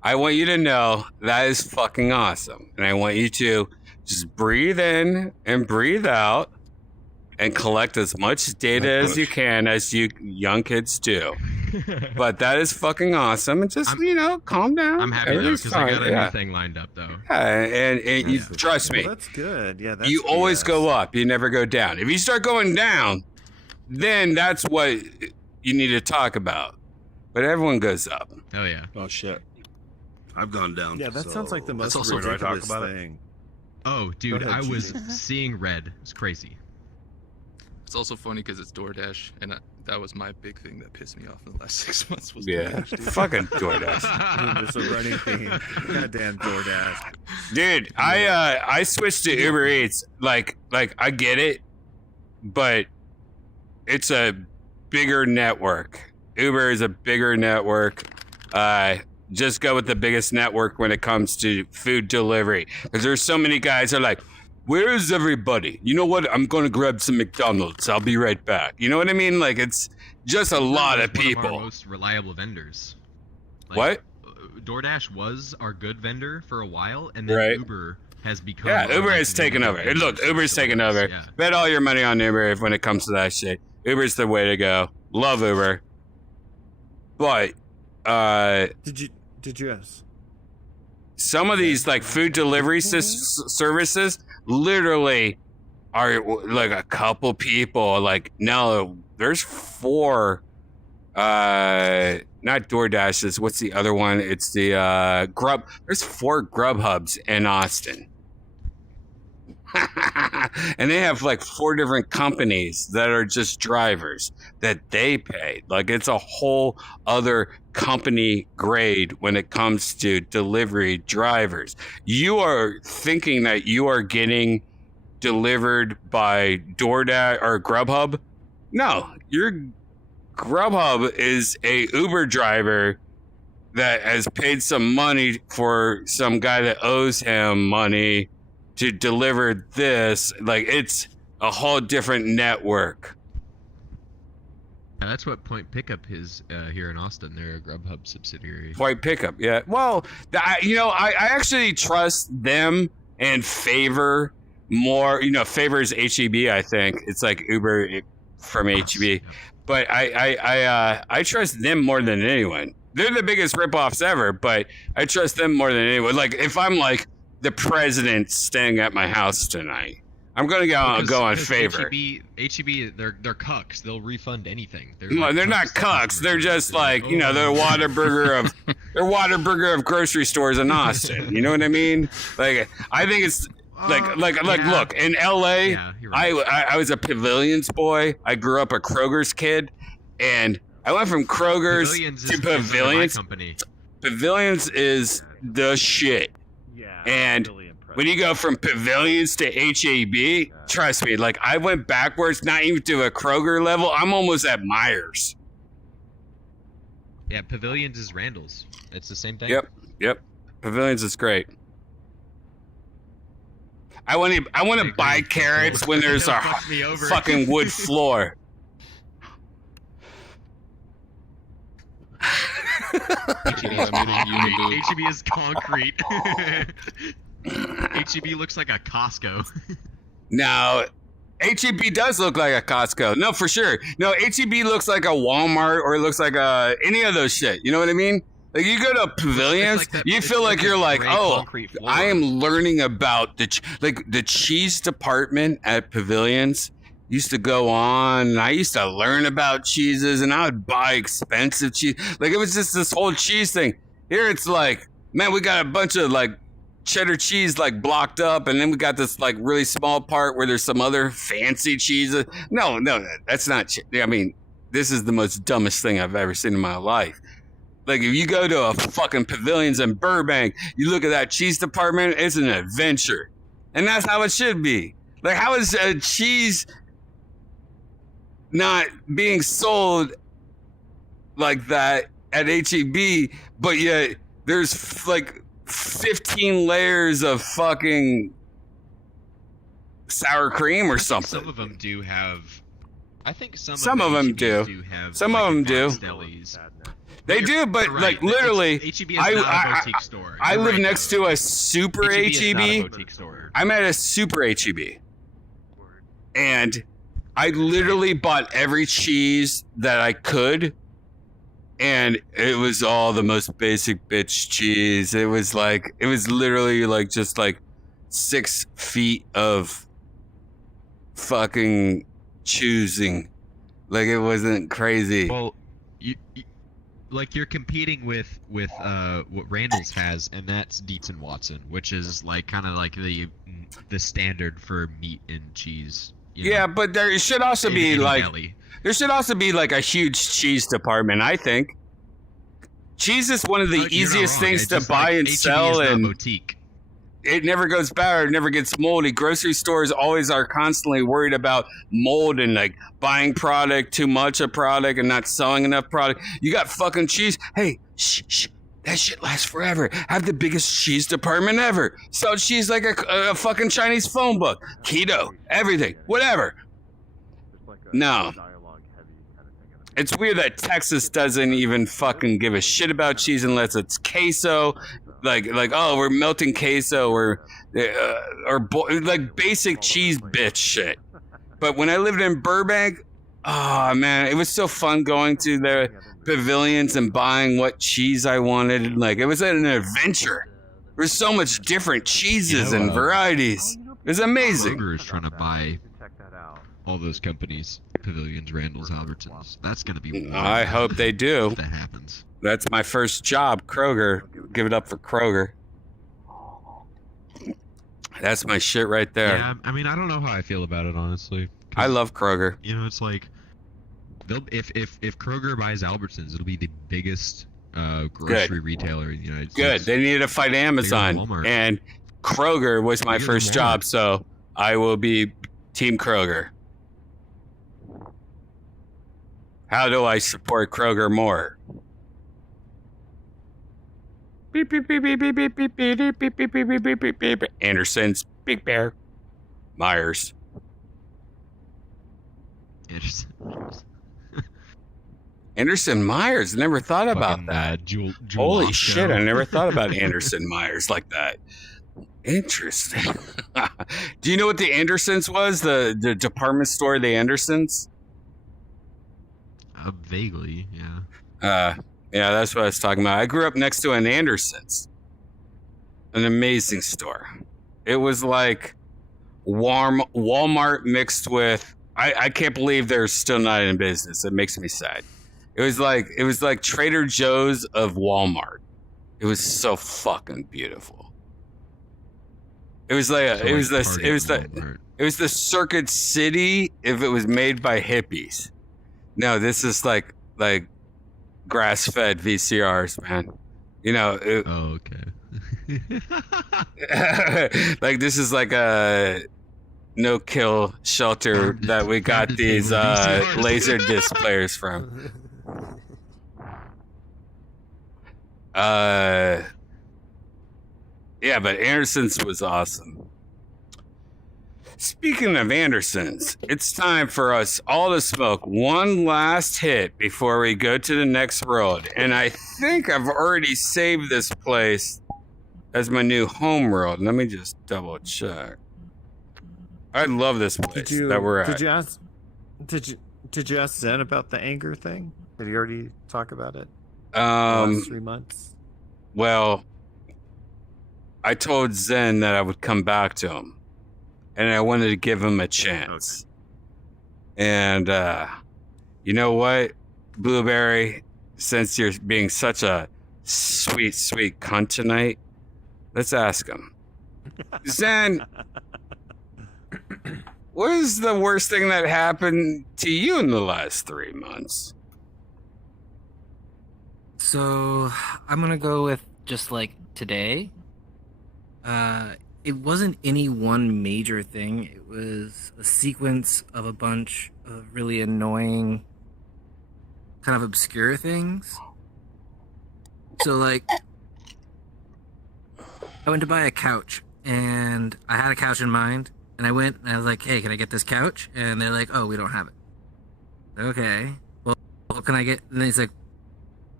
I want you to know that is fucking awesome. And I want you to just breathe in and breathe out and collect as much data as you can, as you young kids do. But that is fucking awesome. And just, calm down. I'm happy though, because I got a new thing lined up though. Yeah, and you, trust me. Well, that's good. Yeah, that's you always go up. You never go down. If you start going down, then that's what you need to talk about. But everyone goes up. Oh, yeah. Oh, shit. I've gone down. Yeah, that sounds like the most also ridiculous thing. Oh, dude, ahead, I was Gigi. seeing red. It's crazy. It's also funny because it's DoorDash, and that was my big thing that pissed me off in the last 6 months. Was DoorDash, dude. Fucking DoorDash. It's a running theme. Goddamn DoorDash. Dude, I switched to Uber Eats. Like I get it, but it's a bigger network. Uber is a bigger network. Just go with the biggest network when it comes to food delivery. Because there's so many guys that are like, where is everybody? You know what? I'm going to grab some McDonald's. I'll be right back. You know what I mean? Like, it's just a lot of people. One of our most reliable vendors. What? DoorDash was our good vendor for a while, and then Uber has become... Yeah, Uber has taken over. Look, Uber's taken over. Yeah. Bet all your money on Uber when it comes to that shit. Uber's the way to go. Love Uber. But, Did you ask? some of these like food delivery services literally are like a couple people. Like, no, there's 4 not DoorDashes. What's the other one? It's the Grub. There's 4 Grubhubs in Austin. And they have like 4 different companies that are just drivers that they pay. Like, it's a whole other company grade when it comes to delivery drivers. You are thinking that you are getting delivered by DoorDash or Grubhub. No, your Grubhub is a Uber driver that has paid some money for some guy that owes him money to deliver this. Like, it's a whole different network. Yeah, that's what Point Pickup is here in Austin. They're a Grubhub subsidiary. Point Pickup, yeah. Well, I actually trust them and Favor more. Favor is HEB, I think. It's like Uber from HEB. But I trust them more than anyone. They're the biggest ripoffs ever, but I trust them more than anyone. Like, if I'm like the president staying at my house tonight, I'm gonna go on Favor. HEB, they're cucks. They'll refund anything. They're not cucks. They're just like, they're Whataburger of grocery stores in Austin. You know what I mean? Like, I think it's like look, in LA, I was a Pavilions boy. I grew up a Kroger's kid, and I went from Kroger's to Pavilions. Pavilions is the shit. Yeah. And when you go from Pavilions to HEB, trust me, like, I went backwards, not even to a Kroger level. I'm almost at Myers. Yeah, Pavilions is Randall's. It's the same thing. Yep. Pavilions is great. I want to buy carrots when there's a fucking wood floor. HEB is concrete. HEB looks like a Costco. Now, HEB does look like a Costco. No, for sure. No, HEB looks like a Walmart or it looks like any of those shit. You know what I mean? Like you go to pavilions, you feel like you're like, oh, I am learning about the cheese department at pavilions. Used to go on, and I used to learn about cheeses, and I would buy expensive cheese. Like it was just this whole cheese thing. Here it's like, man, we got a bunch of like cheddar cheese like blocked up, and then we got this like really small part where there's some other fancy cheeses. No, that's not. I mean, this is the most dumbest thing I've ever seen in my life. Like if you go to a fucking Pavilions in Burbank, you look at that cheese department, it's an adventure, and that's how it should be. Like how is cheese not being sold like that at HEB, but yet there's like 15 layers of fucking sour cream or something. Some of them do have. I think some of them do. Have, some like, of them do. Delis. They do, but right. like literally, HEB is not a boutique store. I live next to a super HEB. Is not a HEB. boutique store. I'm at a super HEB, and I literally bought every cheese that I could, and it was all the most basic bitch cheese. It was literally like just like 6 feet of fucking choosing. Like it wasn't crazy. Well, like you're competing with what Randall's has, and that's Dietz and Watson, which is like kind of like the standard for meat and cheese. Yeah, but there should also be like deli. There should also be like a huge cheese department. I think cheese is one of the easiest things to buy and sell, and boutique. It never goes bad. It never gets moldy. Grocery stores always are constantly worried about mold and like buying too much of product and not selling enough product. You got fucking cheese. Hey, shh. That shit lasts forever. Have the biggest cheese department ever. Sell cheese like a fucking Chinese phone book. Keto. Everything. Whatever. No. It's weird that Texas doesn't even fucking give a shit about cheese unless it's queso. Like oh, we're melting queso or like basic cheese bitch shit. But when I lived in Burbank, oh man, it was so fun going to the pavilions and buying what cheese I wanted. Like it was an adventure. There's so much different cheeses and varieties. It was amazing. Kroger is trying to buy all those companies, Pavilions, Randall's, Albertsons. That's gonna be wild. I hope they do. If that happens. That's my first job, Kroger. Give it up for Kroger. That's my shit right there. Yeah, I mean, I don't know how I feel about it, honestly. I love Kroger. You know, it's like, if Kroger buys Albertsons, it'll be the biggest grocery retailer in the United States. Good. They needed to fight Amazon, and Kroger was my first job, so I will be Team Kroger. How do I support Kroger more? Beep beep beep beep beep beep beep beep beep beep beep beep beep beep beep. Anderson's, Big Bear, Myers. Anderson Myers. Never thought about that. Holy shit! I never thought about Anderson Myers like that. Interesting. Do you know what the Andersons was? The department store, the Andersons. Vaguely, yeah. Yeah, that's what I was talking about. I grew up next to an Andersons, an amazing store. It was like Walmart mixed with. I can't believe they're still not in business. It makes me sad. It was like Trader Joe's of Walmart. It was so fucking beautiful. It was like it was the Circuit City if it was made by hippies. No, this is like grass-fed VCRs, man. You know. Oh, okay. Like this is like a no-kill shelter that we got these laser disc players from. Yeah, but Anderson's was awesome. Speaking of Andersons, it's time for us all to smoke one last hit before we go to the next road. And I think I've already saved this place as my new home world. Let me just double check. I love this place that we're at. Did you ask Zen about the anger thing? Did he already talk about it? The Um, last 3 months. well, I told Zen that I would come back to him, and I wanted to give him a chance. And you know what, Blueberry? Since you're being such a sweet, sweet cunt tonight, let's ask him. Zen, what is the worst thing that happened to you in the last 3 months? So I'm gonna go with just like today. It wasn't any one major thing. It was a sequence of a bunch of really annoying, kind of obscure things. So like, I went to buy a couch, and I had a couch in mind, and I went and I was like, "Hey, can I get this couch?" And they're like, "Oh, we don't have it." Okay. Well, what can I get? And he's like,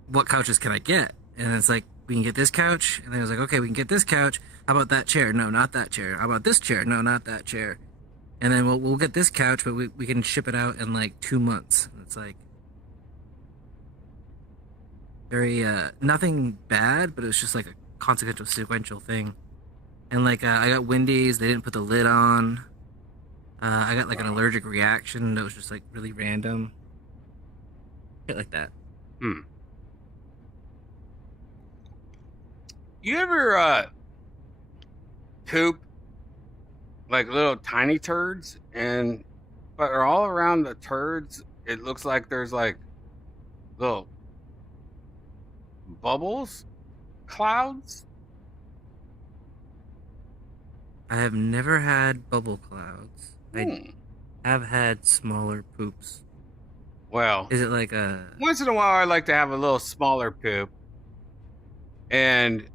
"What couches can I get?" And it's like, "We can get this couch." And then I was like, "Okay, we can get this couch. How about that chair? No, not that chair. How about this chair? No, not that chair." And then we'll get this couch, but we can ship it out in like 2 months. And it's like very nothing bad, but it was just like a consequential sequential thing. And like I got Wendy's, they didn't put the lid on. I got like an allergic reaction that was just like really random. Shit like that. You ever poop like little tiny turds, but all around the turds it looks like there's like little bubbles, clouds? I have never had bubble clouds. I have had smaller poops. Well, Is it like a... once in a while I like to have a little smaller poop, and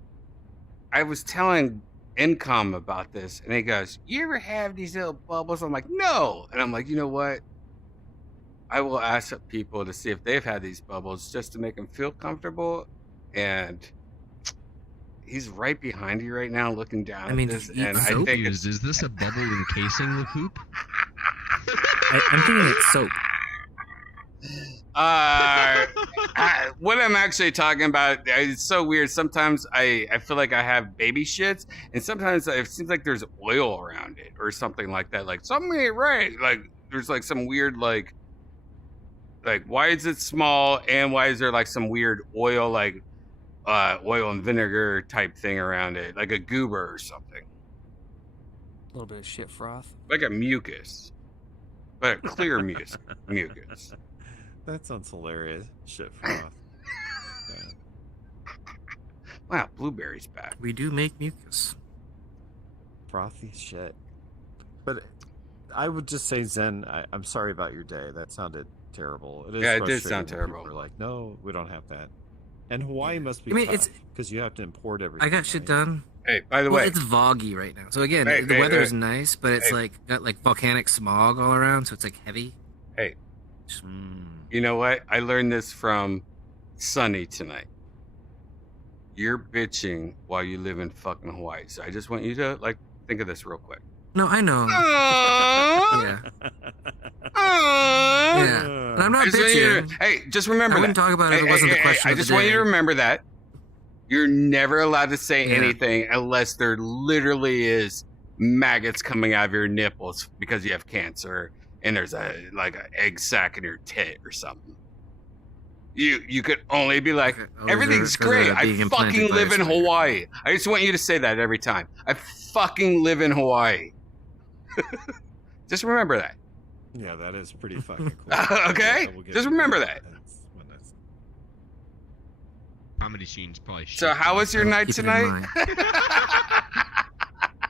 I was telling Income about this, and he goes, "You ever have these little bubbles?" I'm like, "No." And I'm like, you know what? I will ask people to see if they've had these bubbles just to make them feel comfortable. And he's right behind you right now looking down at this, and I think it's... Is this a bubble encasing the poop? I'm thinking it's soap. What I'm actually talking about, it's so weird. Sometimes I feel like I have baby shits, and sometimes it seems like there's oil around it or something like that. Like, something ain't right. Like, there's like some weird, like why is it small, and why is there like some weird oil, like oil and vinegar type thing around it, like a goober or something. A little bit of shit froth. Like a mucus, but a clear mucus. That sounds hilarious. Shit froth. Wow, Blueberry's back. We do make mucus. Frothy shit. But I would just say, Zen, I'm sorry about your day. That sounded terrible. It is Yeah, it did frustrating sound when terrible. people are like, no, we don't have that. And Hawaii must be I mean, tough it's- because you have to import everything. I got shit done. Hey, by the Well, way, it's foggy right now. So again, Hey, the hey, weather hey. is nice, but it's Hey. like got like volcanic smog all around, so it's like heavy. Hey, you know what? I learned this from Sunny tonight. You're bitching while you live in fucking Hawaii. So I just want you to like think of this real quick. No, I know. Yeah. Yeah. And I'm not I just want you bitching. to- hey, just remember I wouldn't that. talk about it if it wasn't the question I of the just want you to day. remember that. You're never allowed to say Yeah. anything unless there literally is maggots coming out of your nipples because you have cancer and there's a like an egg sac in your tit or something. You could only be like, Oh, everything's because great. of I being implanted fucking by live a in spider. Hawaii. I just want you to say that every time. I fucking live in Hawaii. Just remember that. Yeah, that is pretty fucking cool. Okay? I will give Just you remember that. Comedy scene's probably shit. So how was your night Keep it in tonight?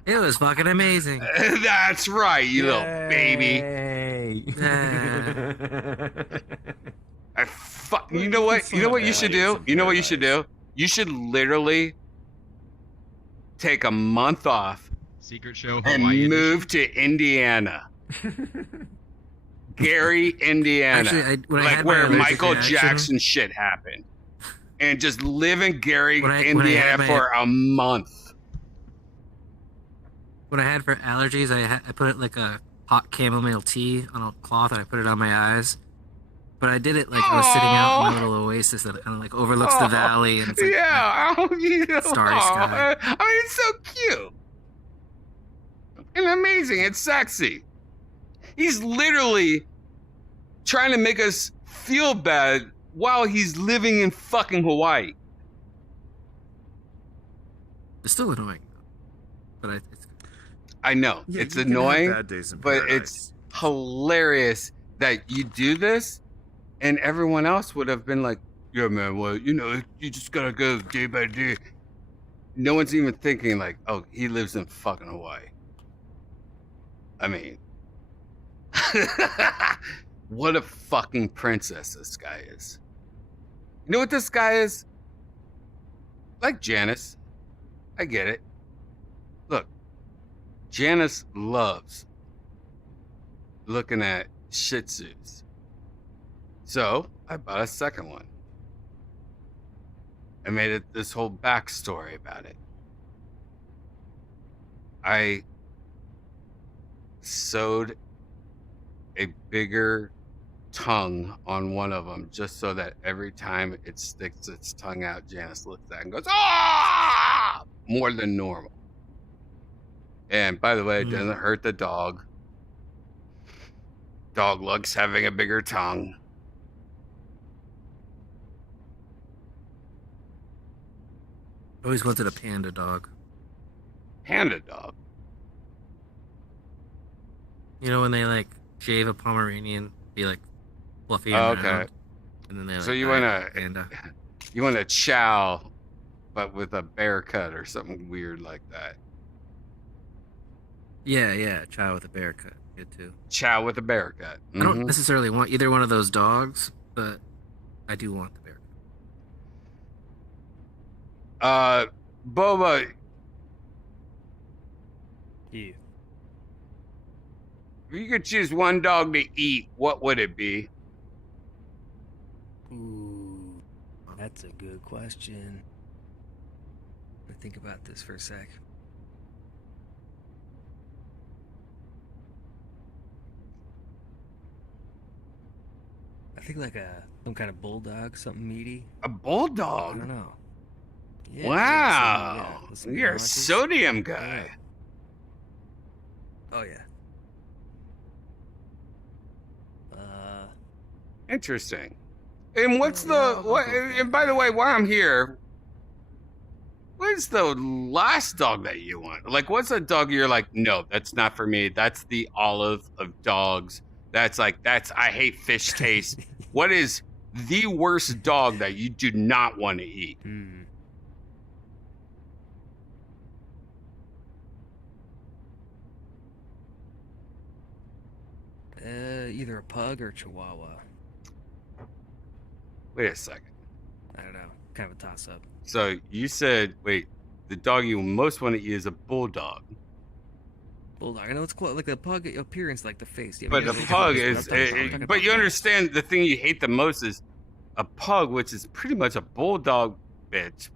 It was fucking amazing. That's right, you little baby. You know what? You know what you should do? You know what you should do? You should literally take a month off Secret show and Hawaii move to Indiana. Gary, Indiana. Actually, when I like had my where allergic Michael reaction- Jackson shit happened. And just live in Gary, When I had Indiana my- for a month. What I had for allergies, I put it like a hot chamomile tea on a cloth, and I put it on my eyes. But I did it like I was sitting out in my little oasis that kind of like overlooks the valley, and it's like yeah, starry sky. I mean, it's so cute and amazing. It's sexy. He's literally trying to make us feel bad while he's living in fucking Hawaii. It's still annoying, but I know Yeah, it's you can have annoying, bad days in but paradise. it's hilarious that you do this, and everyone else would have been like, "Yeah, man, well, you know, you just gotta go day by day." No one's even thinking like, "Oh, he lives in fucking Hawaii." I mean, what a fucking princess this guy is. You know what this guy is? Like Janice. I get it. Look, Janice loves looking at Shih Tzus. So I bought a second one. I made it this whole backstory about it. I sewed a bigger tongue on one of them just so that every time it sticks its tongue out, Janice looks at it and goes, "Ah!" More than normal. And by the way, it doesn't hurt the dog. Dog looks having a bigger tongue. Always wanted a panda dog. Panda dog? You know when they like shave a Pomeranian, be like fluffy Oh, and okay. round, and then they like So you dye want it a panda. you want a chow, but with a bear cut or something weird like that. Yeah, child with a bear cut, good too. Chow with a bear cut. I don't necessarily want either one of those dogs, but I do want the bear. Boba, Yeah. if you could choose one dog to eat, what would it be? Ooh, that's a good question. Let me think about this for a sec. I think like some kind of bulldog, something meaty. A bulldog? I don't know. Yeah, Wow, with some you're a haunches. sodium guy. Oh yeah. Interesting. And what's the what? And by the way, while I'm here, what's the last dog that you want? Like, what's a dog you're like, no, that's not for me. That's the olive of dogs. That's I hate fish taste. What is the worst dog that you do not want to eat? Either a pug or chihuahua. Wait a second. I don't know. Kind of a toss up. So you said, wait, the dog you most want to eat is a bulldog. Bulldog. I know it's like the pug appearance, like the face. Yeah, But the pug is, but you understand the thing you hate the most is a pug, which is pretty much a bulldog bitch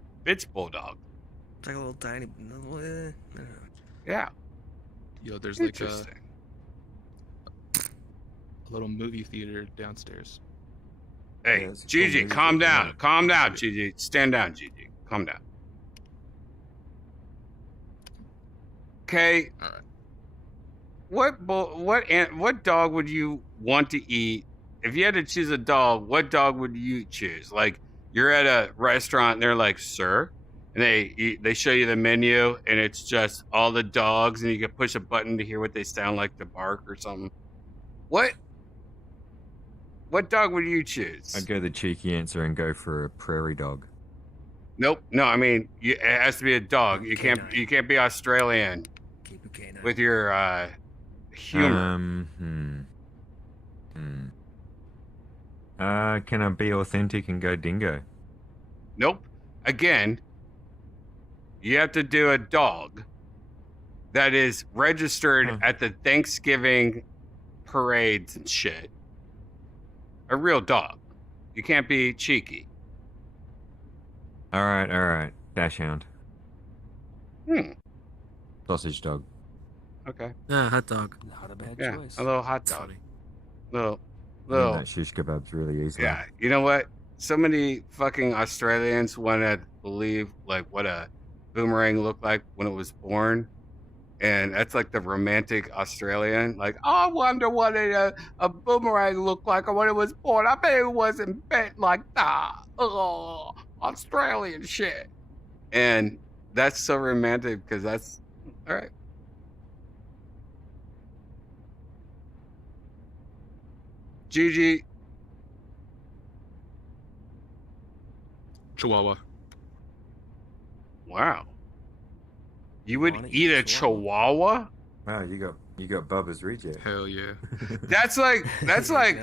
bulldog. It's like a little tiny. I don't know. Yeah. Yo, there's like a Interesting. little movie theater downstairs. Hey, Gigi, calm down. Calm down, Gigi. Stand down, Gigi. Calm down. Okay. All right. What dog would you want to eat? If you had to choose a dog, what dog would you choose? Like, you're at a restaurant and they're like, "Sir," and they show you the menu and it's just all the dogs and you can push a button to hear what they sound like to bark or something. What dog would you choose? I'd go the cheeky answer and go for a prairie dog. Nope. No, I mean it has to be a dog. You can't be Australian with your humor. Can I be authentic and go dingo? Nope. Again, you have to do a dog that is registered at the Thanksgiving parades and shit. A real dog. You can't be cheeky. All right. Dashhound. Hmm. Sausage dog. Okay. Yeah, hot dog. Not a bad Yeah, choice. a little hot dog. Little. That shish kebabs really easily. Yeah, you know what? So many fucking Australians want to believe like what a boomerang looked like when it was born, and that's like the romantic Australian. Like, oh, I wonder what a boomerang looked like when it was born. I bet it wasn't bent like that. Oh, Australian shit. And that's so romantic because that's all right. Gigi. Chihuahua. Wow. You would eat a chihuahua? Wow, you got Bubba's reject. Hell yeah. That's like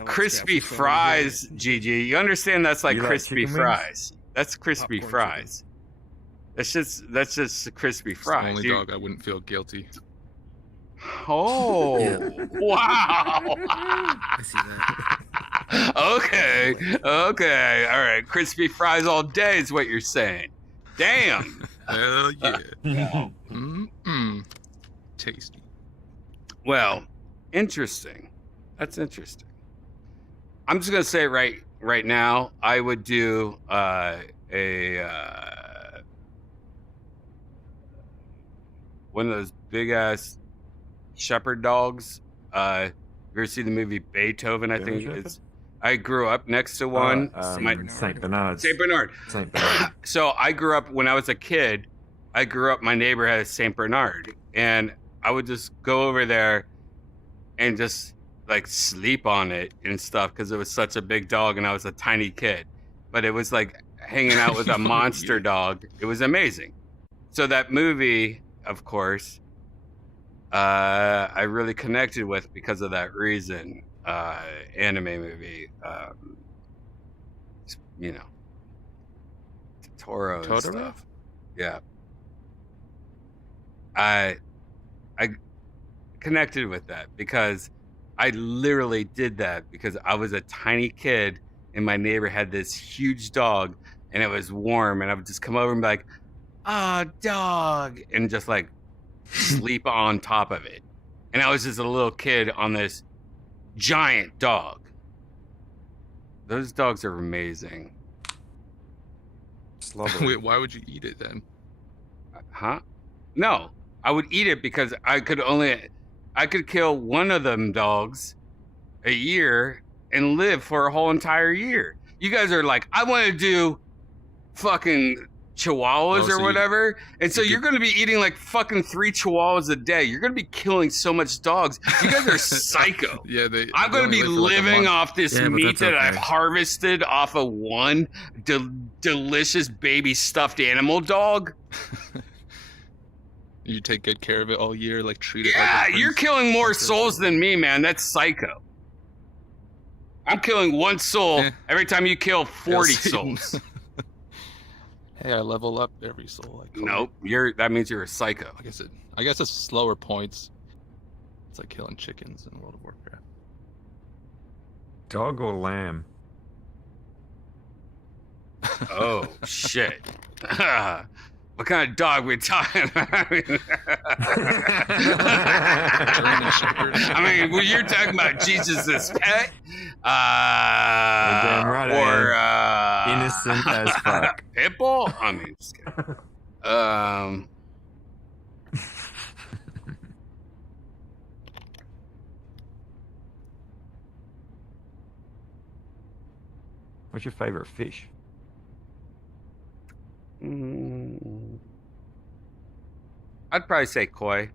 crispy fries, Gigi. You understand that's like You like crispy chicken wings? fries. That's crispy fries. That's just crispy It's the fries. only You- dog I wouldn't feel guilty. Oh, wow. I see that. Okay, all right. Crispy fries all day is what you're saying. Damn. Hell yeah. Mm-mm. Tasty. Well, interesting. That's interesting. I'm just gonna say right now, I would do one of those big ass shepherd dogs. You ever see the movie Beethoven? I German think Shepherd? it's. I grew up next to one. Saint Bernard. Saint Bernard. Saint Bernard. So I grew up when I was a kid. My neighbor had a Saint Bernard, and I would just go over there and just like sleep on it and stuff because it was such a big dog and I was a tiny kid. But it was like hanging out with a monster dog. It was amazing. So that movie, of course, I really connected with because of that reason. Anime movie, you know, Totoro and Totoro? stuff. Yeah. I connected with that because I literally did that because I was a tiny kid and my neighbor had this huge dog and it was warm and I would just come over and be like, dog, and just like sleep on top of it. And I was just a little kid on this giant dog. Those dogs are amazing. Wait, why would you eat it then? Huh? No, I would eat it because I could kill one of them dogs a year and live for a whole entire year. You guys are like, I want to do fucking chihuahuas Oh, so or whatever. And so you're going to be eating like fucking 3 chihuahuas a day. You're going to be killing so much dogs. You guys are psycho. Yeah, I'm going to be living off this Yeah, but meat that's that okay. I've harvested off of one delicious baby stuffed animal dog. You take good care of it all year, like treat it Yeah, like a you're prince. killing more souls than me, man. That's psycho. I'm killing one soul every time you kill 40 Satan. souls. Hey, I level up every soul. I kill. Nope, that means you're a psycho. I guess it's slower points. It's like killing chickens in World of Warcraft. Dog or lamb? Oh shit. What kind of dog we talking about? I mean, well, you're talking about Jesus' pet? Damn right I or am. Innocent as fuck. Pitbull? I mean, just kidding. What's your favorite fish? I'd probably say koi.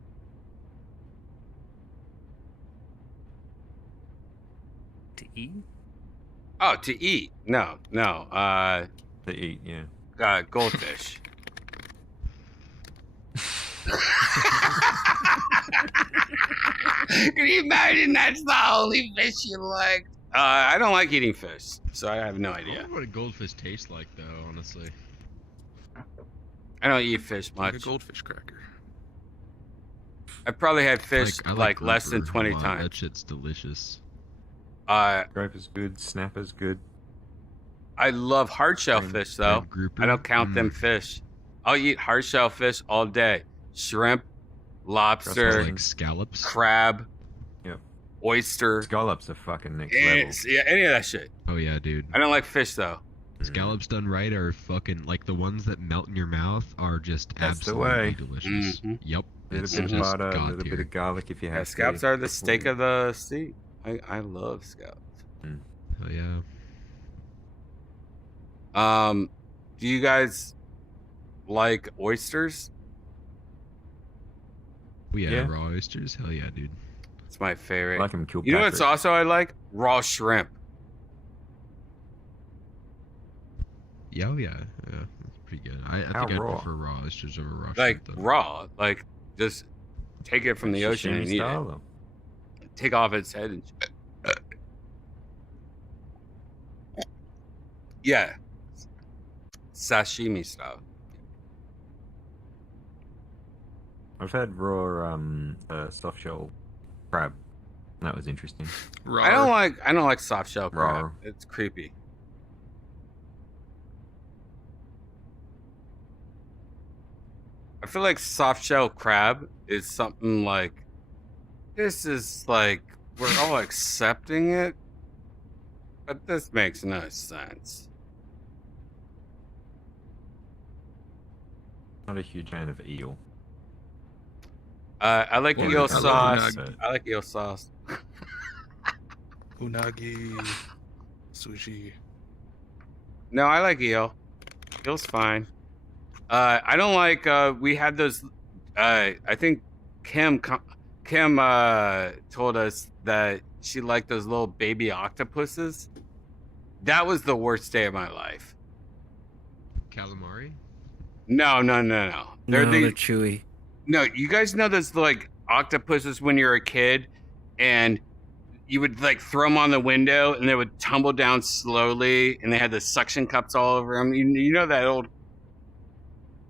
To eat? Oh, to eat? No. To eat, yeah. Goldfish. Can you imagine that's the only fish you like? I don't like eating fish, so I have no I idea. wonder what a goldfish tastes like, though. Honestly, I don't eat fish Like much. a goldfish cracker. I've probably had fish I like less than grouper 20 a lot. times. That shit's delicious. Grouper's good, snapper's good. I love hard shell Shrimp, fish though. grouper. I don't count them fish. I'll eat hard shell fish all day. Shrimp, lobster, like scallops, crab, Yep. oyster. Scallops are fucking next Any, level. yeah, any of that shit. Oh yeah, dude. I don't like fish though. Scallops done right are fucking like the ones that melt in your mouth are just That's the absolutely way. delicious. Mhm. Yep. A little It's bit of just butter, a god little bit tier. of garlic if you Yeah, have scallops to. are the steak of the sea. I love scallops. Oh yeah. Do you guys like oysters? Oh, yeah, Yeah. raw oysters. Hell yeah, dude. It's my favorite. I like 'em You know what's Kilpatrick. also I like? Raw shrimp. Yeah, oh yeah, yeah. That's pretty good. I How think I raw? prefer raw oysters over raw Like shrimp though. raw. Like just take it from the ocean Sashimi and eat style, it. or- Take off its head and yeah. Sashimi style. I've had raw soft shell crab. That was interesting. I don't like soft shell crab. Raw. It's creepy. I feel like soft shell crab is something like this is like we're all accepting it, but this makes no sense. Not a huge fan of eel. I like Or eel I sauce. love I like eel sauce. Unagi, sushi. No, I like eel. Eel's fine. I don't like. We had those. I think Kim told us that she liked those little baby octopuses. That was the worst day of my life. Calamari? No. They're They're chewy. No, you guys know those like octopuses when you're a kid, and you would like throw them on the window, and they would tumble down slowly, and they had the suction cups all over them. You know that old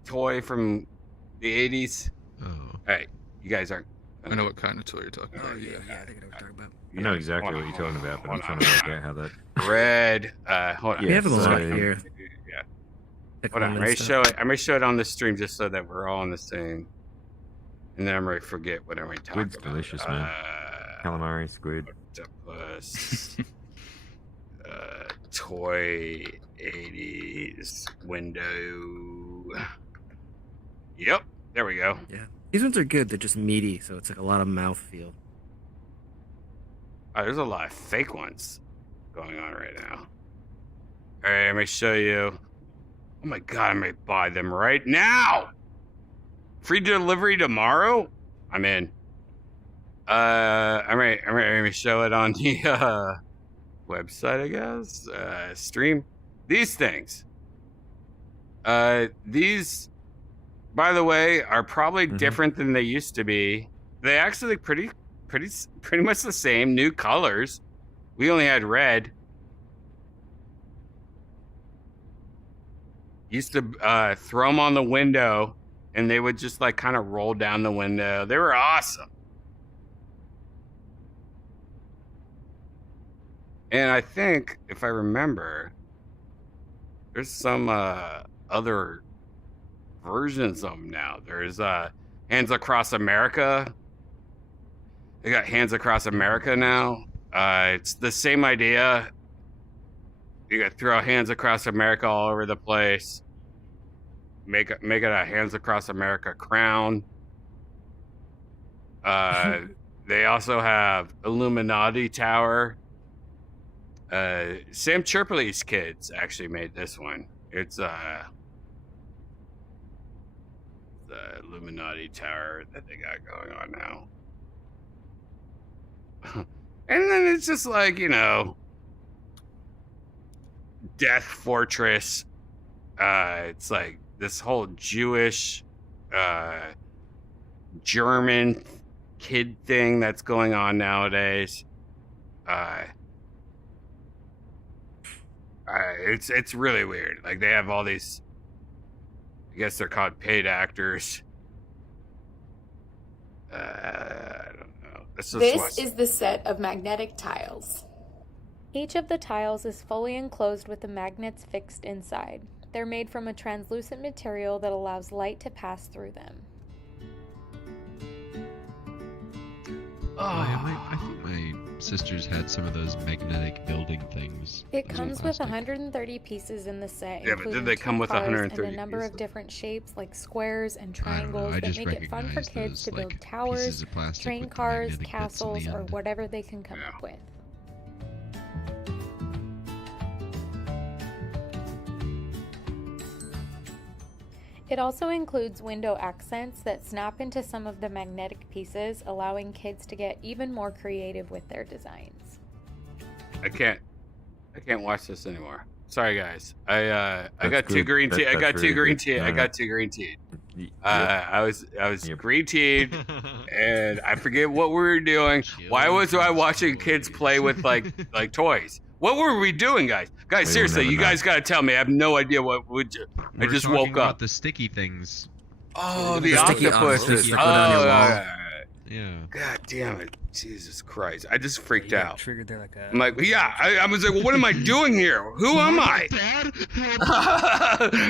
toy from the 80s? Oh. All right, you guys aren't. I know what kind of toy you're talking about. Yeah, I think I know what you're talking about. I know exactly what you're talking about, but I'm trying to work out how that. Red. Hold on. We have them a lot here. Yeah. Hold on. I'm gonna show it. I'm gonna show it on the stream just so that we're all on the same. And then I'm gonna forget what I'm talking Squid's about. delicious, man. Calamari, squid. Octopus. Toy 80s window. Yep. There we go. Yeah. These ones are good. They're just meaty, so it's like a lot of mouthfeel. Oh, there's a lot of fake ones going on right now. All right, let me show you. Oh my god, I may buy them right now. Free delivery tomorrow? I'm in. I'm gonna show it on the website, I guess. Stream. These things. These, by the way, are probably different than they used to be. They actually look pretty much the same. New colors. We only had red. Used to throw them on the window, and they would just like kind of roll down the window. They were awesome. And I think, if I remember, there's some other versions of them now. There's Hands Across America. They got Hands Across America now. It's the same idea. You got to throw Hands Across America all over the place. Make it a Hands Across America crown. They also have Illuminati Tower. Sam Tripoli's kids actually made this one. It's the Illuminati Tower that they got going on now. And then it's just like, you know, Death Fortress. It's like this whole Jewish, German kid thing that's going on nowadays. It's really weird. Like they have all these, I guess they're called paid actors. I don't know. This is the set of magnetic tiles. Each of the tiles is fully enclosed with the magnets fixed inside. They're made from a translucent material that allows light to pass through them. I think my sisters had some of those magnetic building things. It comes with 130 pieces in the set, Yeah, but did including they 2 come with cars 130 and a number pieces? of different shapes like squares and I don't know, triangles I that just make it fun for recognize kids those, to build like, towers, pieces of plastic train with the cars, magnetic bits in the castles, or end. whatever they can come up with. It also includes window accents that snap into some of the magnetic pieces, allowing kids to get even more creative with their designs. I can't watch this anymore. Sorry, guys. I got That's two good. green tea. I That's got two really green good. tea. No, I no. got two green tea. Yep. I was green teed, and I forget what we were doing. Why was I watching kids play with like toys? What were we doing, guys? Guys, We will seriously, never you know. guys gotta tell me. I have no idea what would you. I We're just talking woke about up. the sticky things. Oh, The the sticky octopuses. octopus that put on your wall. Yeah. God damn it. Jesus Christ. I just freaked You got out. triggered there like a. I'm like, yeah, I was like, well, what am I doing here? Who am I?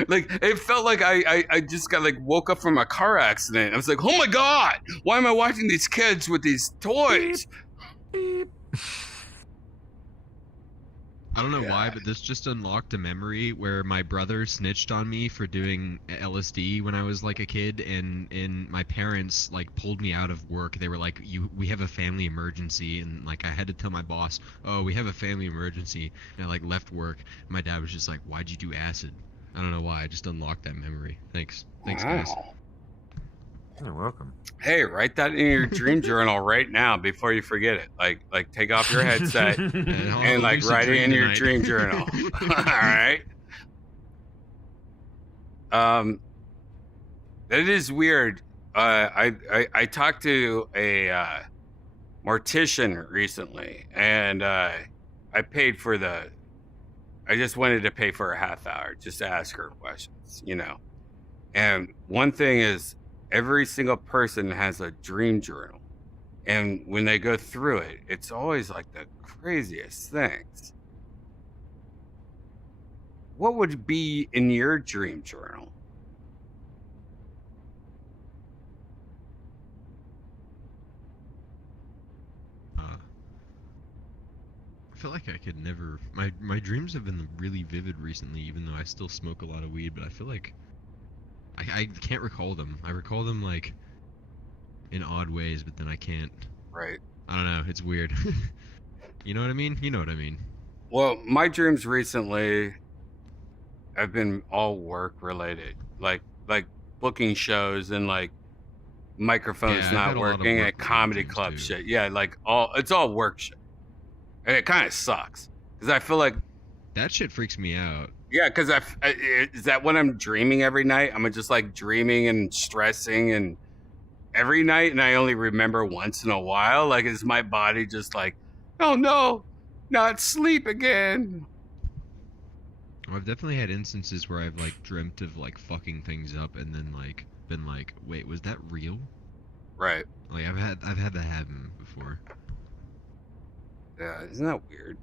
Like, it felt like I just got like woke up from a car accident. I was like, oh my God, why am I watching these kids with these toys? I don't know why, but this just unlocked a memory where my brother snitched on me for doing LSD when I was like a kid, and my parents like pulled me out of work. They were like, we have a family emergency," and like I had to tell my boss, "Oh, we have a family emergency," and I like left work. My dad was just like, "Why'd you do acid?" I don't know why. I just unlocked that memory. Thanks, guys. You're welcome. Hey, write that in your dream journal right now before you forget it. Like take off your headset and like write it in your dream journal. All right. That is weird. I talked to a mortician recently, and I paid for I just wanted to pay for a half hour just to ask her questions, you know. And one thing is, every single person has a dream journal, and when they go through it, it's always like the craziest things. What would be in your dream journal? I feel like I could never. My dreams have been really vivid recently, even though I still smoke a lot of weed. But I feel like I can't recall them. I recall them like in odd ways, but then I can't. Right. I don't know. It's weird. You know what I mean? You know what I mean. Well, my dreams recently have been all work related, like booking shows and like microphones Yeah, I've had not a lot of working work at comedy dreams, club too. shit. Yeah, like it's all work shit, and it kind of sucks because I feel like that shit freaks me out. Yeah, because is that what I'm dreaming every night? I'm just like dreaming and stressing and every night, and I only remember once in a while. Like, is my body just like, oh no, not sleep again? Well, I've definitely had instances where I've like dreamt of like fucking things up, and then like been like, wait, was that real? Right. Like I've had that happen before. Yeah, isn't that weird?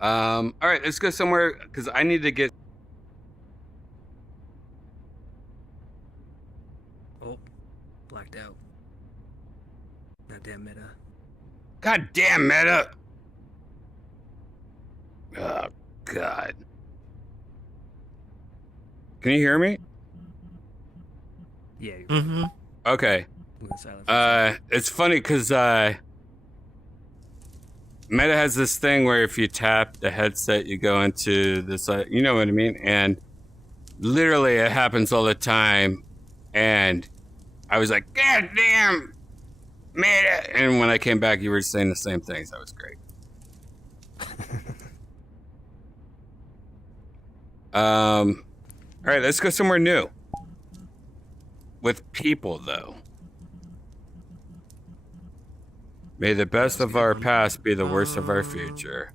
All right, let's go somewhere because I need to get. Oh, blacked out. That damn meta. God damn meta. Oh God. Can you hear me? Yeah. Mm-hmm. Okay. It's funny because Meta has this thing where if you tap the headset, you go into this, you know what I mean? And literally it happens all the time. And I was like, God damn, Meta. And when I came back, you were saying the same things. That was great. All right, let's go somewhere new. With people, though. May the best of our past be the worst of our future.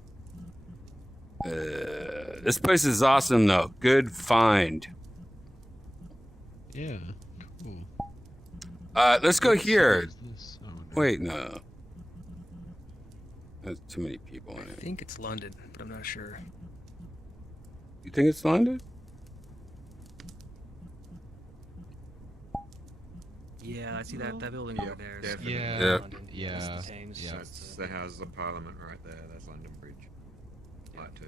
This place is awesome, though. Good find. Yeah, cool. Let's go here. Oh, no. Wait, no. There's too many people in I it. think it's London, but I'm not sure. You think it's London? Yeah, I see that building over there. is Definitely. in London. Yeah. St. James. Yeah. That's the Houses of Parliament right there. That's London Bridge. Part 2.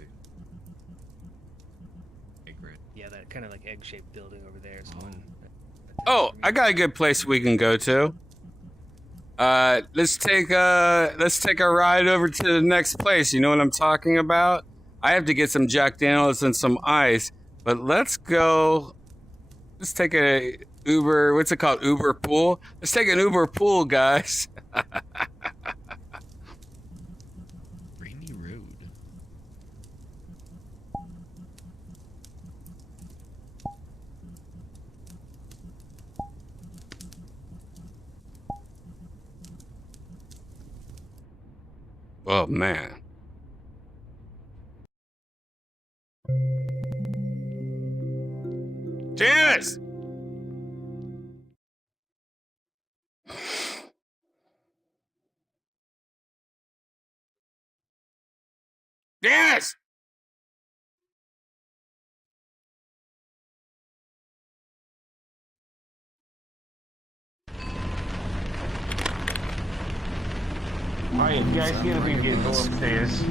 Yeah, that kind of like egg-shaped building over there. Is one. Oh, I got a good place we can go to. Let's take a ride over to the next place. You know what I'm talking about? I have to get some Jack Daniels and some ice, but let's go. Let's take a Uber. What's it called? Uber pool. Let's take an Uber pool, guys. Rainy Road. Oh man. Cheers! Yes! Alright, you guys get to get go upstairs.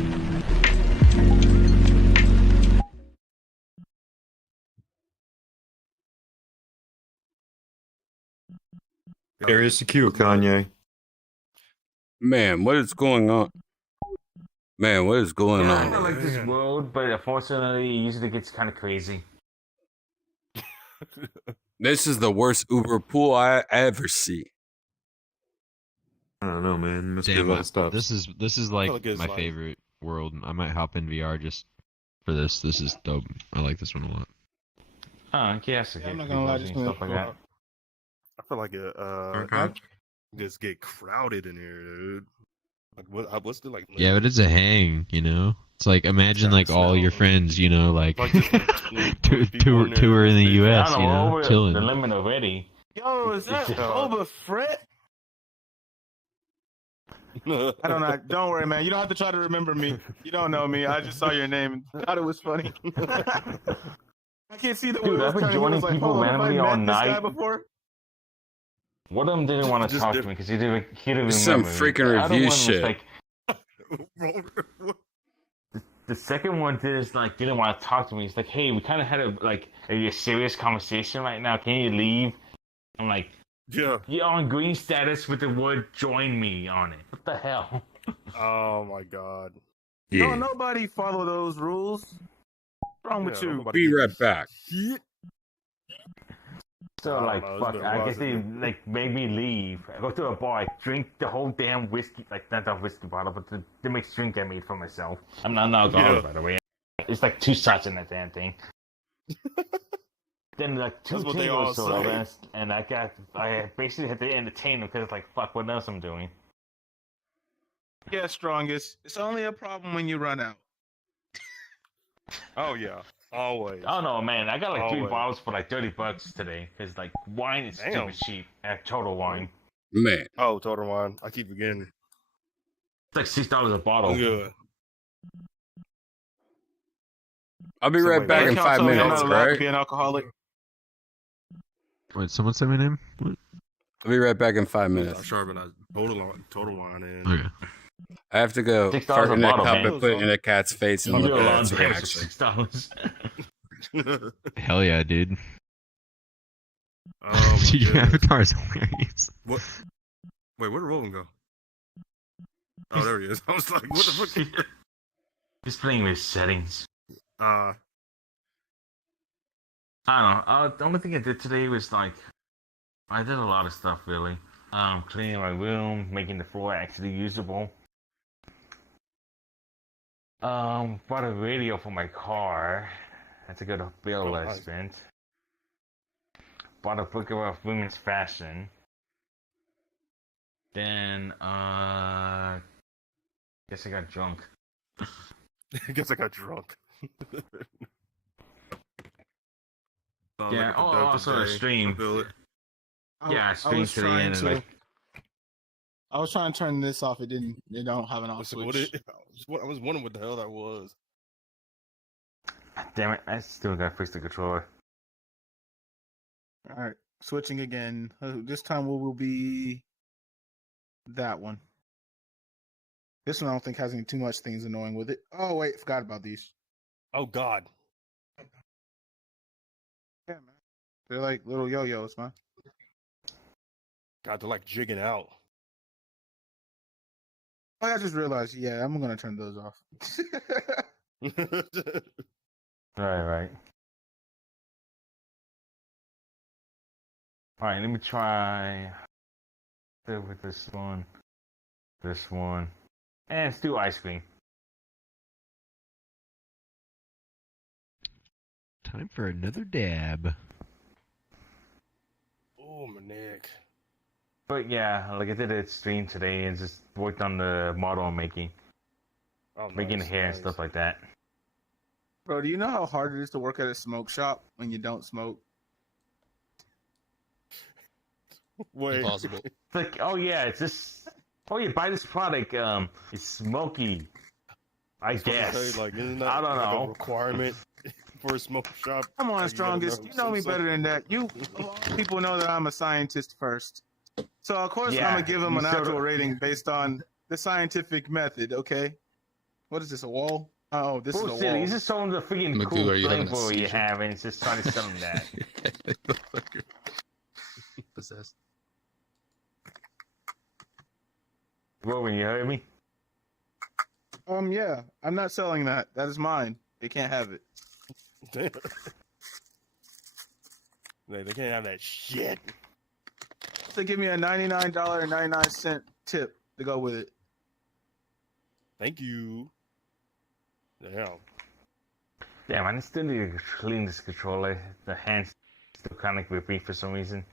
Area secure, Kanye. Man, what is going on? Man, what is going I on? don't like this world, but unfortunately, it usually gets kind of crazy. This is the worst Uber pool I ever see. I don't know, man. Must be a Damn, lot of stuff. this is like like it's my like- favorite world. I might hop in VR just for this. This is dope. I like this one a lot. Oh, yes, I'm not gonna lie, this stuff like that. I feel like just get crowded in here, dude. Like what's the like? Yeah, but it's a hang, you know. It's like imagine like all your friends, you know, like tour in the U.S., I you don't know, know, we're chilling. the limit already. Yo, is that Boba Fett? I don't know. Don't worry, man. You don't have to try to remember me. You don't know me. I just saw your name and thought it was funny. I can't see the Dude, I've been joining like, people hold on, have I randomly all met this guy night. before? One of them didn't want to Just talk did- to me because he didn't remember Some me. freaking The other review one was shit. like- the second one didn't want to talk to me. He's like, "Hey, we kind of had a serious conversation right now. Can you leave?" I'm like, "Yeah, you're on green status with the word "join me" on it. What the hell? Oh my god. No, nobody follow those rules. What's wrong with Yeah, you? nobody Be right back. So I like, don't know, it's fuck. been a I while guess they since- like made me leave. I go to a bar, I drink the whole damn whiskey, like not the whiskey bottle, but the mixed drink I made for myself. I'm not alcoholic, by the way. It's like 2 shots in that damn thing. Then like 2 That's what they all tables sold, say. and I basically had to entertain them because it's like, fuck, what else I'm doing? Yeah, strongest. It's only a problem when you run out. Oh yeah, always. Oh no, man, I got like 3 Always. bottles for like $30 today because like wine is Damn. stupid cheap at Total Wine. Man. Oh, Total Wine. I keep forgetting. It's like $6 a bottle. I'm good. I'll be right back in Y'all 5 told me I'm minutes, not allowed to right? be an alcoholic. Wait, someone say my name? What? I'll be right back in 5 I'm minutes. sharp, Total Wine, and Okay. I have to go $6 fart a in a bottle, cup man. and put it in a cat's face and You look do a at lot its of damage reaction. for $6. Hell yeah, dude. Oh my Dude, your goodness. avatar is hilarious. What? Wait, where did Roland go? Oh, there he is. I was like, what the fuck? Just playing with settings. Uh, I don't know. The only thing I did today was like, I did a lot of stuff really. Cleaning my room, making the floor actually usable. Bought a radio for my car. That's a good bill I nice. spent. Bought a book about women's fashion. Then, guess I got drunk. I guess I got drunk. Sounds Yeah, like a productive also a day. stream. I feel it. Yeah, I streamed to the end and like, I was trying to turn this off. It didn't. It don't have an off What switch. I was wondering what the hell that was. damn it, I still gotta fix the controller. All right. switching again. This time we will be that one. This one I don't think has any too much things annoying with it. Oh wait, forgot about these. Oh God. Yeah, man. They're like little yo-yos, man. God, they're like jigging out. Oh, I just realized. Yeah, I'm gonna turn those off. Right. All right, let me try with this one, and let's do ice cream. Time for another dab. Oh, my neck. But yeah, like I did a stream today and just worked on the model I'm making, making hair and stuff like that. Bro, do you know how hard it is to work at a smoke shop when you don't smoke? Wait. Impossible. It's like, oh yeah, it's just, oh yeah, buy this product. It's smoky. I guess. Say, like, isn't that I don't like know. a requirement for a smoke shop? Come on, Like, Strongest. You know me better than that. You people know that I'm a scientist first. So of course Yeah, I'm gonna give him you an sorta- actual rating based on the scientific method. Okay. What is this? A wall? Oh, this is a Bullshit, wall. he's just showing the freaking Magoo, cool are you having a flamethrower you seizure? have, and it's just trying to sell him that. Possessed. What, you heard me? Yeah. I'm not selling that. That is mine. They can't have it. They can't have that shit. So give me a $99.99 tip to go with it. Thank you. Damn. Yeah, man, I still need to clean this controller. The hands still kind of grippy for some reason.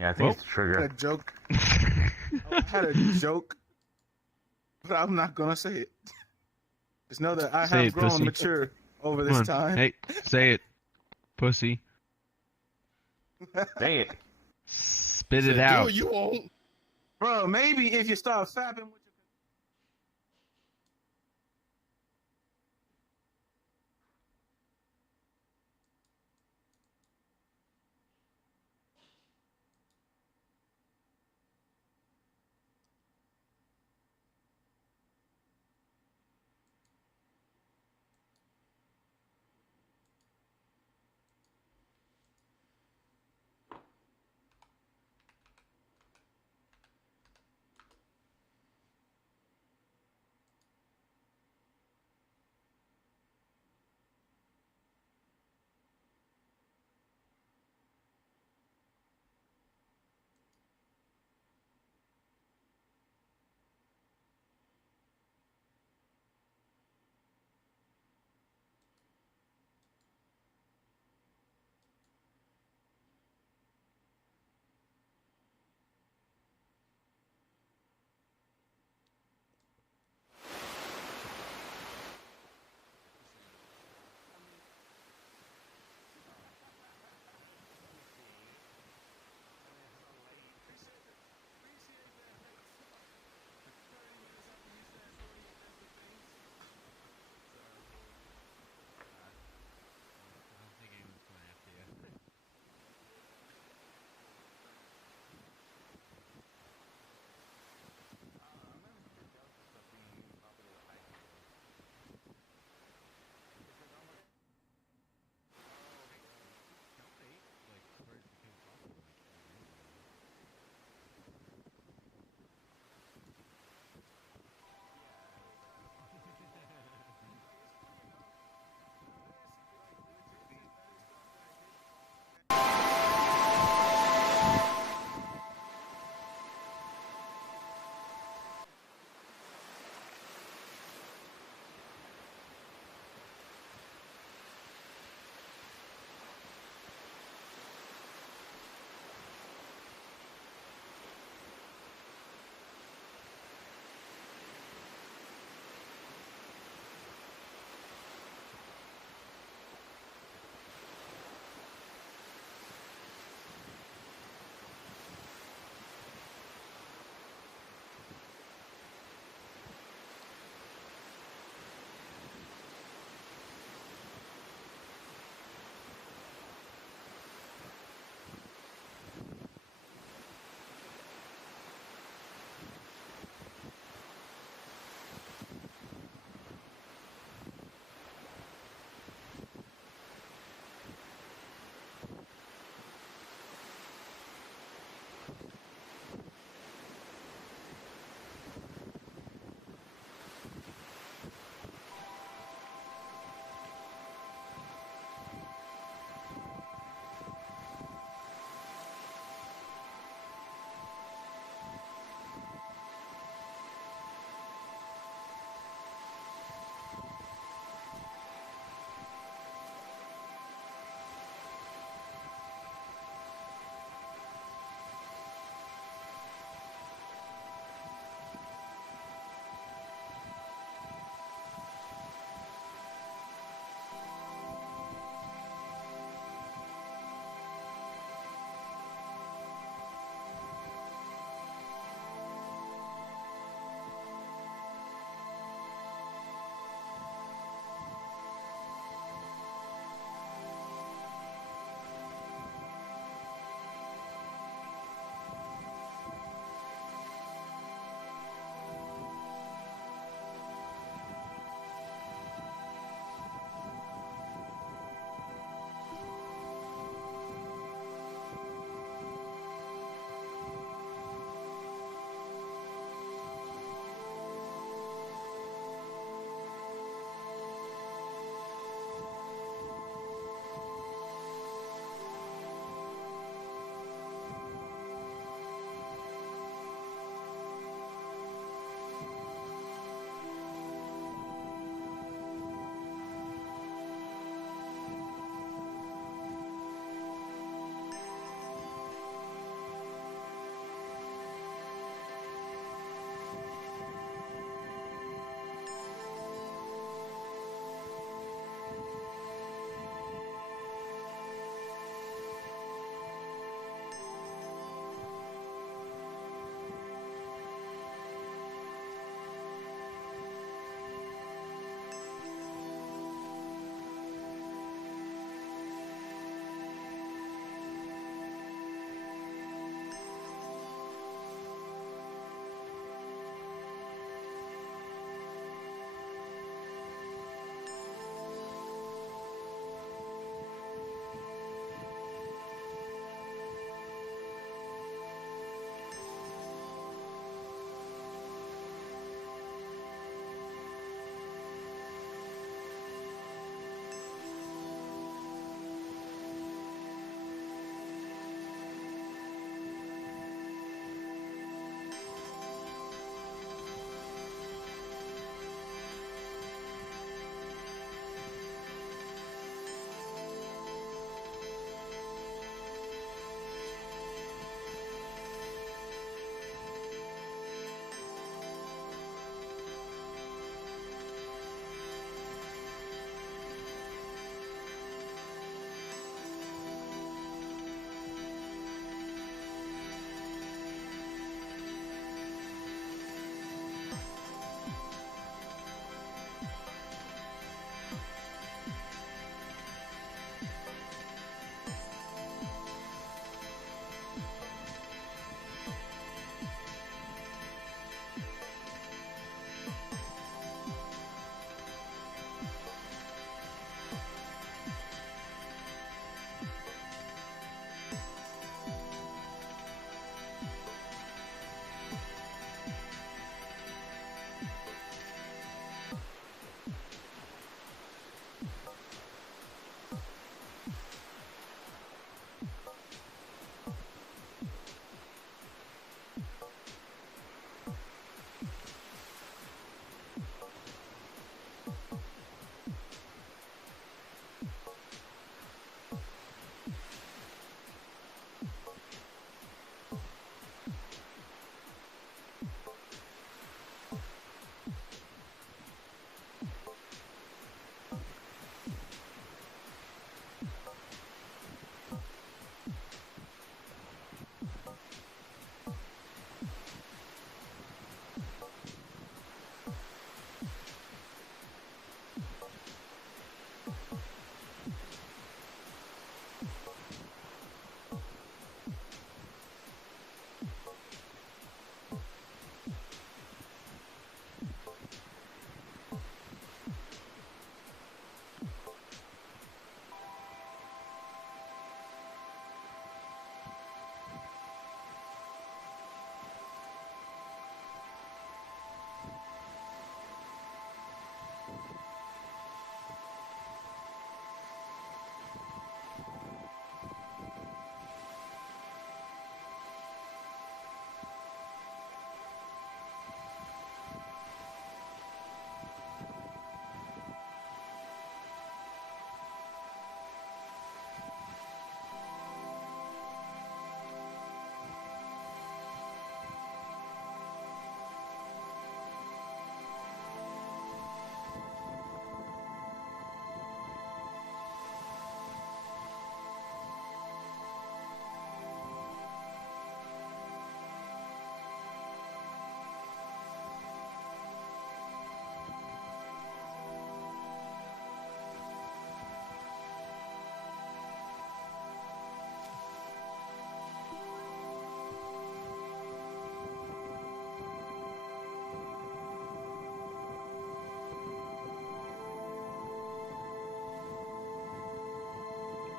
Yeah, I think it's the I trigger. had a joke. I had a joke, but I'm not gonna say it. Just know that I Say have it, grown pussy. mature over Come this on. time. Hey, say it, pussy. Say it. Spit it out. No, you won't. Bro, maybe if you start fapping with your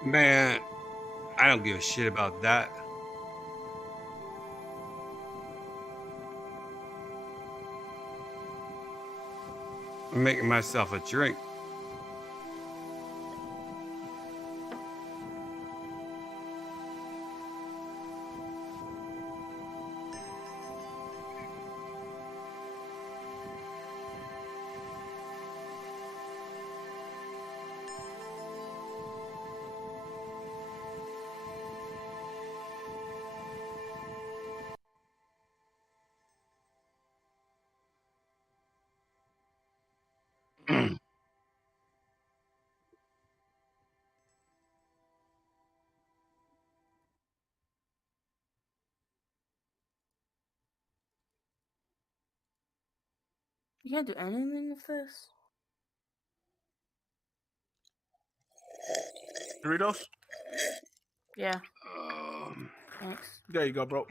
Man, I don't give a shit about that. I'm making myself a drink. You can't do anything with this. Doritos? Yeah. Thanks. There you go, bro.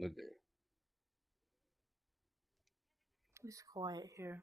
Look there. It's quiet here.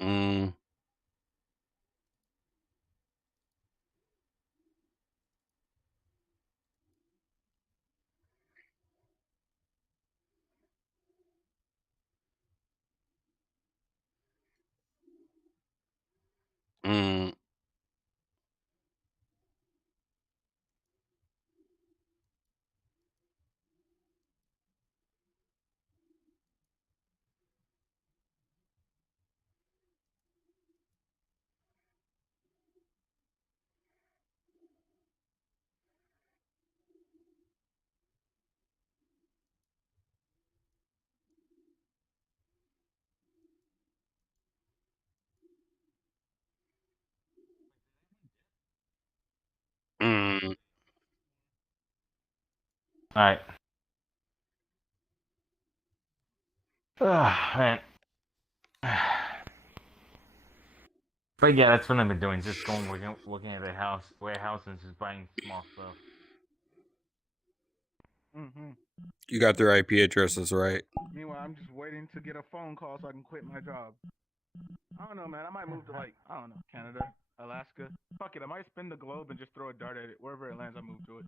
Mm. Mm. Mm. Alright. Man. But yeah, that's what I've been doing. Just going, looking at the warehouse, and just buying small stuff. Mm-hmm. You got their IP addresses right. Meanwhile, I'm just waiting to get a phone call so I can quit my job. I don't know, man. I might move to Canada, Alaska. Fuck it. I might spin the globe and just throw a dart at it. Wherever it lands, I move to it.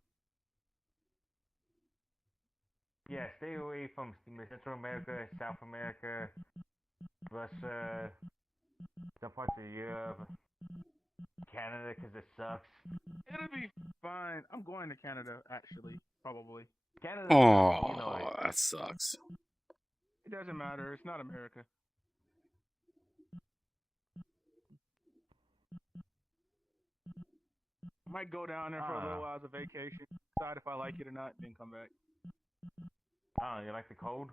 Yeah, stay away from Central America, South America, Russia, some parts of Europe, Canada, because it sucks. It'll be fine. I'm going to Canada, actually, probably. Canada, Oh, that sucks. It doesn't matter. It's not America. I might go down there for a little while as a vacation, decide if I like it or not, then come back. Oh, you like the cold?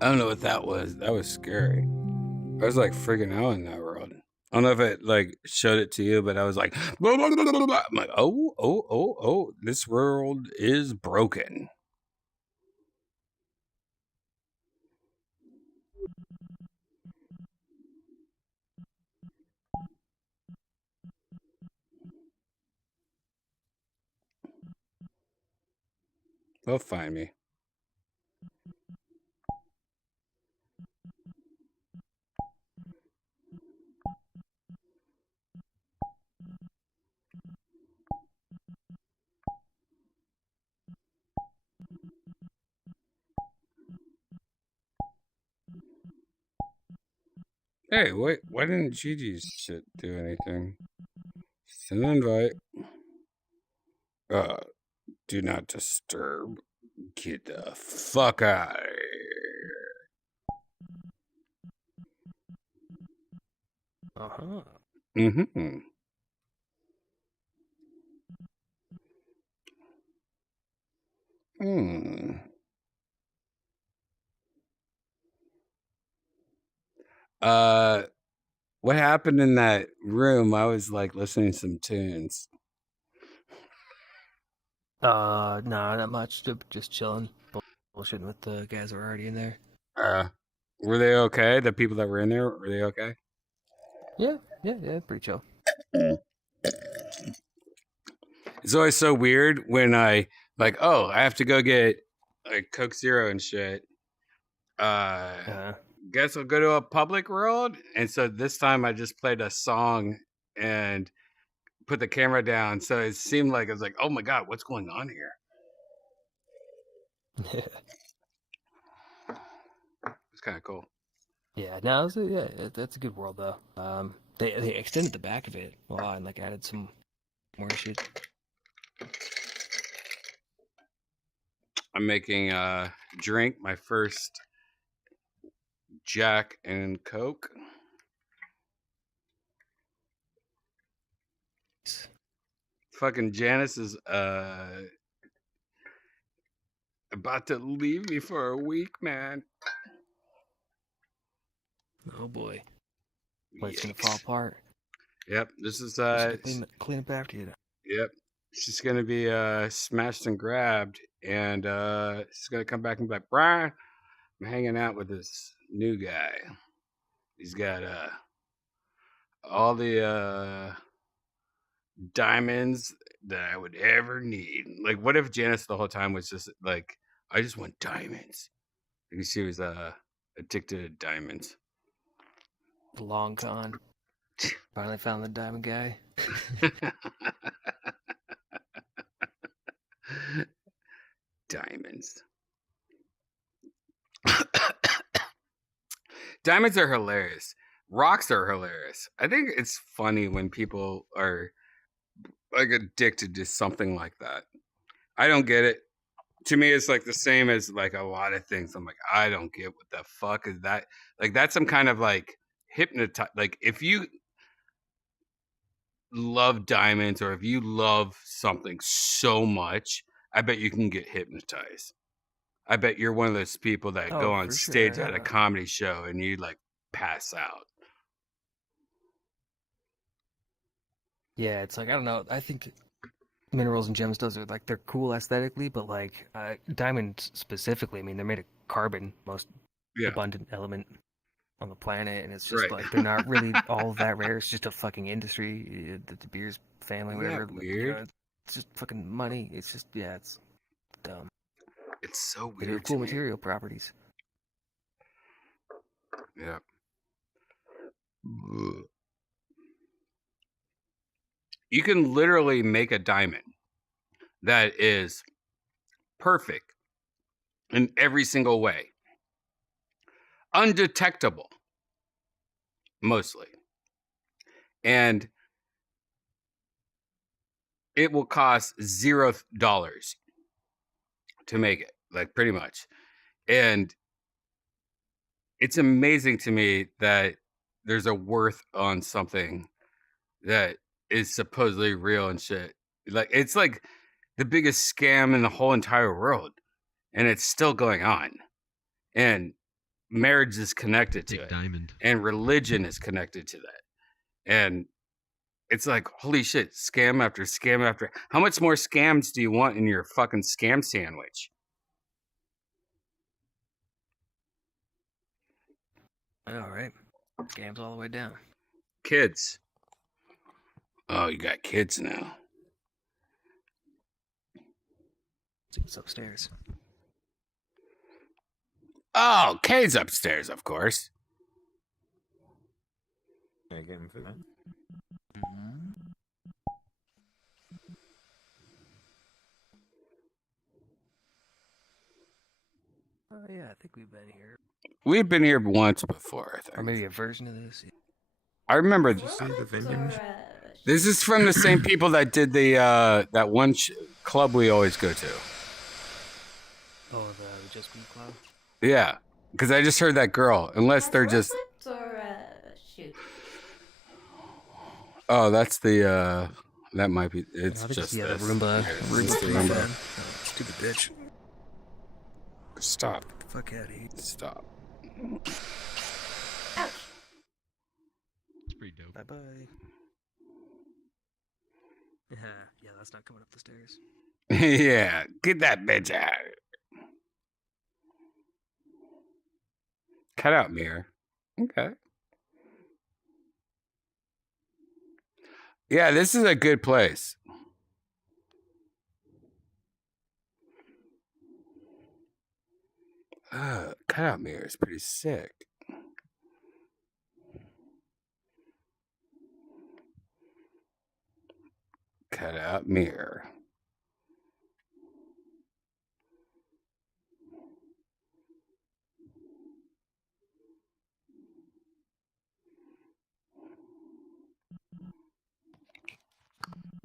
I don't know what that was. That was scary. I was like freaking out in that world. I don't know if it like showed it to you, but I was like, blah, blah, blah, blah, blah. I'm like, oh, this world is broken. They'll find me. Hey, wait, why didn't Gigi's shit do anything? Send an invite. Do not disturb. Get the fuck out of here. Uh-huh. Mm-hmm. Hmm. What happened in that room? I was like listening to some tunes. No, not much. Just chilling, bullshitting with the guys that were already in there. Were they okay? The people that were in there, were they okay? Yeah, pretty chill. It's always so weird when I like, oh, I have to go get like Coke Zero and shit. Guess I'll go to a public world. And so this time I just played a song and put the camera down. So it seemed like I was like, oh my God, what's going on here? It's kind of cool. Yeah, no, that's a good world though. They extended the back of it a lot and like added some more shit. I'm making a drink, my first Jack and Coke. Fucking Janice is about to leave me for a week, man. Oh boy. Well, it's gonna fall apart. Yep, this is clean up after you. Yep. She's gonna be smashed and grabbed, and she's gonna come back and be like, Brian, I'm hanging out with this new guy. He's got all the diamonds that I would ever need. Like, what if Janice the whole time was just like, I just want diamonds? Because she was addicted to diamonds. The long con. Finally found the diamond guy. Diamonds. Diamonds are hilarious. Rocks are hilarious. I think it's funny when people are like addicted to something like that. I don't get it. To me, it's like the same as like a lot of things. I'm like, I don't get what the fuck is that. Like that's some kind of like hypnotize. Like if you love diamonds or if you love something so much, I bet you can get hypnotized. I bet you're one of those people that go on stage at a comedy show and you like pass out. Yeah, it's like I don't know. I think minerals and gemstones are like they're cool aesthetically, but like diamonds specifically, I mean, they're made of carbon, most abundant element on the planet, and it's just like they're not really all that rare. It's just a fucking industry. The De Beers family, whatever. Like, weird. It's just fucking money. It's just it's dumb. It's so They weird. do cool material properties. Yeah. You can literally make a diamond that is perfect in every single way, undetectable, mostly, and it will cost $0 to make it, like pretty much. And it's amazing to me that there's a worth on something that is supposedly real and shit. Like it's like the biggest scam in the whole entire world, and it's still going on. And marriage is connected to Big it, diamond. and religion is connected to that, and it's like, holy shit, scam after scam after. How much more scams do you want in your fucking scam sandwich? All right. Scams all the way down. Kids. Oh, you got kids now. It's upstairs. Oh, Kay's upstairs, of course. Can I get him for that? Oh yeah, I think we've been here. We've been here once before, I think. Or maybe a version of this. I remember. Did you see the vintage? This is from the same people that did the that one club we always go to. Oh, the Just Be Club. Yeah, because I just heard that girl. Unless they're just. Shoot. Oh, that's the. That might be. It's I think just the this. Roomba. Yeah, Roomba it's the 3 Roomba. fan. Oh, stupid bitch. Stop. Get the fuck out of here. Stop. It's pretty dope. Bye bye. Yeah, that's not coming up the stairs. Yeah, get that bitch out. Cut out mirror. Okay. Yeah, this is a good place. Cutout mirror is pretty sick. Cutout mirror.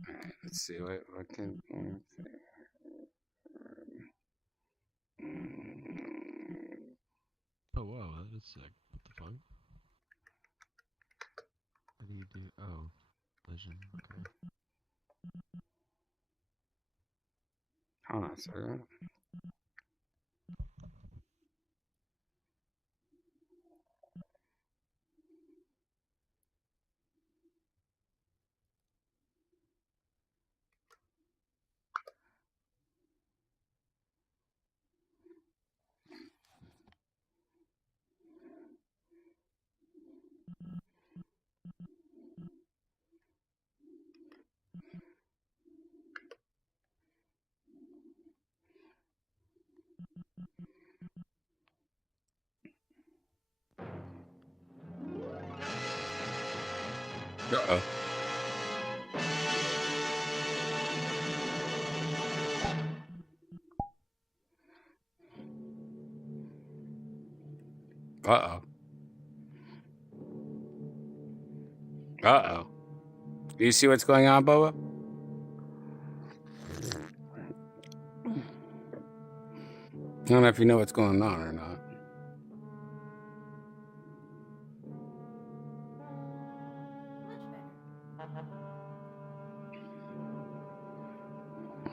All right, let's see what can. Oh wow, that is sick. What the fuck? What do you do? Oh, legend. Okay. Hold on a second. Uh-oh. Uh-oh. Uh-oh. Do you see what's going on, Boba? I don't know if you know what's going on or not.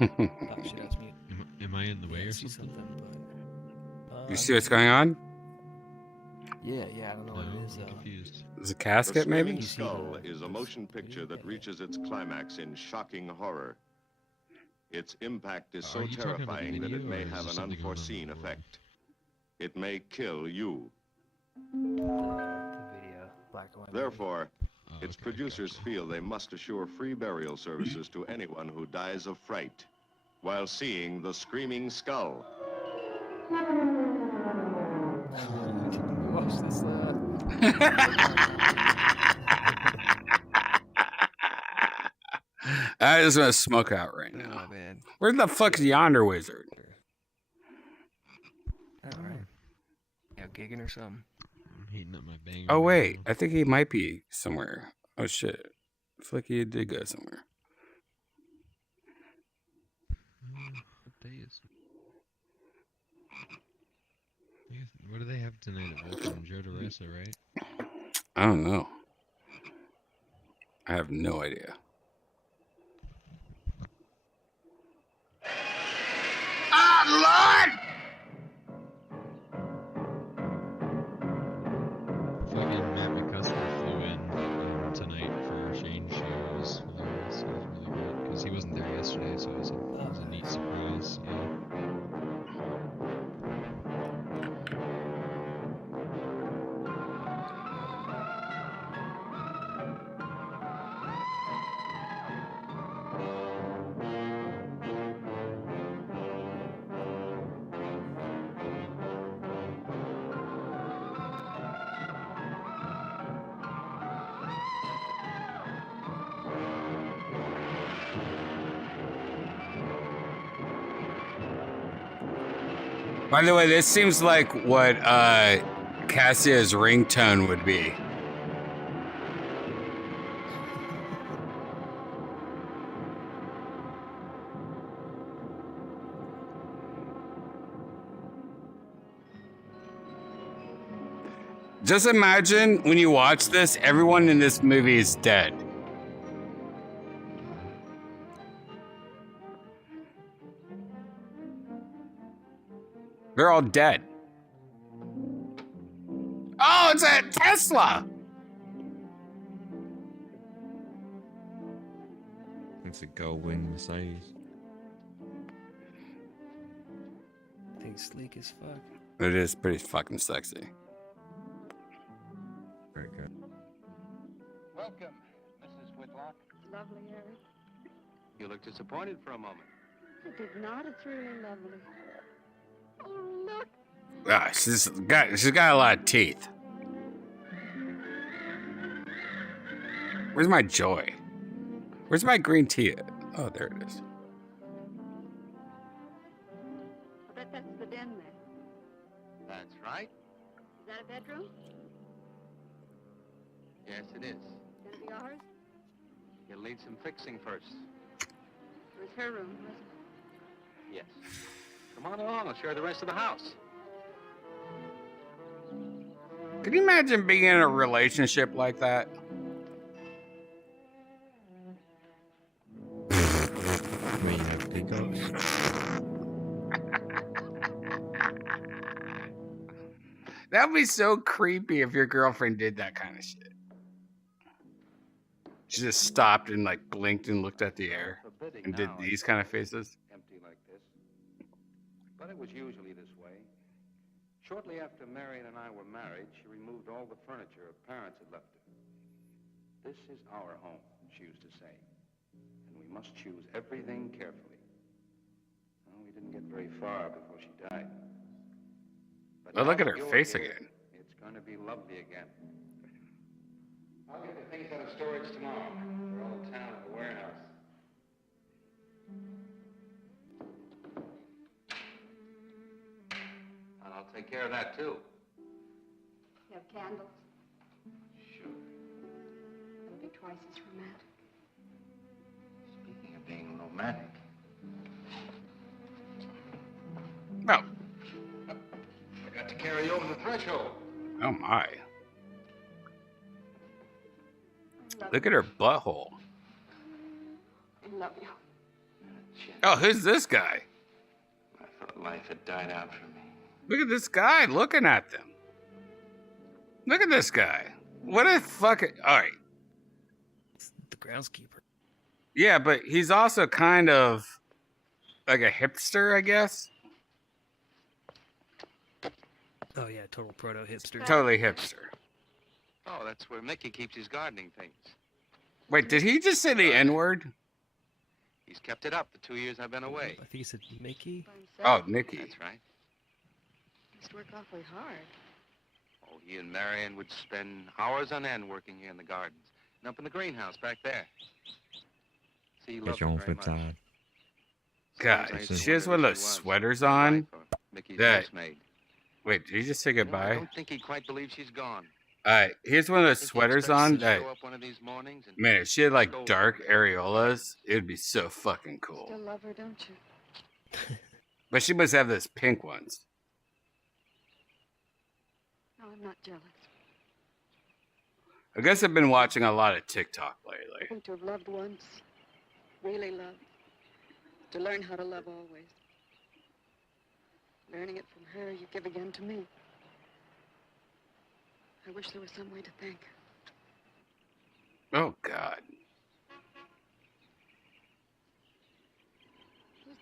Oh shit, that's mute. Am I in the way Yeah, I or see something? You see what's going on? Yeah, I don't know what it is though. Confused. Is it a casket, The maybe? Screaming Skull is a motion picture that reaches its climax in shocking horror. Its impact is so Are you talking about terrifying that video, it may or is have this an something going on in unforeseen the world? effect. It may kill you. The video, black and white. Therefore, its producers feel they must assure free burial services to anyone who dies of fright while seeing the Screaming Skull. Watch this. I just want to smoke out right now. My bad. Where the fuck's Yonder Wizard? All right. Yeah, gigging or something. I'm heating up my banger. Oh, right wait. now. I think he might be somewhere. Oh, shit. I feel like he did go somewhere. What day is it? What do they have tonight at Vulcan? Joe DeRosa, right? I don't know. I have no idea. Ah, Lord! wasn't there yesterday, so it was a neat surprise. Yeah. By the way, this seems like what Cassia's ringtone would be. Just imagine when you watch this, everyone in this movie is dead. They're all dead. Oh, it's a Tesla! It's a gold wing Mercedes. Thing's sleek as fuck. It is pretty fucking sexy. Very good. Welcome, Mrs. Whitlock. Lovely, Eric. You look disappointed for a moment. I did not. It's really lovely. Oh, look. Ah, she's got a lot of teeth. Where's my joy? Where's my green tea? Oh, there it is. I bet that's the den there. That's right. Is that a bedroom? Yes, it is. Gonna be ours? You'll need some fixing first. Or is her room, wasn't it? Yes. Come on along. I'll share the rest of the house. Can you imagine being in a relationship like that? Where you have peacocks. That would be so creepy if your girlfriend did that kind of shit. She just stopped and like blinked and looked at the air and did these kind of faces. Empty like this. But it was usually this way. Shortly after Marion and I were married, she removed all the furniture her parents had left her. This is our home, she used to say. And we must choose everything carefully. Well, we didn't get very far before she died. But Oh, look now at her that you're face here, again. It's going to be lovely again. I'll get the things out of storage tomorrow. They're all in town at the warehouse. And I'll take care of that, too. You have candles? Sure. It'll be twice as romantic. Speaking of being romantic. No. I got to carry you over the threshold. Oh my. Look at her butthole. I love you. Oh, who's this guy? I thought life had died out for me. Look at this guy looking at them. Look at this guy. What a fucking... All right. The groundskeeper. Yeah, but he's also kind of like a hipster, I guess. Oh yeah, total proto hipster. Totally hipster. Oh, that's where Mickey keeps his gardening things. Wait, did he just say the N-word? He's kept it up the 2 years I've been away. I think he said Mickey. Oh, Mickey. That's right. Must work awfully hard. Oh, he and Marion would spend hours on end working here in the gardens. And up in the greenhouse back there. See, he loved it very much. God, she has one of those sweaters on Mickey's that... nursemaid. Wait, did you just say I goodbye? don't think he quite believes she's gone. Alright, here's one of those I think he sweaters expects on to that... show up one of these mornings and Man, if she had like go dark areolas, it would be so fucking cool. Still love her, don't you? But she must have those pink ones. No, I'm not jealous. I guess I've been watching a lot of TikTok lately. I think to have loved once, really loved, to learn how to love always. Learning it from her, you give again to me. I wish there was some way to thank her. Oh, God.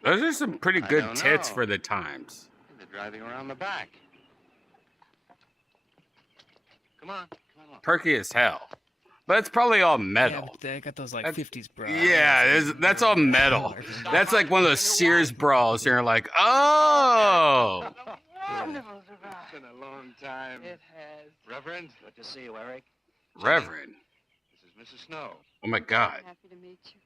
Those are some pretty I good don't tits know. for the times. They're driving around the back. Come on, look. Perky as hell. But it's probably all Yeah, metal. but they got those like That's- 50s bras. Yeah, that's all metal. That's like one of those Sears bras, and you're like, oh. It's been a long time. It has. Reverend, good to see you, Eric. Reverend. This is Mrs. Snow. Oh my God. Happy to meet you.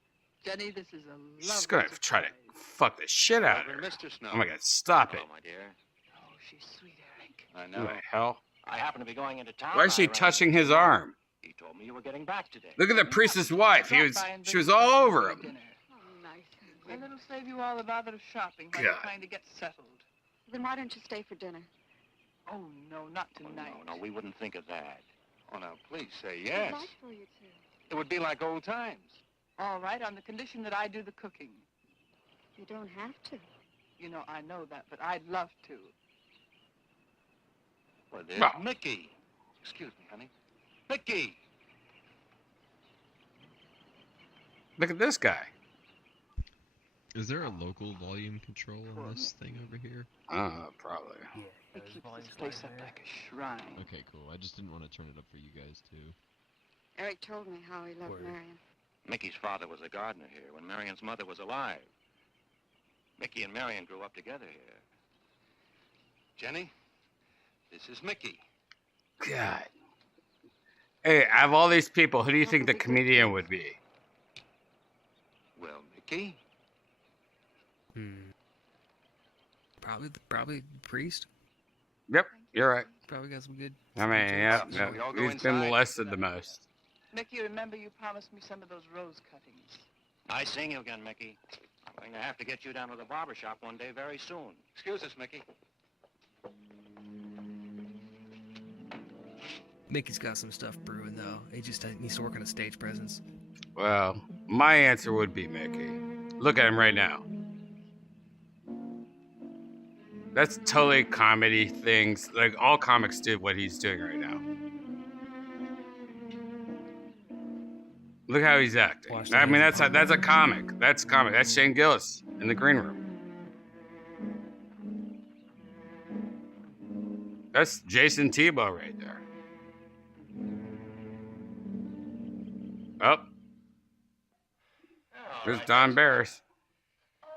Jenny, this is a lovely She's gonna try to fuck the shit out of her. Reverend Mr. Snow. Oh my God, stop it. Hello, my dear. Oh, she's sweet, Eric. I What know. the hell? I happen to be going into town. Why is she touching his arm? He told me you were getting back today. Look at the priest's wife. She was all over him. Oh, nice. And it'll save you all the bother of shopping while God. you're trying to get settled. Then why don't you stay for dinner? Oh, no, not tonight. No, we wouldn't think of that. Oh, now, please say I'd yes. like for you to. It would be like old times. All right, on the condition that I do the cooking. You don't have to. You know, I know that, but I'd love to. Well, there's Well. Mickey. Excuse me, honey. Mickey! Look at this guy. Is there a local volume control on this thing over here? Probably. He keeps this place up like a shrine. Okay, cool. I just didn't want to turn it up for you guys too. Eric told me how he loved Marion. Mickey's father was a gardener here when Marion's mother was alive. Mickey and Marion grew up together here. Jenny, this is Mickey. God. Hey, out of all these people, who do you think the comedian would be? Well, Mickey? Probably the priest. Yep, you're right. Probably got some good. I mean, yeah, Shall we all go he's been inside? molested the most. Mickey, remember you promised me some of those rose cuttings. I sing you again, Mickey. I'm going to have to get you down to the barber shop one day very soon. Excuse us, Mickey. Mickey's got some stuff brewing though. He just needs to work on a stage presence. Well, my answer would be Mickey. Look at him right now. That's totally comedy things. Like all comics do what he's doing right now. Look how he's acting. I mean, that's a comic. That's comic. That's Shane Gillis in the green room. That's Jason Tebow right there. Oh. There's Don Barris. Oh,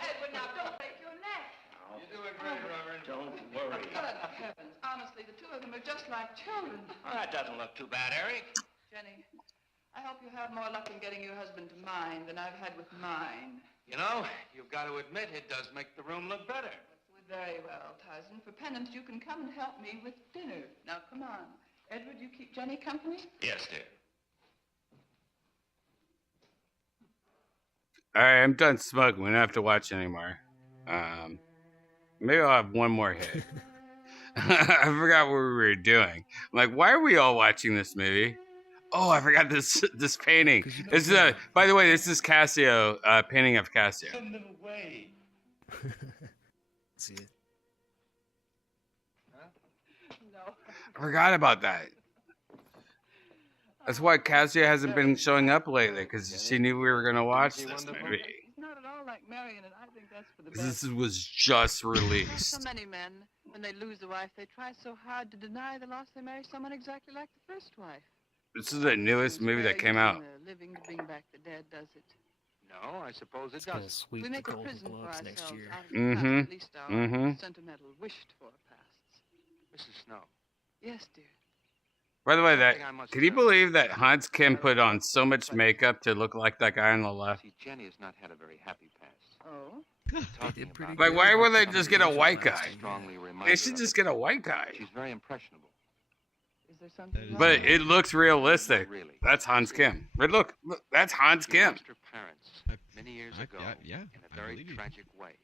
Edward, now don't break your neck. You're doing great, Reverend. Don't worry. Good heavens, honestly, the two of them are just like children. Oh, that doesn't look too bad, Eric. Jenny, I hope you have more luck in getting your husband to mine than I've had with mine. You know, you've got to admit it does make the room look better. Very well, Tyson. For penance, you can come and help me with dinner. Now, come on. Edward, you keep Jenny company? Yes, dear. All right, I'm done smoking. We don't have to watch anymore. Maybe I'll have one more hit. I forgot what we were doing. I'm like, why are we all watching this movie? Oh, I forgot this painting. This is by the way, this is Cassio, painting of Cassio. Send them away. See it. No. I forgot about that. That's why Cassio hasn't been showing up lately, because she knew we were going to watch this movie. He's not at all like Marion, and I think that's for the best. This was just So released. many men, when they lose a wife, they try so hard to deny the loss they marry someone exactly like the first wife. This is the newest movie that came out. Living to bring back the dead, does it? No, I suppose it gonna does. sweep We the make a Golden prison for Globes next ourselves year. out of the past, Mhm. at least our Mhm. sentimental, wished-for pasts. Mrs. Snow. Yes, dear. By the way, Something I must can you say. believe that Hans Kim put on so much makeup to look like that guy on the left? See, Jenny has not had a very happy past. Oh? They did pretty Like, good. why would they just get a Something white last guy? year. Strongly They reminded should of just it. get a white guy. She's very impressionable. Is there something But wrong? it looks realistic. Really. That's Hans Kim. But look, that's Hans She Kim. lost her parents many years ago yeah, in a I very believe you. tragic way.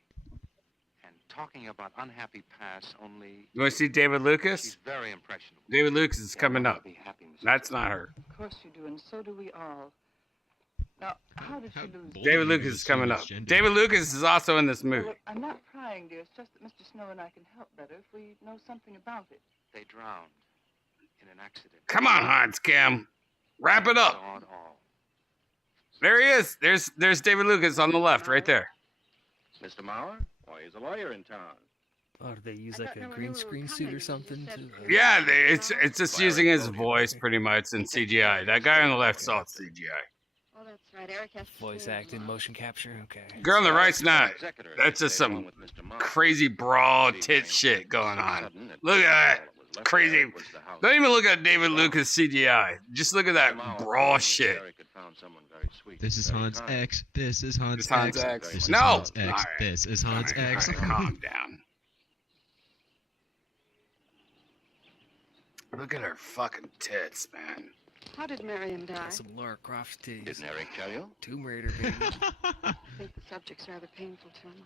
And talking about unhappy past only... You want to see David She's Lucas? very impressionable. David Lucas is coming up. Be happy, Mrs. That's not her. Of course you do, and so do we all. Now, how did she lose? bold David of you to Lucas is assume coming it's up. gender. David Lucas is also in this Well, movie. look, I'm not crying, dear. It's just that Mr. Snow and I can help better if we know something about it. They drowned in an accident. Come on, Hans Kim. Wrap it up. Saw it all. There he is. There's David Lucas on the left, right there. Mr. Mauer? Why, he's a lawyer in town. Oh, do they use like a green screen suit or something? Yeah, it's just using his voice pretty much in CGI. That guy on the left's all CGI. Oh, that's right. Eric has Voice acting, motion capture. Okay. Girl on the right's not. That's just some crazy brawl tit shit going on. Look at that. Crazy. Don't even look at David Lucas CGI. Just look at that brawl shit. This is Hans X. This is Hans Hans X. X. This is No! Hans X. Alright. This is Hans X. Alright, calm down. Look at her fucking tits, man. How did Miriam die? Some Laura Croft titties. Didn't Eric tell you? Tomb Raider, baby. I think the subject's rather painful to him.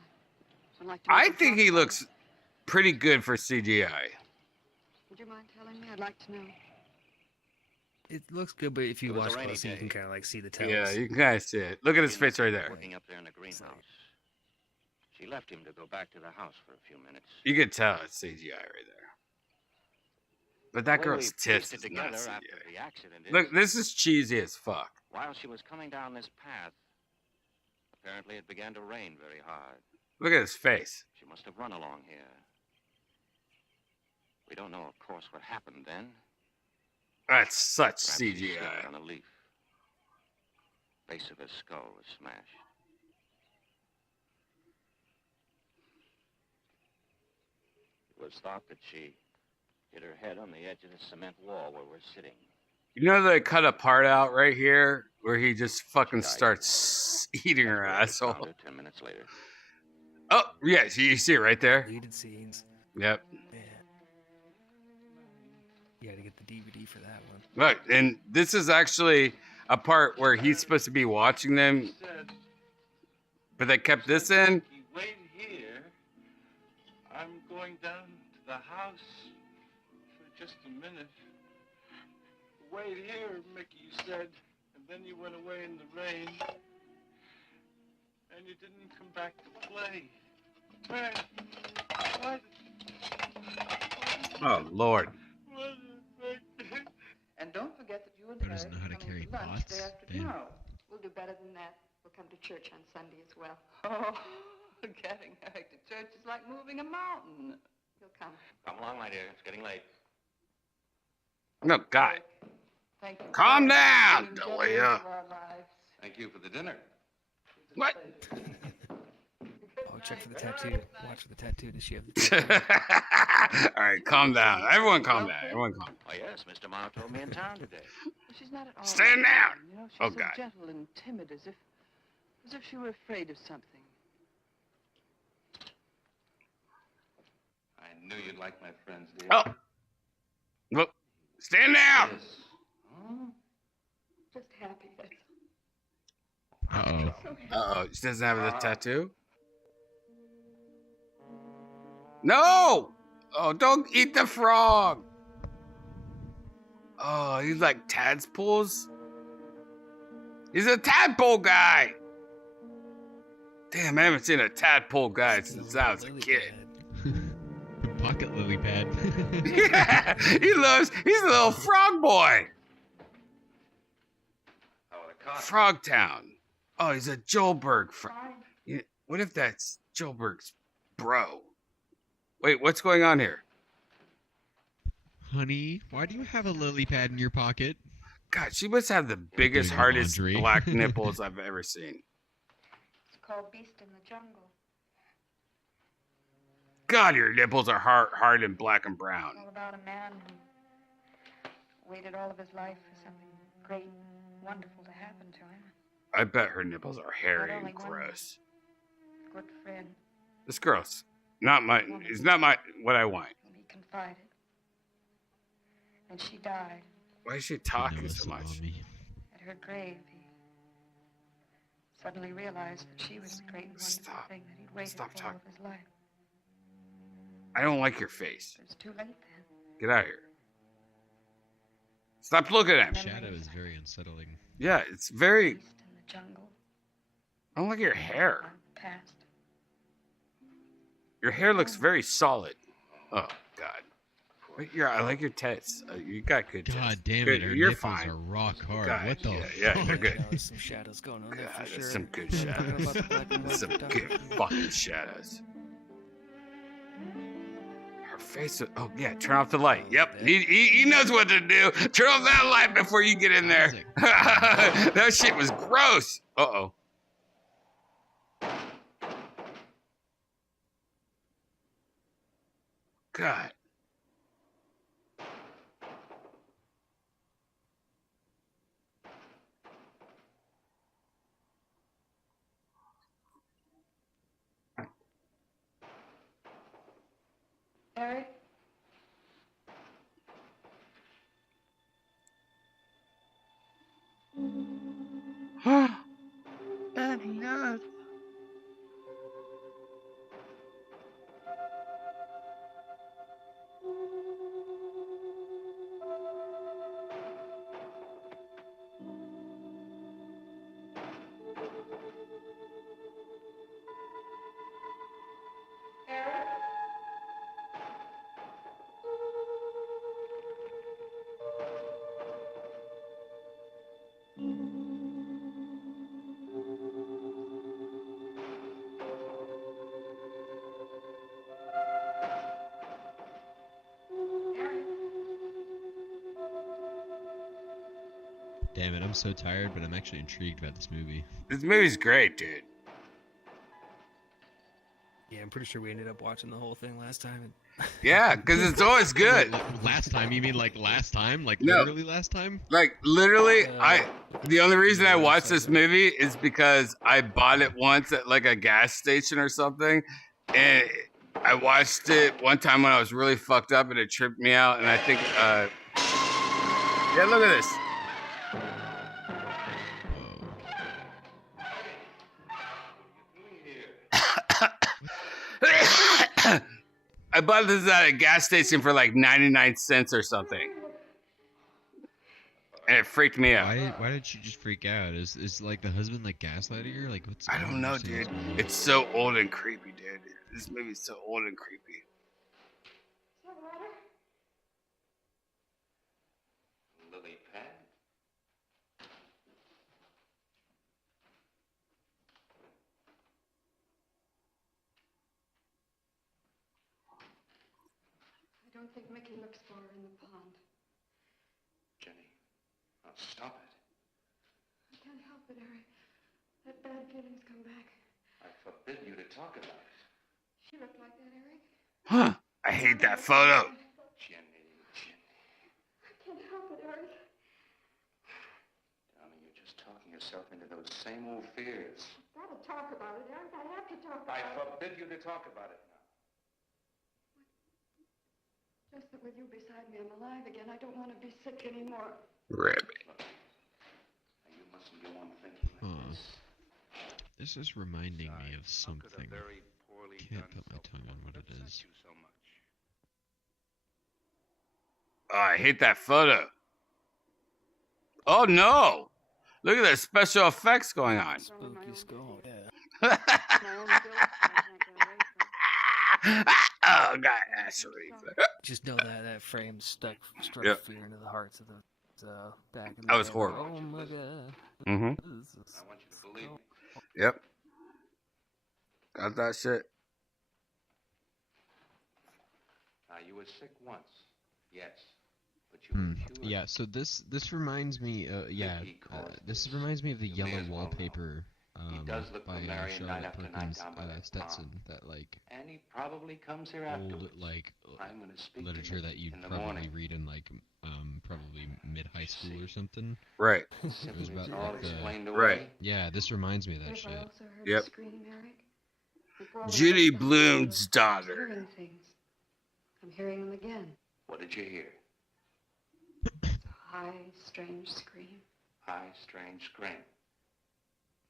I'd like to I make him think talk he about looks pretty good for CGI. it. Would you mind telling me? I'd like to know. It looks good, but if you It was watch a rainy closely, you day. can kind of like see the tells. Yeah, you can kind of see it. Look at his face right there. Working up there in the greenhouse. She left him to go back to the house for a few minutes. You can tell it's CGI right there. But that The way girl's we pieced tits it is together not after CGI. the accident is, Look, this is cheesy as fuck. while she was coming down this path, apparently it began to rain very hard. Look at his face. She must have run along here. We don't know, of course, what happened then. That's such Perhaps she CGI. slipped on a leaf. Base of her skull was smashed. It was thought that she hit her head on the edge of the cement wall where we're sitting. You know they cut a part out right here where he just fucking starts eating her asshole. Found her 10 minutes later. Oh, yeah, so you see it right there? Deleted scenes. Yep. Man. You gotta get the DVD for that one. Look, and this is actually a part where he's supposed to be watching them, but they kept this in. Wait here. I'm going down to the house for just a minute. Wait here, Mickey, you said, and then you went away in the rain. And you didn't come back to play. What? Oh, Lord. And don't forget that you and Who doesn't know how to carry lunch pots? day after Damn. tomorrow. We'll do better than that. We'll come to church on Sunday as well. Oh, getting Eric to church is like moving a mountain. He'll come. Come along, my dear. It's getting late. No, God. Thank you. Calm down, Bringing joy Delia. into our lives. Thank you for the dinner. What? Oh, check for the tattoo. Watch for the tattoo. Does she have the tattoo? All right, calm down. Everyone calm down. Everyone calm. Oh, yes, Mr. Mao told me in town today. Well, she's not at all. Stand like down. that, You know, she's Oh, so God. gentle and timid, as if she were afraid of something. I knew you'd like my friends, dear. Oh. Look, stand down. Yes. Oh, just happy. That's Uh-oh. Uh-oh, she doesn't have the tattoo? No! Oh, don't eat the frog! Oh, he's like tadpoles? He's a tadpole guy! Damn, I haven't seen a tadpole guy since I was a kid. Pocket lily pad. Yeah, he's a little frog boy. Frog Town. Oh, he's a Joelberg. What if that's Joelberg's bro? Wait, what's going on here? Honey, why do you have a lily pad in your pocket? God, she must have the biggest, Doing hardest laundry. black nipples I've ever seen. It's called Beast in the Jungle. God, your nipples are hard and black and brown. All about a man who waited all of his life for something great, wonderful to happen to him. I bet her nipples are hairy Not only and one gross. Good friend This girl's not it's not what I want. whom he confided. And she died. Why is she talking so much? At her grave, he suddenly realized that she was the great and wonderful thing that he'd waited Stop for all of talking. his life. I don't like your face. It's too late then. Get out of here. Stop looking at me. Shadow is very unsettling. Yeah, it's very. Beast in the jungle. I don't like your hair. Past. Your hair looks very solid. Oh, God. Poor But yeah, I like your tits. You got good tits. God damn Good. it, her You're nipples fine. are rock hard. God, What the yeah, fuck? they're good. Yeah, there's some shadows going on there God, for that's sure. some good Talking shadows. about the black and white Some good photography. fucking shadows. Her face. Oh yeah, turn off the light. Yep, he knows what to do. Turn off that light before you get in there. That shit was gross. Uh-oh. God. Eric? Daddy, yes. Damn it, I'm so tired, but I'm actually intrigued about this movie. This movie's great, dude. Yeah, I'm pretty sure we ended up watching the whole thing last time. Yeah, because it's always good. Last time? You mean like last time? Like No. literally last time? Like literally, the only reason I watched this movie is because I bought it once at like a gas station or something, and I watched it one time when I was really fucked up and it tripped me out. And I think, yeah, look at this. I bought this at a gas station for like 99 cents or something. And it freaked me out. Why did you just freak out? Is like the husband like gaslighting her? Like what's I don't know, dude. It's so old and creepy, dude. This movie's so old and creepy. Lily pad. I don't think Mickey looks for her in the pond. Jenny, now stop it. I can't help it, Eric. That bad feeling's come back. I forbid you to talk about it. She looked like that, Eric. Huh. I hate that photo. Jenny. I can't help it, Eric. Darling, you're just talking yourself into those same old fears. I've got to talk about it, Eric. I have to talk about I it. forbid you to talk about it now. Just that with you beside me, I'm alive again. I don't want to be sick anymore. Rabbit. You mustn't go on thinking like this. This is reminding me of something. Can't put my tongue on what it is. Oh, I hate that photo. Oh no! Look at the special effects going on. Spooky skull, yeah. Oh god, that's really Just know that frame struck Yep. fear into the hearts of the back. That was horrible. Oh my god. Mm-hmm. This is I want you to believe me. Yep. Got that shit. Now, you were sick once. Yes. But you were cured. Yeah, so this reminds me, this reminds me of the yellow wallpaper does look by familiar night Charlotte after night Perkins down by that Stetson, pond. that like And he probably comes here old afterwards. like I'm gonna speak to literature him that you'd in the probably morning. read in like probably mid high school or something. Right. It was about all like explained the away. Yeah, this reminds me of that What if shit. I also heard Yep. her scream, Eric? Before we Judy left the Blume's hospital, daughter. I'm hearing things. I'm hearing them again. What did you hear? It's a high, strange scream. High, strange scream.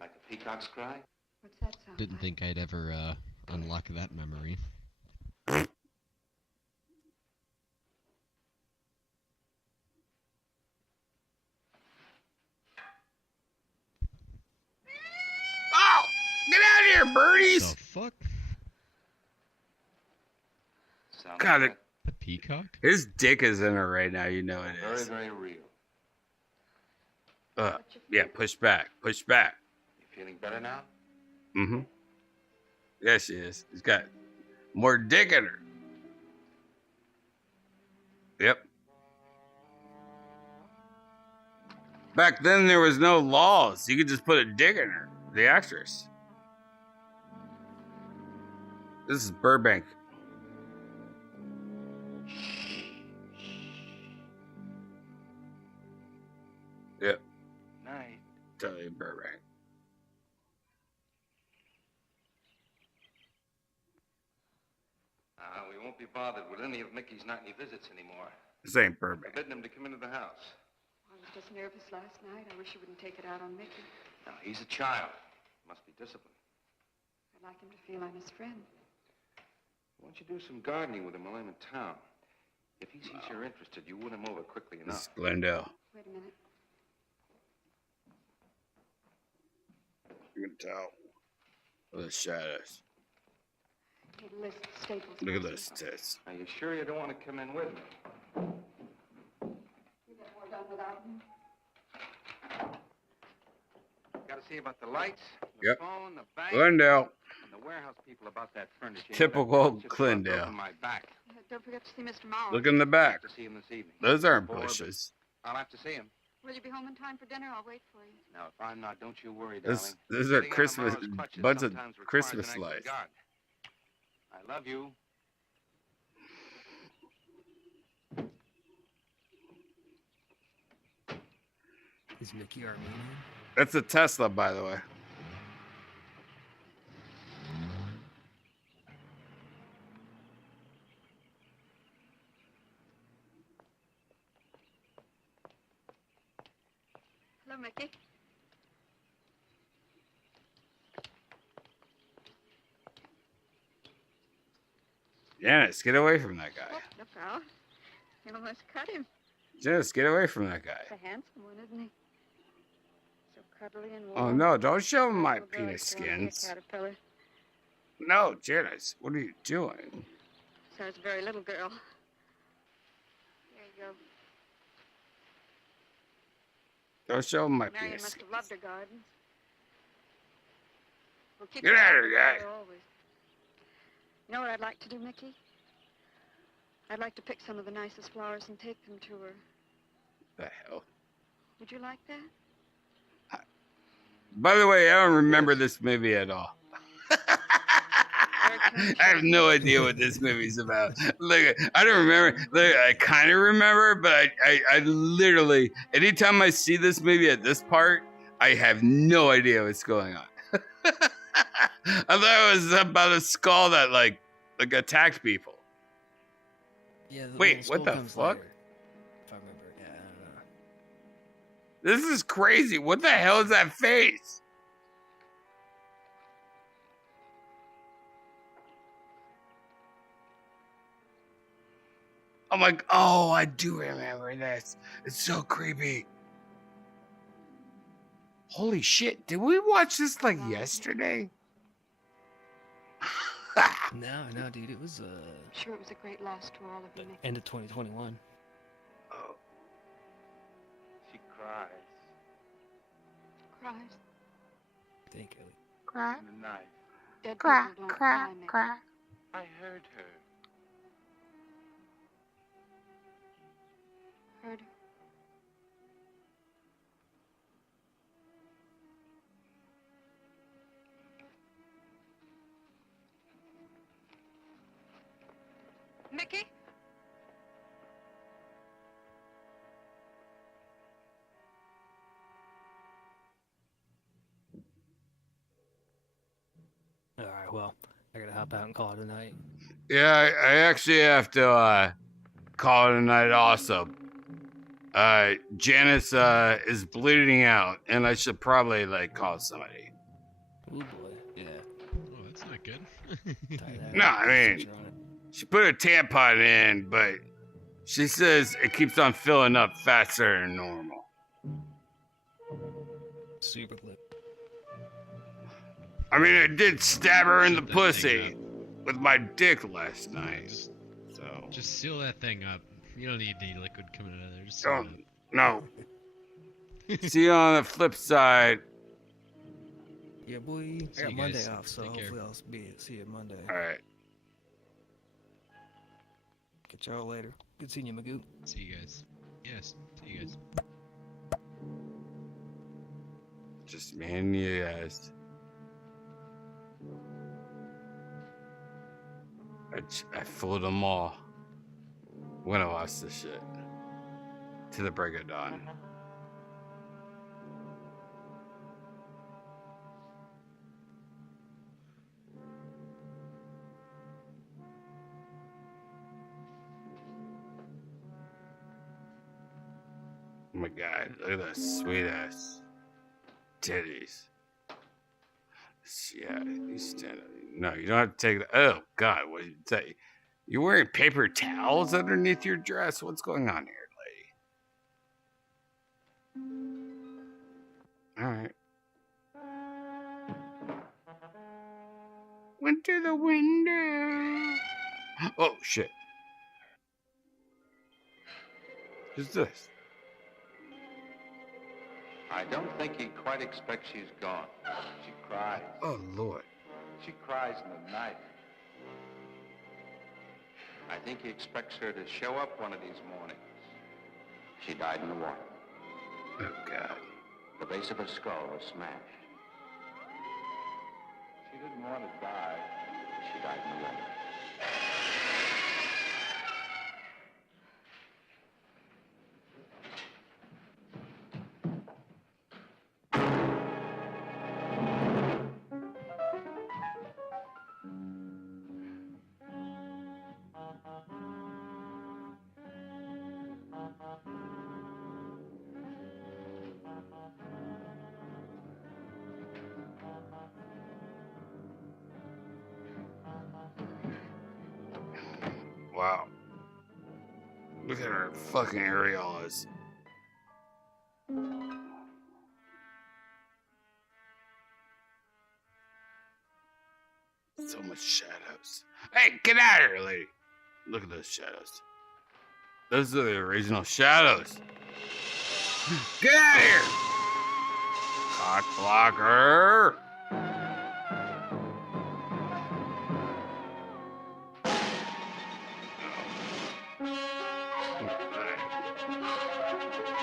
Like a peacock's cry? What's that sound Didn't like? think I'd ever unlock that memory. Oh! Get out of here, birdies! The fuck? Sound God, like The peacock? His dick is in her right now. You know it Very, is. very real. Yeah, push back. Push back. You feeling better now? Mm-hmm. Yes, she is. He's got more dick in her. Yep. Back then, there was no laws. You could just put a dick in her. The actress. This is Burbank. Yep. Night. Totally Burbank. We won't be bothered with any of Mickey's nightly visits anymore. This ain't Burbank. Forbidden him to come into the house. I was just nervous last night. I wish you wouldn't take it out on Mickey. No, he's a child. Must be disciplined. I'd like him to feel I'm his friend. Why don't you do some gardening with him while I'm in town? If he sees you're interested, you win him over quickly enough. This is Glendale. Wait a minute. You can tell. Look at the shadows. Hey, Liz, Staples. Look at those tits. Are you sure you don't want to come in with me? You get more done without him. Got to see about the lights, the Yep. phone, the bank, Glendale. and the warehouse people about that furniture. Typical Just about Glendale. broken my back. Don't forget to see Mr. Morrow. Look in the back. To see him this evening. Those aren't Bored, but bushes. I'll have to see him. Will you be home in time for dinner? I'll wait for you. Now, if I'm not, don't you worry, darling. Those are Getting out of Christmas, Morrow's clutches bunch of sometimes requires Christmas an act of lights. God. I love you. Is Mickey Armenian? That's a Tesla, by the way. Hello, Mickey. Janice, get away from that guy. Oh, look out. You almost cut him. Janice, get away from that guy. He's a handsome one, isn't he? So cuddly and Oh warm. no, don't show him my Little girl penis is growing a skins. caterpillar. No, Janice, what are you doing? So it's a very little girl. There you go. Don't show him my Marion penis must skins. have loved her gardens. We'll keep Get her out of happy here, guy. always. You know what I'd like to do, Mickey? I'd like to pick some of the nicest flowers and take them to her. The hell? Would you like that? By the way, I don't remember this movie at all. I have no idea what this movie's about. Look, I don't remember. Look, I kind of remember, but I literally, anytime I see this movie at this part, I have no idea what's going on. I thought it was about a skull that like attacked people. Yeah. The Wait, little what skull the comes fuck? later, if I remember. Yeah, I don't know. This is crazy. What the hell is that face? I'm like, oh, I do remember this. It's so creepy. Holy shit. Did we watch this like yesterday? No, dude. It was I'm sure it was a great loss to all of you, Mickey. end of 2021. Oh. She cries Cries. Thank you. Cry, in the night. Dead cry, people don't cry, Mickey. cry. I heard her. Heard her. Mickey? All right. Well, I gotta hop out and call it a night. Yeah, I actually have to call it a night also. Janice is bleeding out, and I should probably like call somebody. Oh boy. Yeah. Oh, that's not good. No, I mean, she put a tampon in, but she says it keeps on filling up faster than normal. Super glue. I mean, I did stab her in the pussy with my dick last night. So Just seal that thing up. You don't need any liquid coming out of there. Just seal Oh, it up. no. See you on the flip side. Yeah, boy. See I got you Monday guys. off, so Take care. hopefully I'll see you Monday. All right. Catch y'all later. Good seeing you, Magoo. See you guys. Yes. See you guys. Just me and you guys. I fooled them all. When I lost this shit. To the break of dawn. Oh my god, look at those sweet ass titties. Yeah, you stand up. No, you don't have to take the. Oh god, what did you say? You're wearing paper towels underneath your dress? What's going on here, lady? Alright. Went to the window. Oh shit. Who's this? I don't think he quite expects she's gone. She cries. Oh lord. She cries in the night. I think he expects her to show up one of these mornings. She died in the water. Oh god. The base of her skull was smashed. She didn't want to die. She died in the water. Wow. Look at her fucking areolas. So much shadows. Hey, get out of here, lady. Look at those shadows. Those are the original shadows. Get out of here! Cock blocker!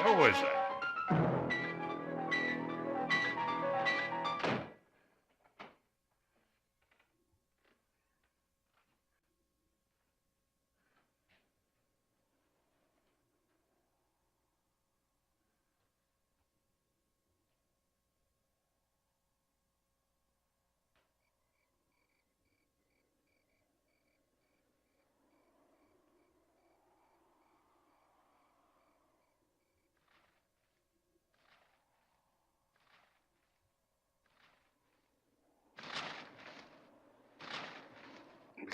What was that?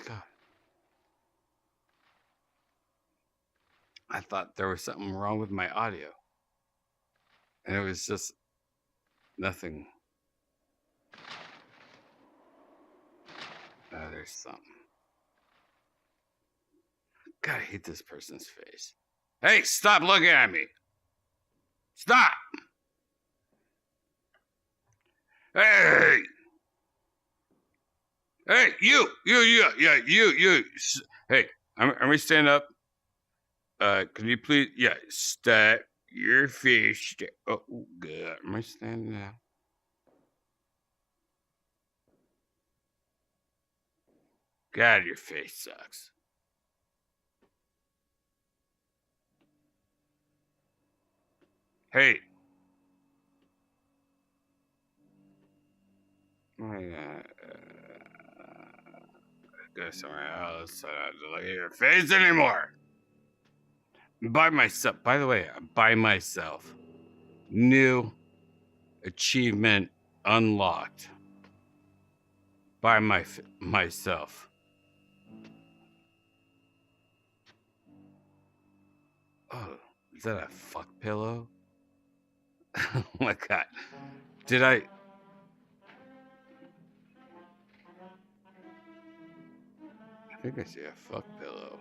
God. I thought there was something wrong with my audio. And it was just nothing. Oh, there's something. God, I hate this person's face. Hey, stop looking at me. Stop. Hey. Hey, you. Hey, I'm gonna stand up. Can you please, stop your face. Oh, God. Am I standing now? God, your face sucks. Hey. Go somewhere else. I don't have to look at your face anymore. By myself. By the way, I'm by myself. New achievement unlocked. By myself. Oh, is that a fuck pillow? Oh my god. Did I? I think I see a fuck pillow.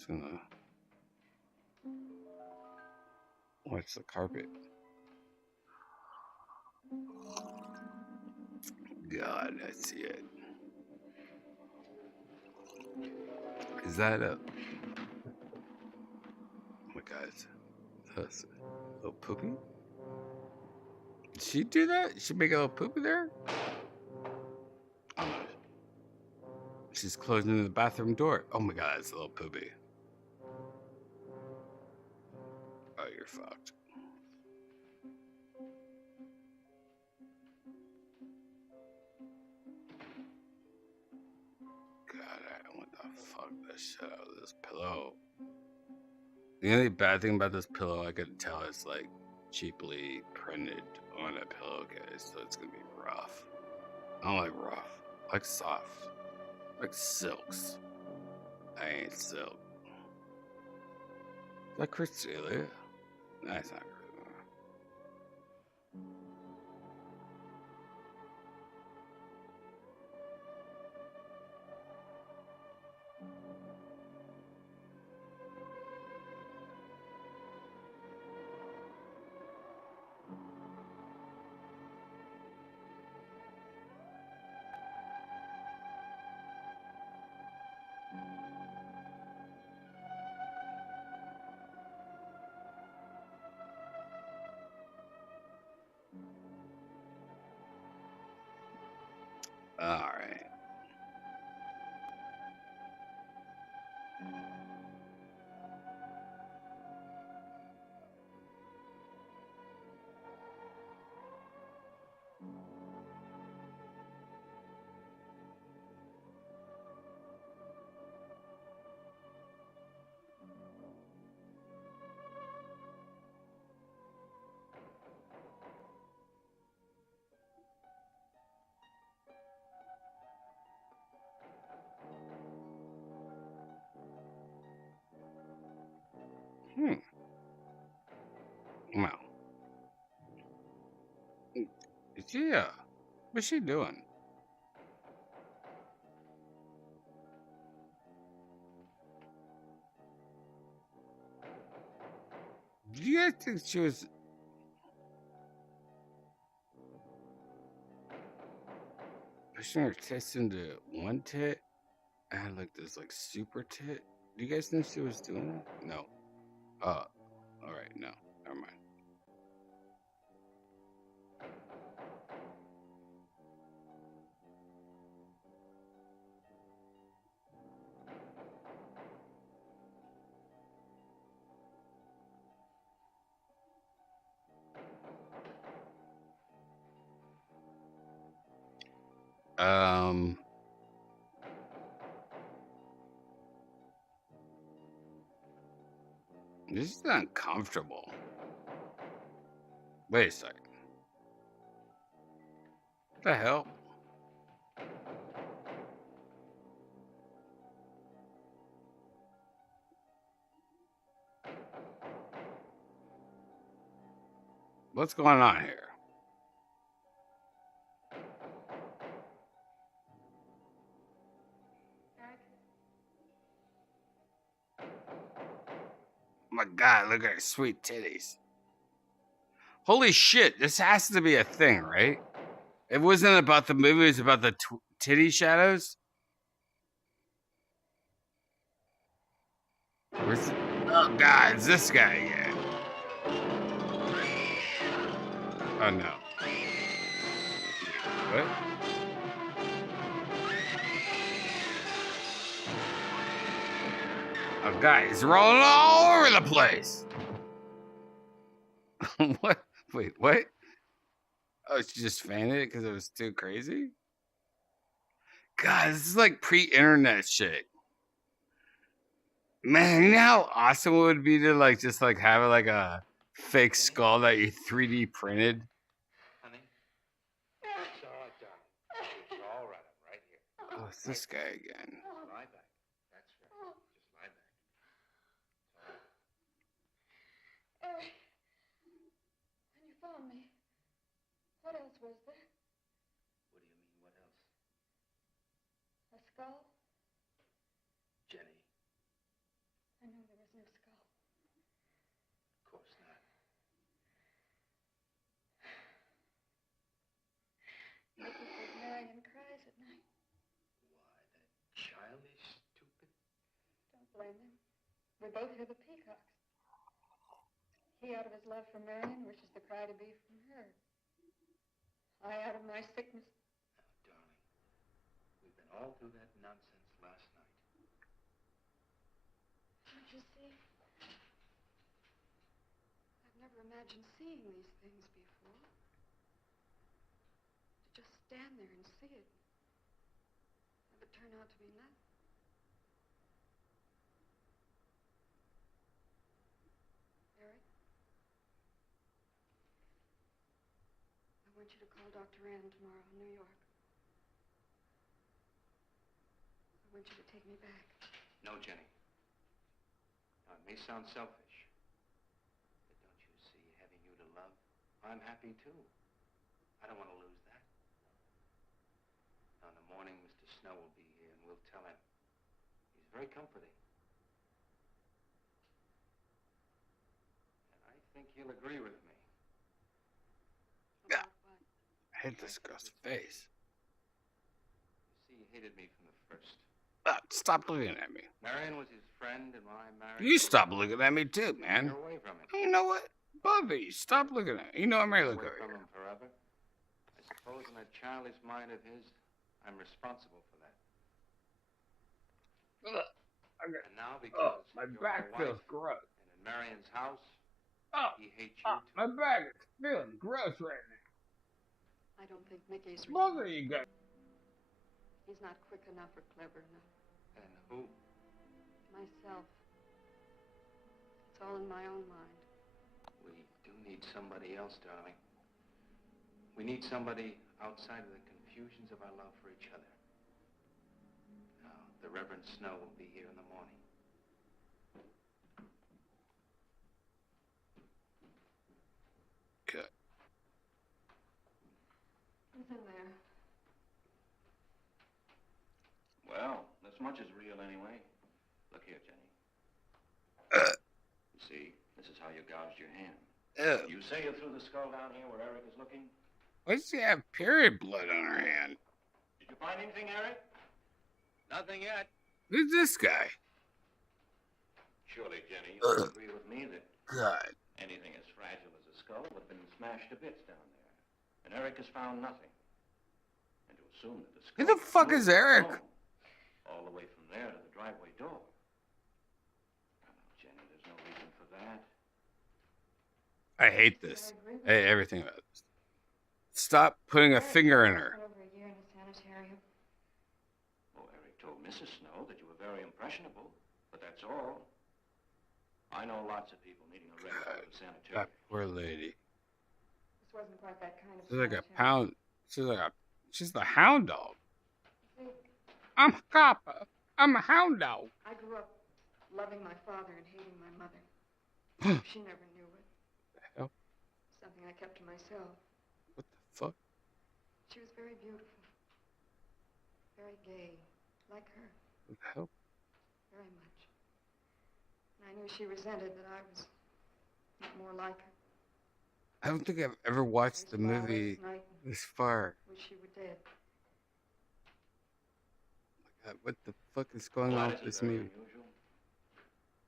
just gonna watch the carpet. God, I see it. Is that a... Oh my God, that's a little poopy? Did she do that? Did she make a little poopy there? Oh no. She's closing the bathroom door. Oh my God, it's a little poopy. Oh, you're fucked. God, I want to fuck the shit out of this pillow. The only bad thing about this pillow, I could tell, is like cheaply printed on a pillowcase, so it's gonna be rough. I don't like rough. I like soft. I like silks. I ain't silk. Is that Christina? Nah, it's not Christina. All right. Well. Yeah. What's she doing? Do you guys think she was... pushing her tits into one tit and like this like super tit? Do you guys think she was doing that? No. All right, no. Never mind. This is uncomfortable. Wait a second. What the hell? What's going on here? Oh my God, look at her sweet titties. Holy shit, this has to be a thing, right? It wasn't about the movie, it was about the titty shadows? Where's oh God, it's this guy again. Oh no. What? Oh God, he's rolling all over the place. What? Wait, what? Oh, she just fanned it because it was too crazy? God, this is like pre-internet shit. Man, you know how awesome it would be to like just like have like a fake skull that you 3D printed? Honey? It's all right, darling. It's all right. I'm right here. Oh, it's this guy again. Lie back. That's right. Just lie back. Eric, when you found me, what else was there? What do you mean, what else? A skull? Jenny. We both hear the peacocks. He out of his love for Marion wishes the cry to be from her. I out of my sickness. Now, darling, we've been all through that nonsense last night. Don't you see? I've never imagined seeing these things before. To just stand there and see it. Have it turn out to be nothing. Eric? I want you to call Dr. Ann tomorrow in New York. I want you to take me back. No, Jenny. Now, it may sound selfish, but don't you see, having you to love, I'm happy too. I don't want to lose that. Now, in the morning, Mr. Snow will be here, and we'll tell him. He's very comforting. And I think he'll agree with me. Yeah. I hate this girl's face. You see, he hated me from the first. Stop looking at me. Marion was his friend, and when I married You stop looking at me too, man. her away from him. You know what? Both of you, stop looking at me. You know I'm ready to look Away over from here. him forever. I suppose in that childish mind of his, I'm responsible for that. And now because my you're back my feels wife, gross. and in Marion's house, he hates you too. My back is feeling gross right now. I don't think Mickey's Both of you guys. He's not quick enough or clever enough. And who? Myself. It's all in my own mind. We do need somebody else, darling. We need somebody outside of the confusions of our love for each other. Now, the Reverend Snow will be here in the morning. Good. Who's in there? Well, this much is real anyway. Look here, Jenny. You see, this is how you gouged your hand. You say you threw the skull down here where Eric is looking? Why does she have period blood on her hand? Did you find anything, Eric? Nothing yet. Who's this guy? Surely, Jenny, you'll agree with me that God. anything as fragile as a skull would have been smashed to bits down there. And Eric has found nothing. And to assume that the skull... Who the fuck is Eric? All the way from there to the driveway door. Now, Jenny, there's no reason for that. I hate this. I hate everything about this. Stop putting a finger in her. Over a year in a sanitarium. Oh, Eric told Mrs. Snow that you were very impressionable, but that's all. I know lots of people needing a rest out of the sanitarium. That poor lady. This wasn't quite that kind of She's like a sanitarium. pound. She's the hound dog. See, I'm a cop. I'm a hound dog. I grew up loving my father and hating my mother. She never knew it. The hell? Something I kept to myself. What the fuck? She was very beautiful. Very gay. Like her. What the hell? Very much. And I knew she resented that I was not more like her. I don't think I've ever watched the movie this far. Wish she were dead. God, what the fuck is going on with this movie? Unusual.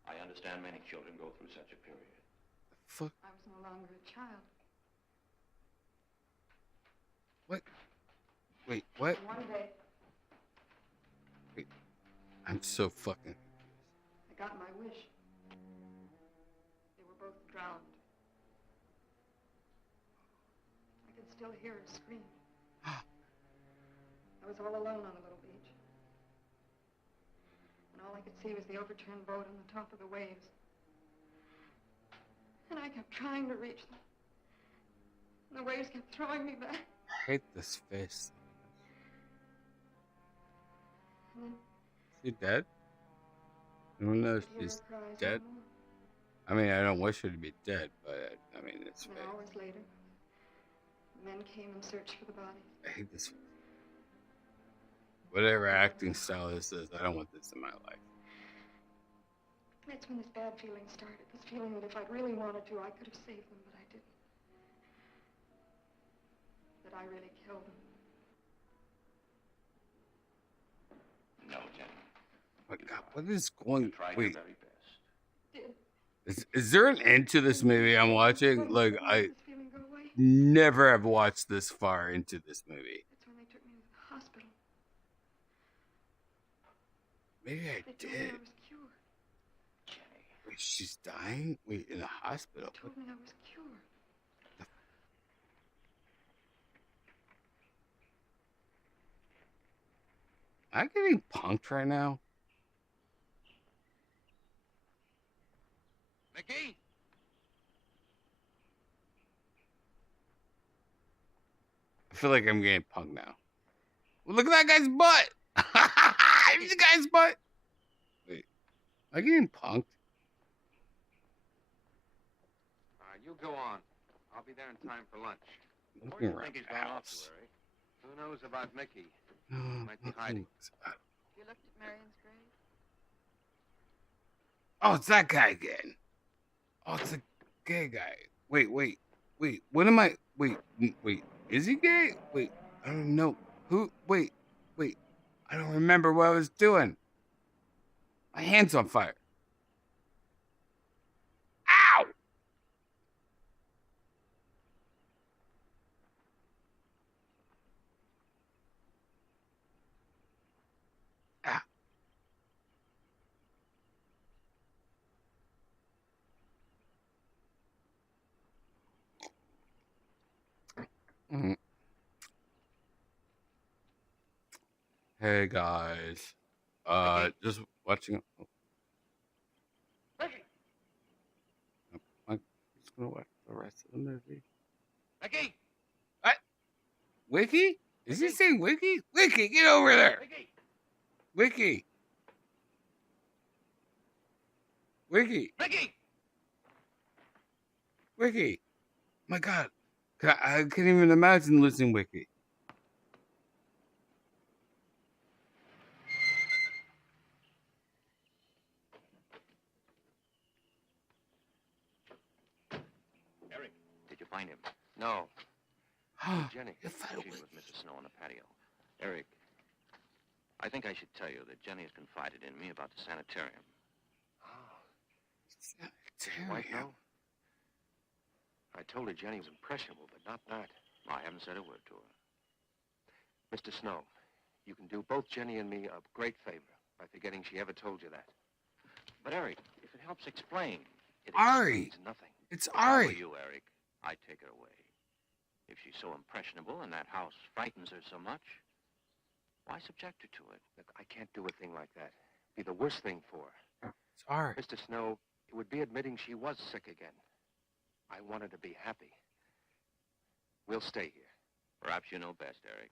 I understand many children go through such a period. The fuck? I was no longer a child. What? Wait, what? And one day, Wait. I'm so fucking. I got my wish. They were both drowned. I could still hear her scream. I was all alone on the little beach. And all I could see was the overturned boat on the top of the waves. And I kept trying to reach them. And the waves kept throwing me back. I hate this face. And then Is she dead? I don't know if I hear she's her cries dead. no more. I mean, I don't wish her to be dead, but I mean, it's And fake. hours later, men came and searched for the bodies. I hate this. Whatever acting style this is, I don't want this in my life. That's when this bad feeling started. This feeling that if I'd really wanted to, I could have saved them, but I didn't. That I really killed them. No, Jenny. My God, what is going? Tried Wait, your very best. Is there an end to this movie I'm watching? Like, I never have watched this far into this movie. That's when they took me to the hospital. Maybe I They told me I did. was cured. Wait, she's dying? Wait, in the hospital? They told me I was cured. Am I getting punked right now? Mickey? I feel like I'm getting punked now. Well, look at that guy's butt! There's the guy's butt! Wait, am I getting punked? All right, you go on. I'll be there in time for lunch. Looking Where do you around think he's the gone off house. to, Eric? Who knows about Mickey? He might be hiding. You looked at Marion's grave? Oh, it's that guy again. Oh, it's a gay guy. Wait. What am I? Wait. Is he gay? Wait. I don't know. Who? Wait. I don't remember what I was doing. My hand's on fire. Ow! Ah. Mm. Hey guys. Just watching. I'm just gonna watch the rest of the movie. Mickey! What? Wiki? Is he saying Wiki? Wiki, get over there! Wiki! Wiki! Mickey! Wiki! My God. I can't even imagine losing Wiki. Eric, did you find him? No. Jenny, she's with Mrs. Snow on the patio. Eric, I think I should tell you that Jenny has confided in me about the sanitarium. Wife, no? I told her Jenny was impressionable, but not that. I haven't said a word to her. Mr. Snow, you can do both Jenny and me a great favor by forgetting she ever told you that. But, Eric, if it helps explain, it Ari! explains nothing. It's If I were Ari! you, Eric, I'd take her away. If she's so impressionable and that house frightens her so much, why subject her to it? Look, I can't do a thing like that. It'd be the worst thing for her. It's Ari. Mr. Snow, it would be admitting she was sick again. I want her to be happy. We'll stay here. Perhaps you know best, Eric.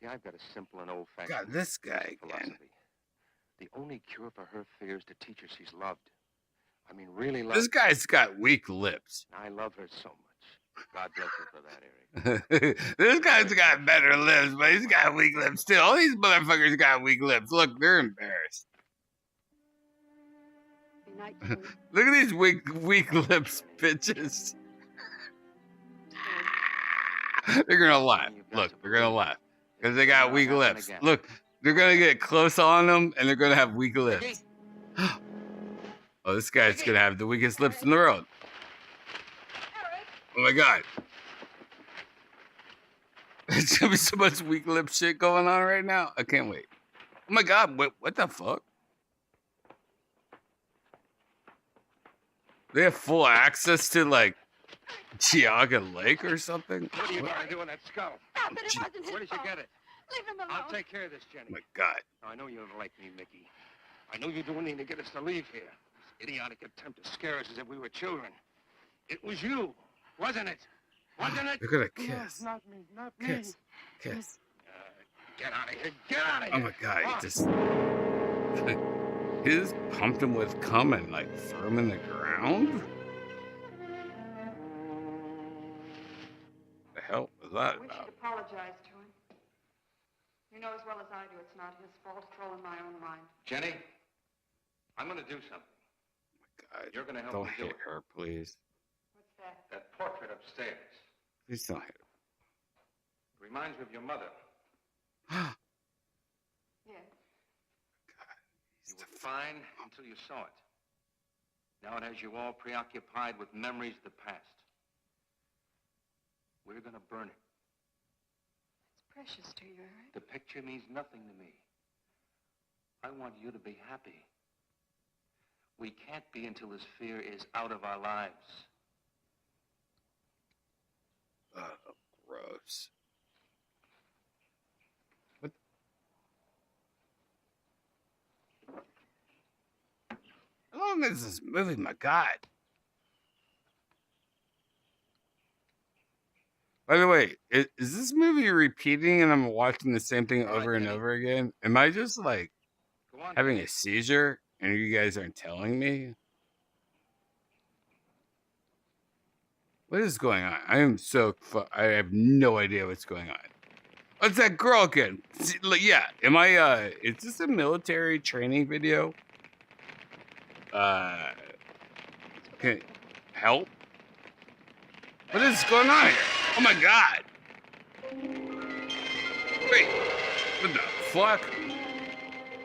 See, I've got a simple and old-fashioned God, this guy again. philosophy. The only cure for her fear is to teach her she's loved. I mean, really loved. This guy's got weak lips. I love her so much. God bless her for that, Eric. This guy's got better lips, but he's got weak lips too. All these motherfuckers got weak lips. Look, they're embarrassed. Good night, Jenny. Look at these weak lips, bitches. They're gonna laugh. Look, they're gonna laugh because they got weak lips. Look, they're gonna get close on them and they're gonna have weak lips. Oh, this guy's gonna have the weakest lips in the world. Oh my God. There's gonna be so much weak lip shit going on right now. I can't wait. Oh my God, what the fuck? They have full access to like Geauga Lake or something? What are you going to do in that skull? Stop it, it wasn't his Where did you fault. get it? Leave him alone. I'll take care of this, Jenny. Oh my God. Now, I know you don't like me, Mickey. I know you're doing anything to get us to leave here. This idiotic attempt to scare us as if we were children. It was you, wasn't it? Wasn't it? They're gonna kiss. No, not me, not me. Kiss. Get out of here, get out of here. Oh my God, he just pumped him with cum and like threw him in the ground? The hell was that We about? should apologize to him. You know as well as I do it's not his fault. It's all in my own mind. Jenny, I'm going to do something. God, You're going to help don't me do hit it. her, please. What's that? That portrait upstairs. Please don't hit It reminds me of your mother. her. Yes. You were fine until you saw it. Now it has you all preoccupied with memories of the past. We're gonna burn it. It's precious to you, Eric. The picture means nothing to me. I want you to be happy. We can't be until this fear is out of our lives. Gross. What? How long is this movie? My God. By the way, is this movie repeating and I'm watching the same thing over and over again? Am I just like having a seizure and you guys aren't telling me? What is going on? I am so I have no idea what's going on. What's that girl again? Yeah, am I is this a military training video? Can help? What is going on here? Oh my God. Wait, what the fuck?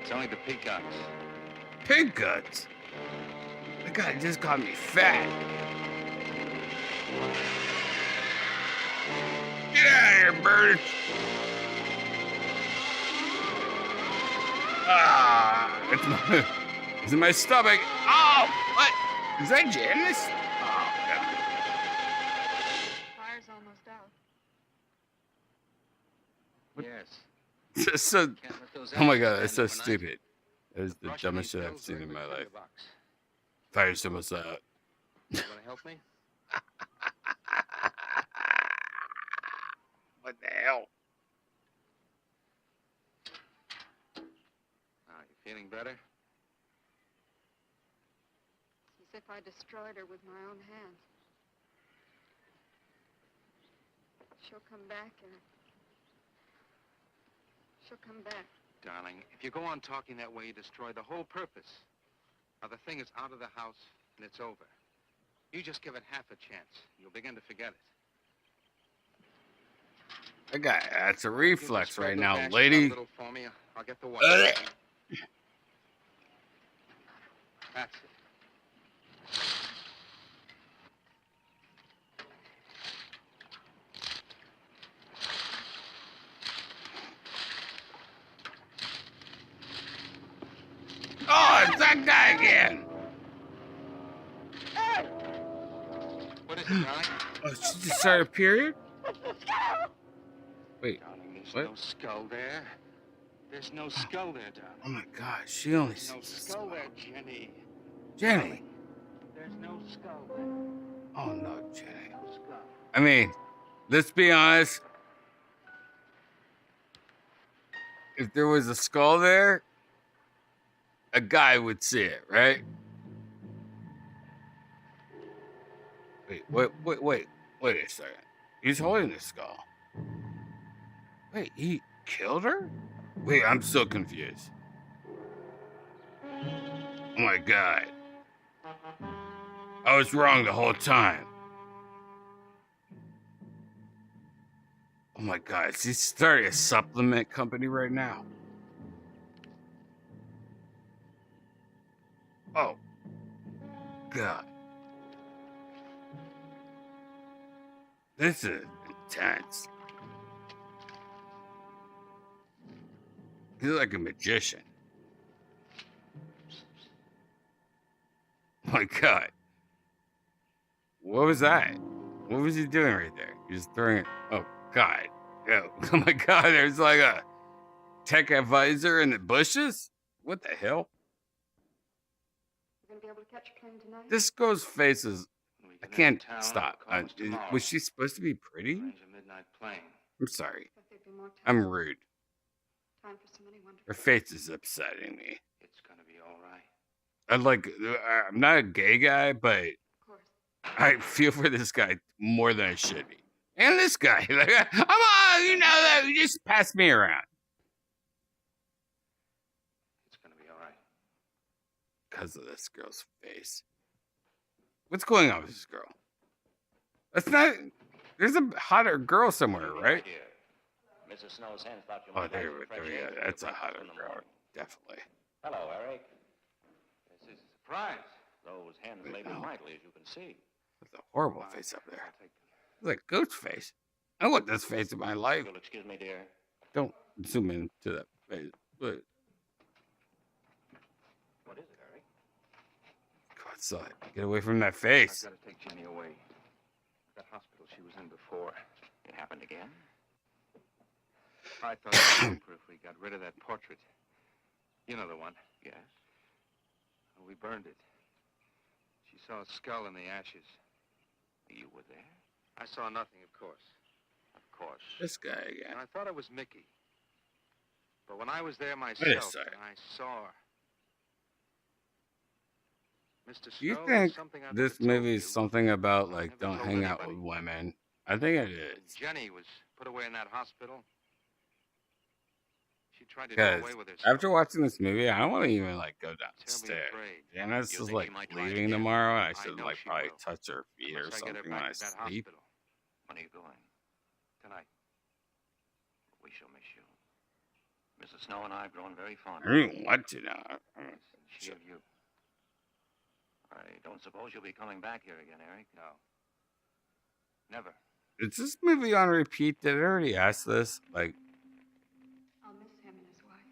It's only the peacocks. Pig guts? That guy just got me fat. Get out of here, bird. It's in my stomach. Oh, what? Is that Janice? Oh, God. Fire's almost out. Yes. So, oh my God, that's so stupid. That is the dumbest shit I've seen in my life. Fire's almost out. You wanna help me? What the hell? You feeling better? It's as if I destroyed her with my own hands. She'll come back, Eric. She'll come back. Darling, if you go on talking that way, you destroy the whole purpose. Now, the thing is out of the house, and it's over. You just give it half a chance. You'll begin to forget it. That guy, that's a reflex right now, Dash lady. a little for me. I'll get the water. That's it. Oh, it's that guy again. What is it, darling? Oh, she just started a period? Wait, Darling, there's what? no skull there. There's no skull there, darling. Oh my God, she only There's no sees skull there, Jenny. Jenny. There's no skull there. Oh no, Jenny. No skull. I mean, let's be honest. If there was a skull there, a guy would see it, right? Wait a second. He's holding the skull. Wait, he killed her? Wait, I'm so confused. Oh my God. I was wrong the whole time. Oh my God, he's starting a supplement company right now. Oh. God. This is intense. He's like a magician. Oh my God. What was that? What was he doing right there? He was throwing it. Oh God. Oh my God. There's like a tech advisor in the bushes? What the hell? You're gonna be able to catch a plane tonight? This girl's face is. I can't town, stop. tomorrow. Was she supposed to be pretty? Arrange a midnight plane. I'm sorry. But there'd be more time. I'm rude. Time for so many wonderful. Her face is upsetting me. It's gonna be all right. I'm not a gay guy, but Of course. I feel for this guy more than I should be. And this guy, like, come on, you know that, you just pass me around. It's gonna be all right. Because of this girl's face. What's going on with this girl? That's not. There's a hotter girl somewhere, right? Mrs. Snow's hen thought you Oh, might there like we some fresh go. eggs That's a for hotter breakfast in the girl, morning. definitely. Hello, Eric. This is a surprise. Those hens labored mightily, as you can see. That's a horrible face up there. It's like goat's face. I want this face in my life. You'll excuse me, dear. Don't zoom into that face. But What is it, Harry? go outside. Get away from that face. I've got to take Jenny away. That hospital she was in before. It happened again? I thought it was safer if we got rid of that portrait. You know the one. Yes. We burned it. She saw a skull in the ashes. You were there? I saw nothing, of course. Of course. This guy again. And I thought it was Mickey. But when I was there Wait a myself, second. I saw Mr. Snow, Do you there's think something I've this never told movie is you. something about like Never don't told hang out anybody. with women? I think it is. Jenny was put away in that hospital. She tried to do Because away with herself. after watching this movie, I don't want to even like go down the Terribly stairs. afraid. Janice You is think like she might try it leaving again? tomorrow, and I I should know like she probably will. touch her feet or Unless I get her something when back I to that sleep. hospital When are you going? tonight. We shall miss you. Mrs. Snow and I have grown very fond I of you. don't want to now. She of you. I don't suppose you'll be coming back here again, Eric? No. Never. Is this movie on repeat? Did I already ask this? Like, I'll miss him and his wife.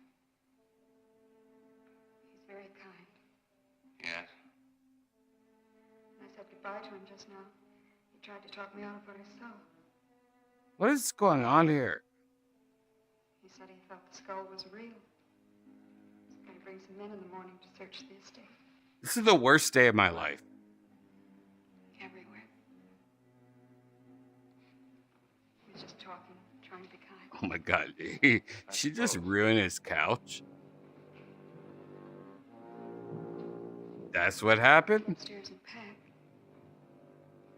He's very kind. Yes. When I said goodbye to him just now, he tried to talk me out of what I saw. what is going on here? He said he thought the skull was real. He's going to bring some men in the morning to search the estate. This is the worst day of my life. Everywhere. He was just talking, trying to be kind. Oh my god, she just ruined his couch. That's what happened? Upstairs and pack.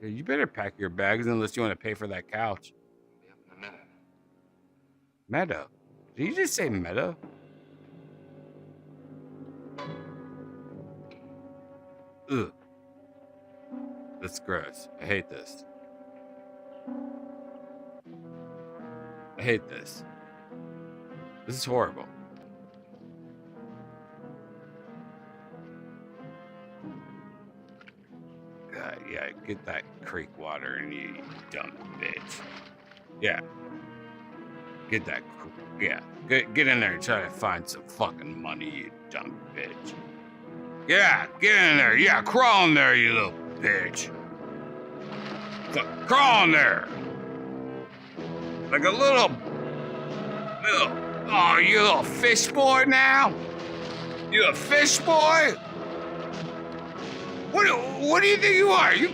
Yeah, you better pack your bags unless you want to pay for that couch. In a minute. Meadow. Did you just say Meadow? Ugh. That's gross. I hate this. I hate this. This is horrible. God, yeah, get that creek water in you dumb bitch. Yeah. Get that, yeah. Get in there and try to find some fucking money, you dumb bitch. Yeah, get in there. Yeah, crawl in there, you little bitch. Crawl in there. Like a little, oh, you little fish boy now? You a fish boy? What do you think you are? You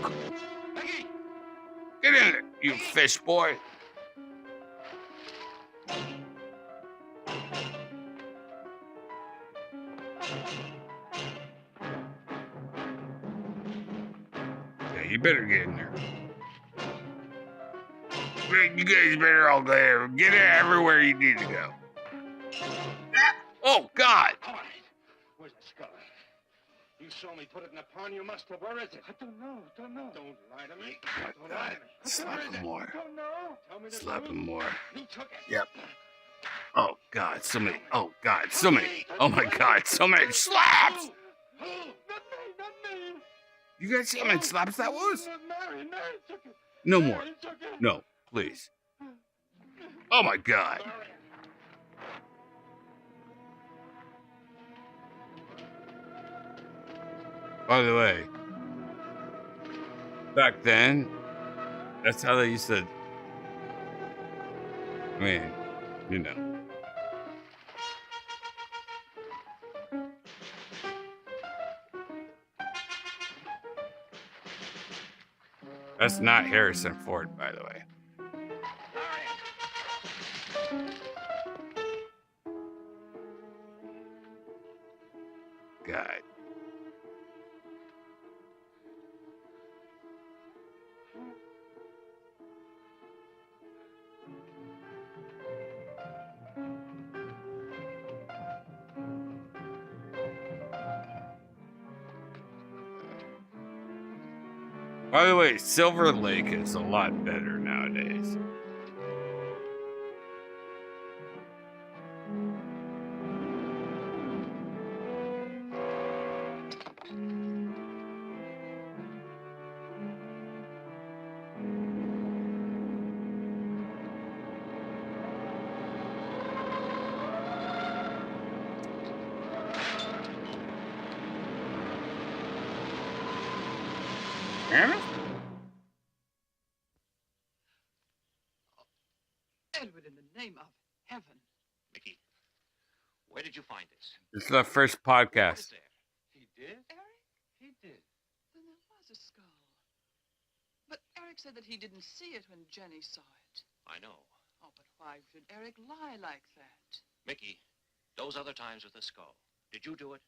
get in there, you fish boy. Yeah, you better get in there. You guys better all go there. Get it everywhere you need to go. Oh, God. All right. Where's the skull? You saw me put it in a pond. You must have. Where is it? I don't know. Don't lie to me. Don't lie to me. Slap him more. I don't know. Tell me the Slap truth. him more. You took it. Yep. Oh, God. So many. Oh, God. So many. Oh, my God. So many slaps. Not me. You guys see how many slaps that was? Mary took it. No more. Mary took it. No, please. Oh, my God. By the way, back then, that's how they used to. I mean, you know. That's not Harrison Ford, by the way. God. By the way, Silver Lake is a lot better nowadays. Edward, in the name of heaven. Mickey, where did you find this? This is the first podcast. He did? Eric? He did. Then there was a skull. But Eric said that he didn't see it when Jenny saw it. I know. Oh, but why should Eric lie like that? Mickey, those other times with the skull, did you do it?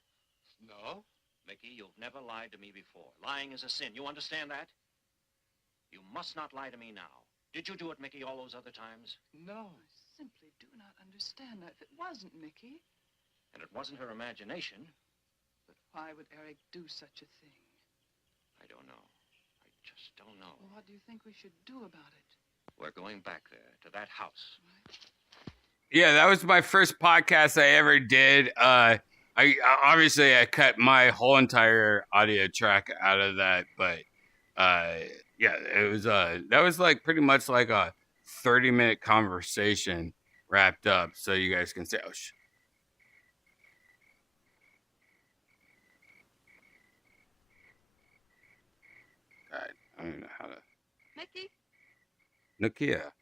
No. Mickey, you've never lied to me before. Lying is a sin. You understand that? You must not lie to me now. Did you do it, Mickey, all those other times? No. I simply do not understand that. If it wasn't Mickey. And it wasn't her imagination. But why would Eric do such a thing? I don't know. I just don't know. Well, what do you think we should do about it? We're going back there, to that house. Yeah, that was my first podcast I ever did. I obviously I cut my whole entire audio track out of that, but yeah, it was that was like pretty much like a 30-minute conversation wrapped up, so you guys can say, oh shit. God, I don't know how to. Mickey? Nokia.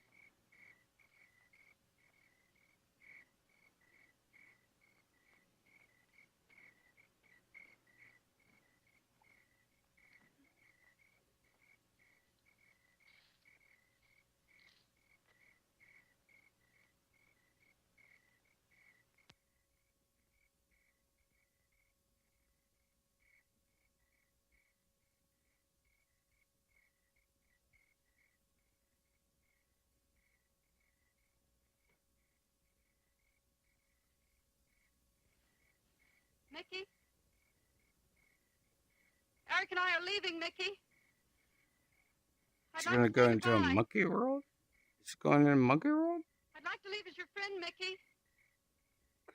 Mickey? Eric and I are leaving, Mickey. She's gonna go into a monkey world? She's going in a monkey world? I'd like to leave as your friend, Mickey.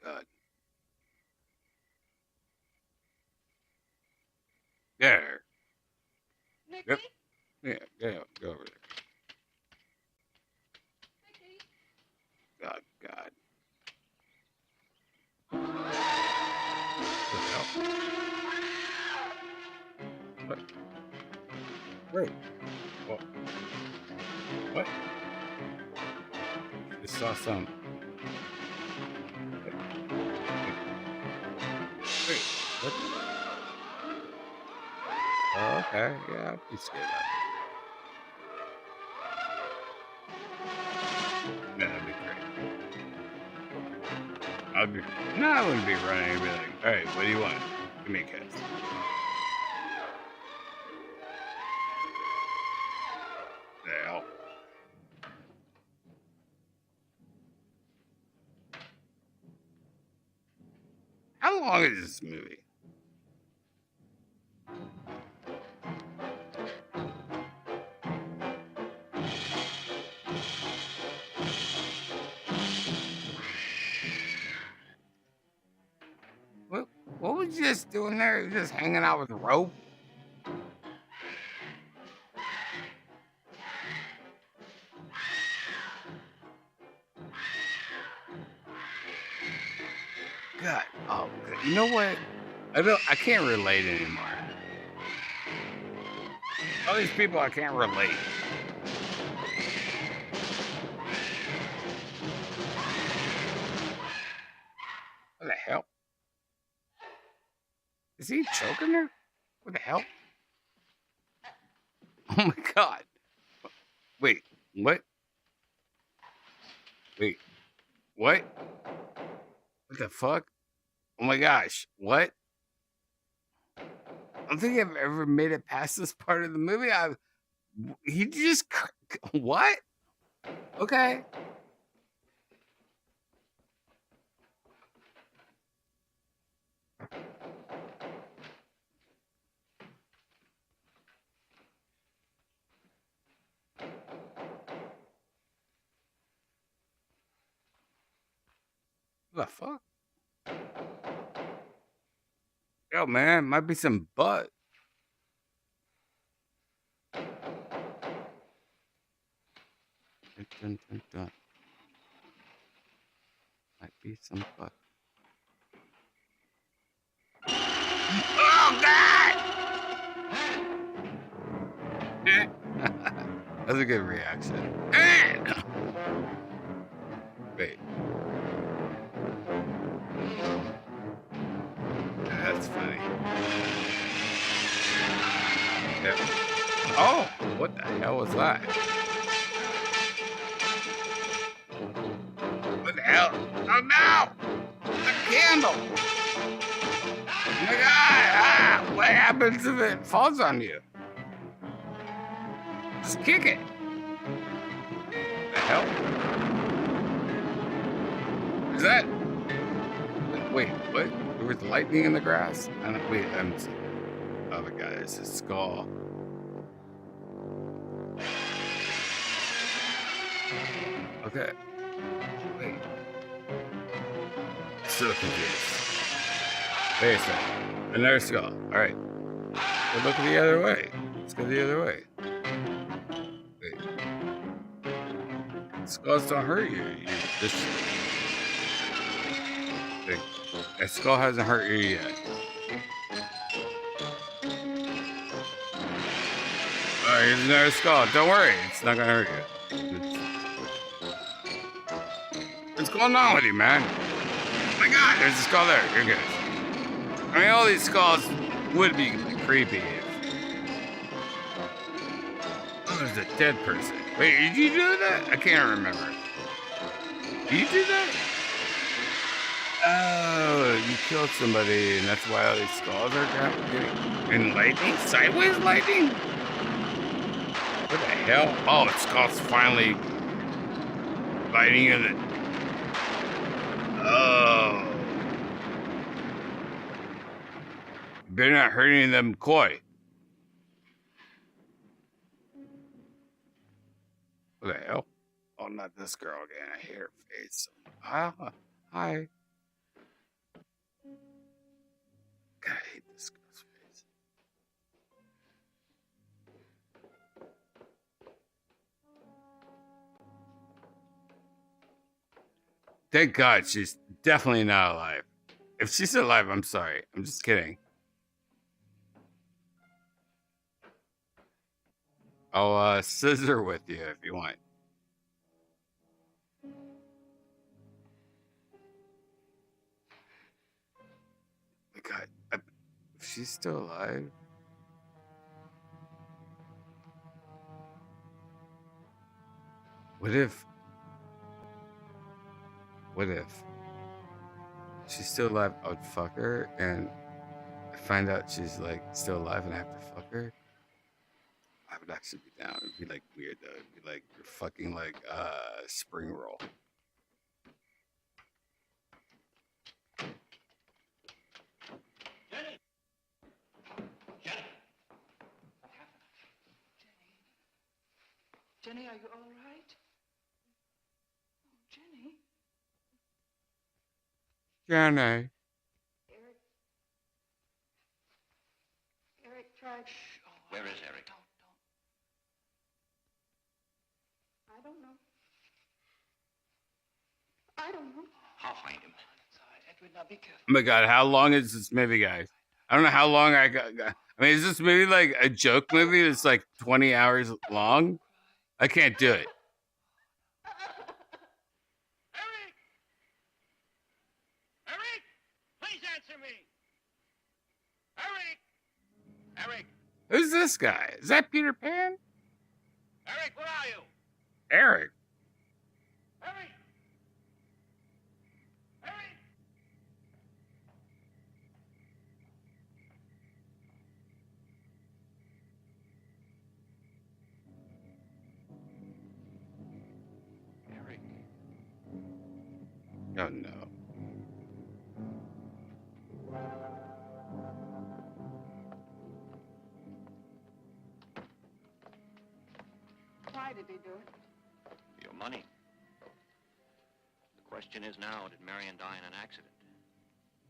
God. There. Mickey? Yep. Yeah, go over there. Mickey? God. What? Wait. What? What? Just saw some. Wait. What? Oh, okay. Yeah, I'd be scared about that. Yeah, that'd be great. No, I wouldn't be running. I'd be like, all right, what do you want? Give me a kiss. The hell? How long is this movie? What was you just doing there? You just hanging out with rope? God, oh, you know what? I can't relate anymore. All these people, I can't relate. What the hell? Is he choking her? What the hell? Oh my God. Wait, what? Wait, what? What the fuck? Oh my gosh, what? I don't think I've ever made it past this part of the movie. He just, what? Okay. What the fuck? Yo, man, might be some butt. Dun, dun, dun. Might be some butt. Oh, God! That's a good reaction. Wait. That's funny. Yep. Oh, what the hell was that? What the hell? Oh no! The candle! Oh my god! Ah, what happens if it falls on you? Just kick it. What the hell? Is that? Wait, what? There was lightning in the grass? I don't, wait, oh my god, it's a skull. Okay. Wait. So confused. Wait a second. Another skull. Alright. We'll look the other way. Let's go the other way. Wait. Skulls don't hurt you. That skull hasn't hurt you yet. Alright, here's another skull. Don't worry, it's not gonna hurt you. What's going on with you, man? Oh my god, there's a skull there. You're good. I mean, all these skulls would be creepy if... Oh, there's a dead person. Wait, did you do that? I can't remember. Did you do that? Oh, you killed somebody, and that's why all these skulls are getting... And lightning? Sideways lightning? What the hell? Oh, it's skull's finally... biting in the... Oh. Better not hurt any of them koi. What the hell? Oh, not this girl again. I hate her face. Hi. God, I hate this girl's face. Thank God she's definitely not alive. If she's alive, I'm sorry. I'm just kidding. I'll scissor with you if you want. My God, if she's still alive. What if she's still alive? I would fuck her, and I find out she's like still alive, and I have to fuck her. I would actually be down. It'd be like weird though. It'd be like you're fucking like spring roll. Jenny! Jenny! What happened? Jenny, are you all right? Oh, Jenny. Jenny. Eric tried. Where is Eric? I don't know. I don't know. I'll find him. Edward, now be careful. Oh my God, how long is this movie, guys? I don't know how long I got. I mean, is this movie like a joke movie that's like 20 hours long? I can't do it. Eric! Please answer me! Eric! Eric! Who's this guy? Is that Peter Pan? Eric, where are you? Eric. Eric! Eric! Eric. Oh no. Why did he do it? Your money. The question is now, did Marion die in an accident?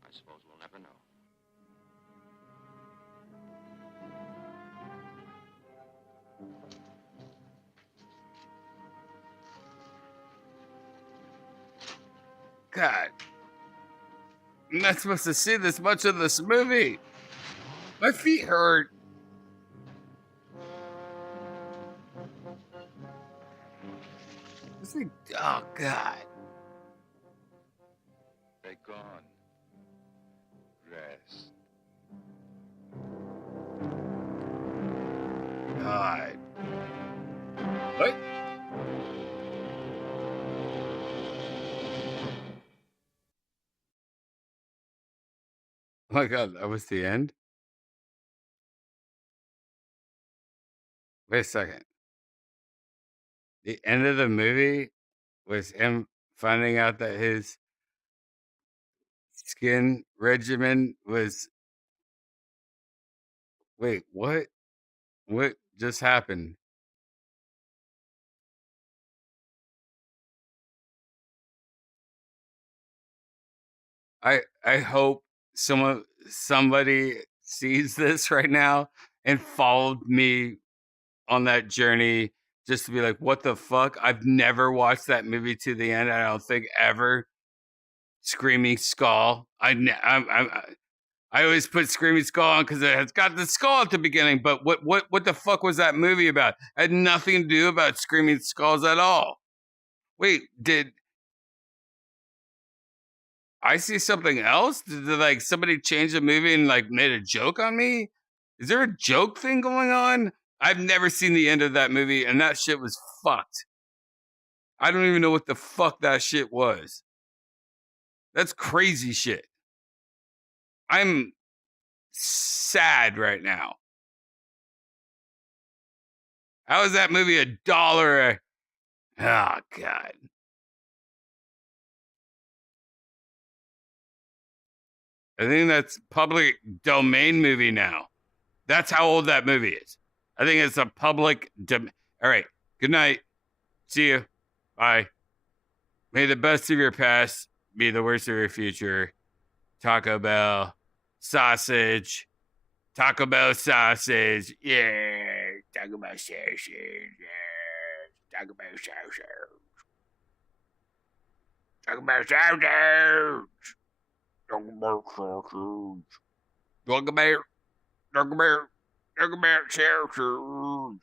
I suppose we'll never know. God. I'm not supposed to see this much of this movie. My feet hurt. It's like, oh God. They're gone. Rest. God. What? Oh my God, that was the end? Wait a second. The end of the movie was him finding out that his skin regimen was. Wait, what? What just happened? I hope somebody sees this right now and followed me on that journey just to be like, what the fuck? I've never watched that movie to the end. I don't think ever. Screaming Skull. I always put Screaming Skull on because it has got the skull at the beginning. But what the fuck was that movie about? It had nothing to do about Screaming Skulls at all. Wait, did I see something else? Did like somebody change the movie and like made a joke on me? Is there a joke thing going on? I've never seen the end of that movie, and that shit was fucked. I don't even know what the fuck that shit was. That's crazy shit. I'm sad right now. How is that movie $1? Oh, God. I think that's public domain movie now. That's how old that movie is. I think it's a public domain. All right. Good night. See you. Bye. May the best of your past be the worst of your future. Taco Bell. Sausage. Taco Bell sausage. Yeah. Taco Bell sausage. Yeah. Taco Bell sausage. Taco Bell sausage. Taco Bell sausage. Taco Bell. Taco Bell. Taco Bell sausage.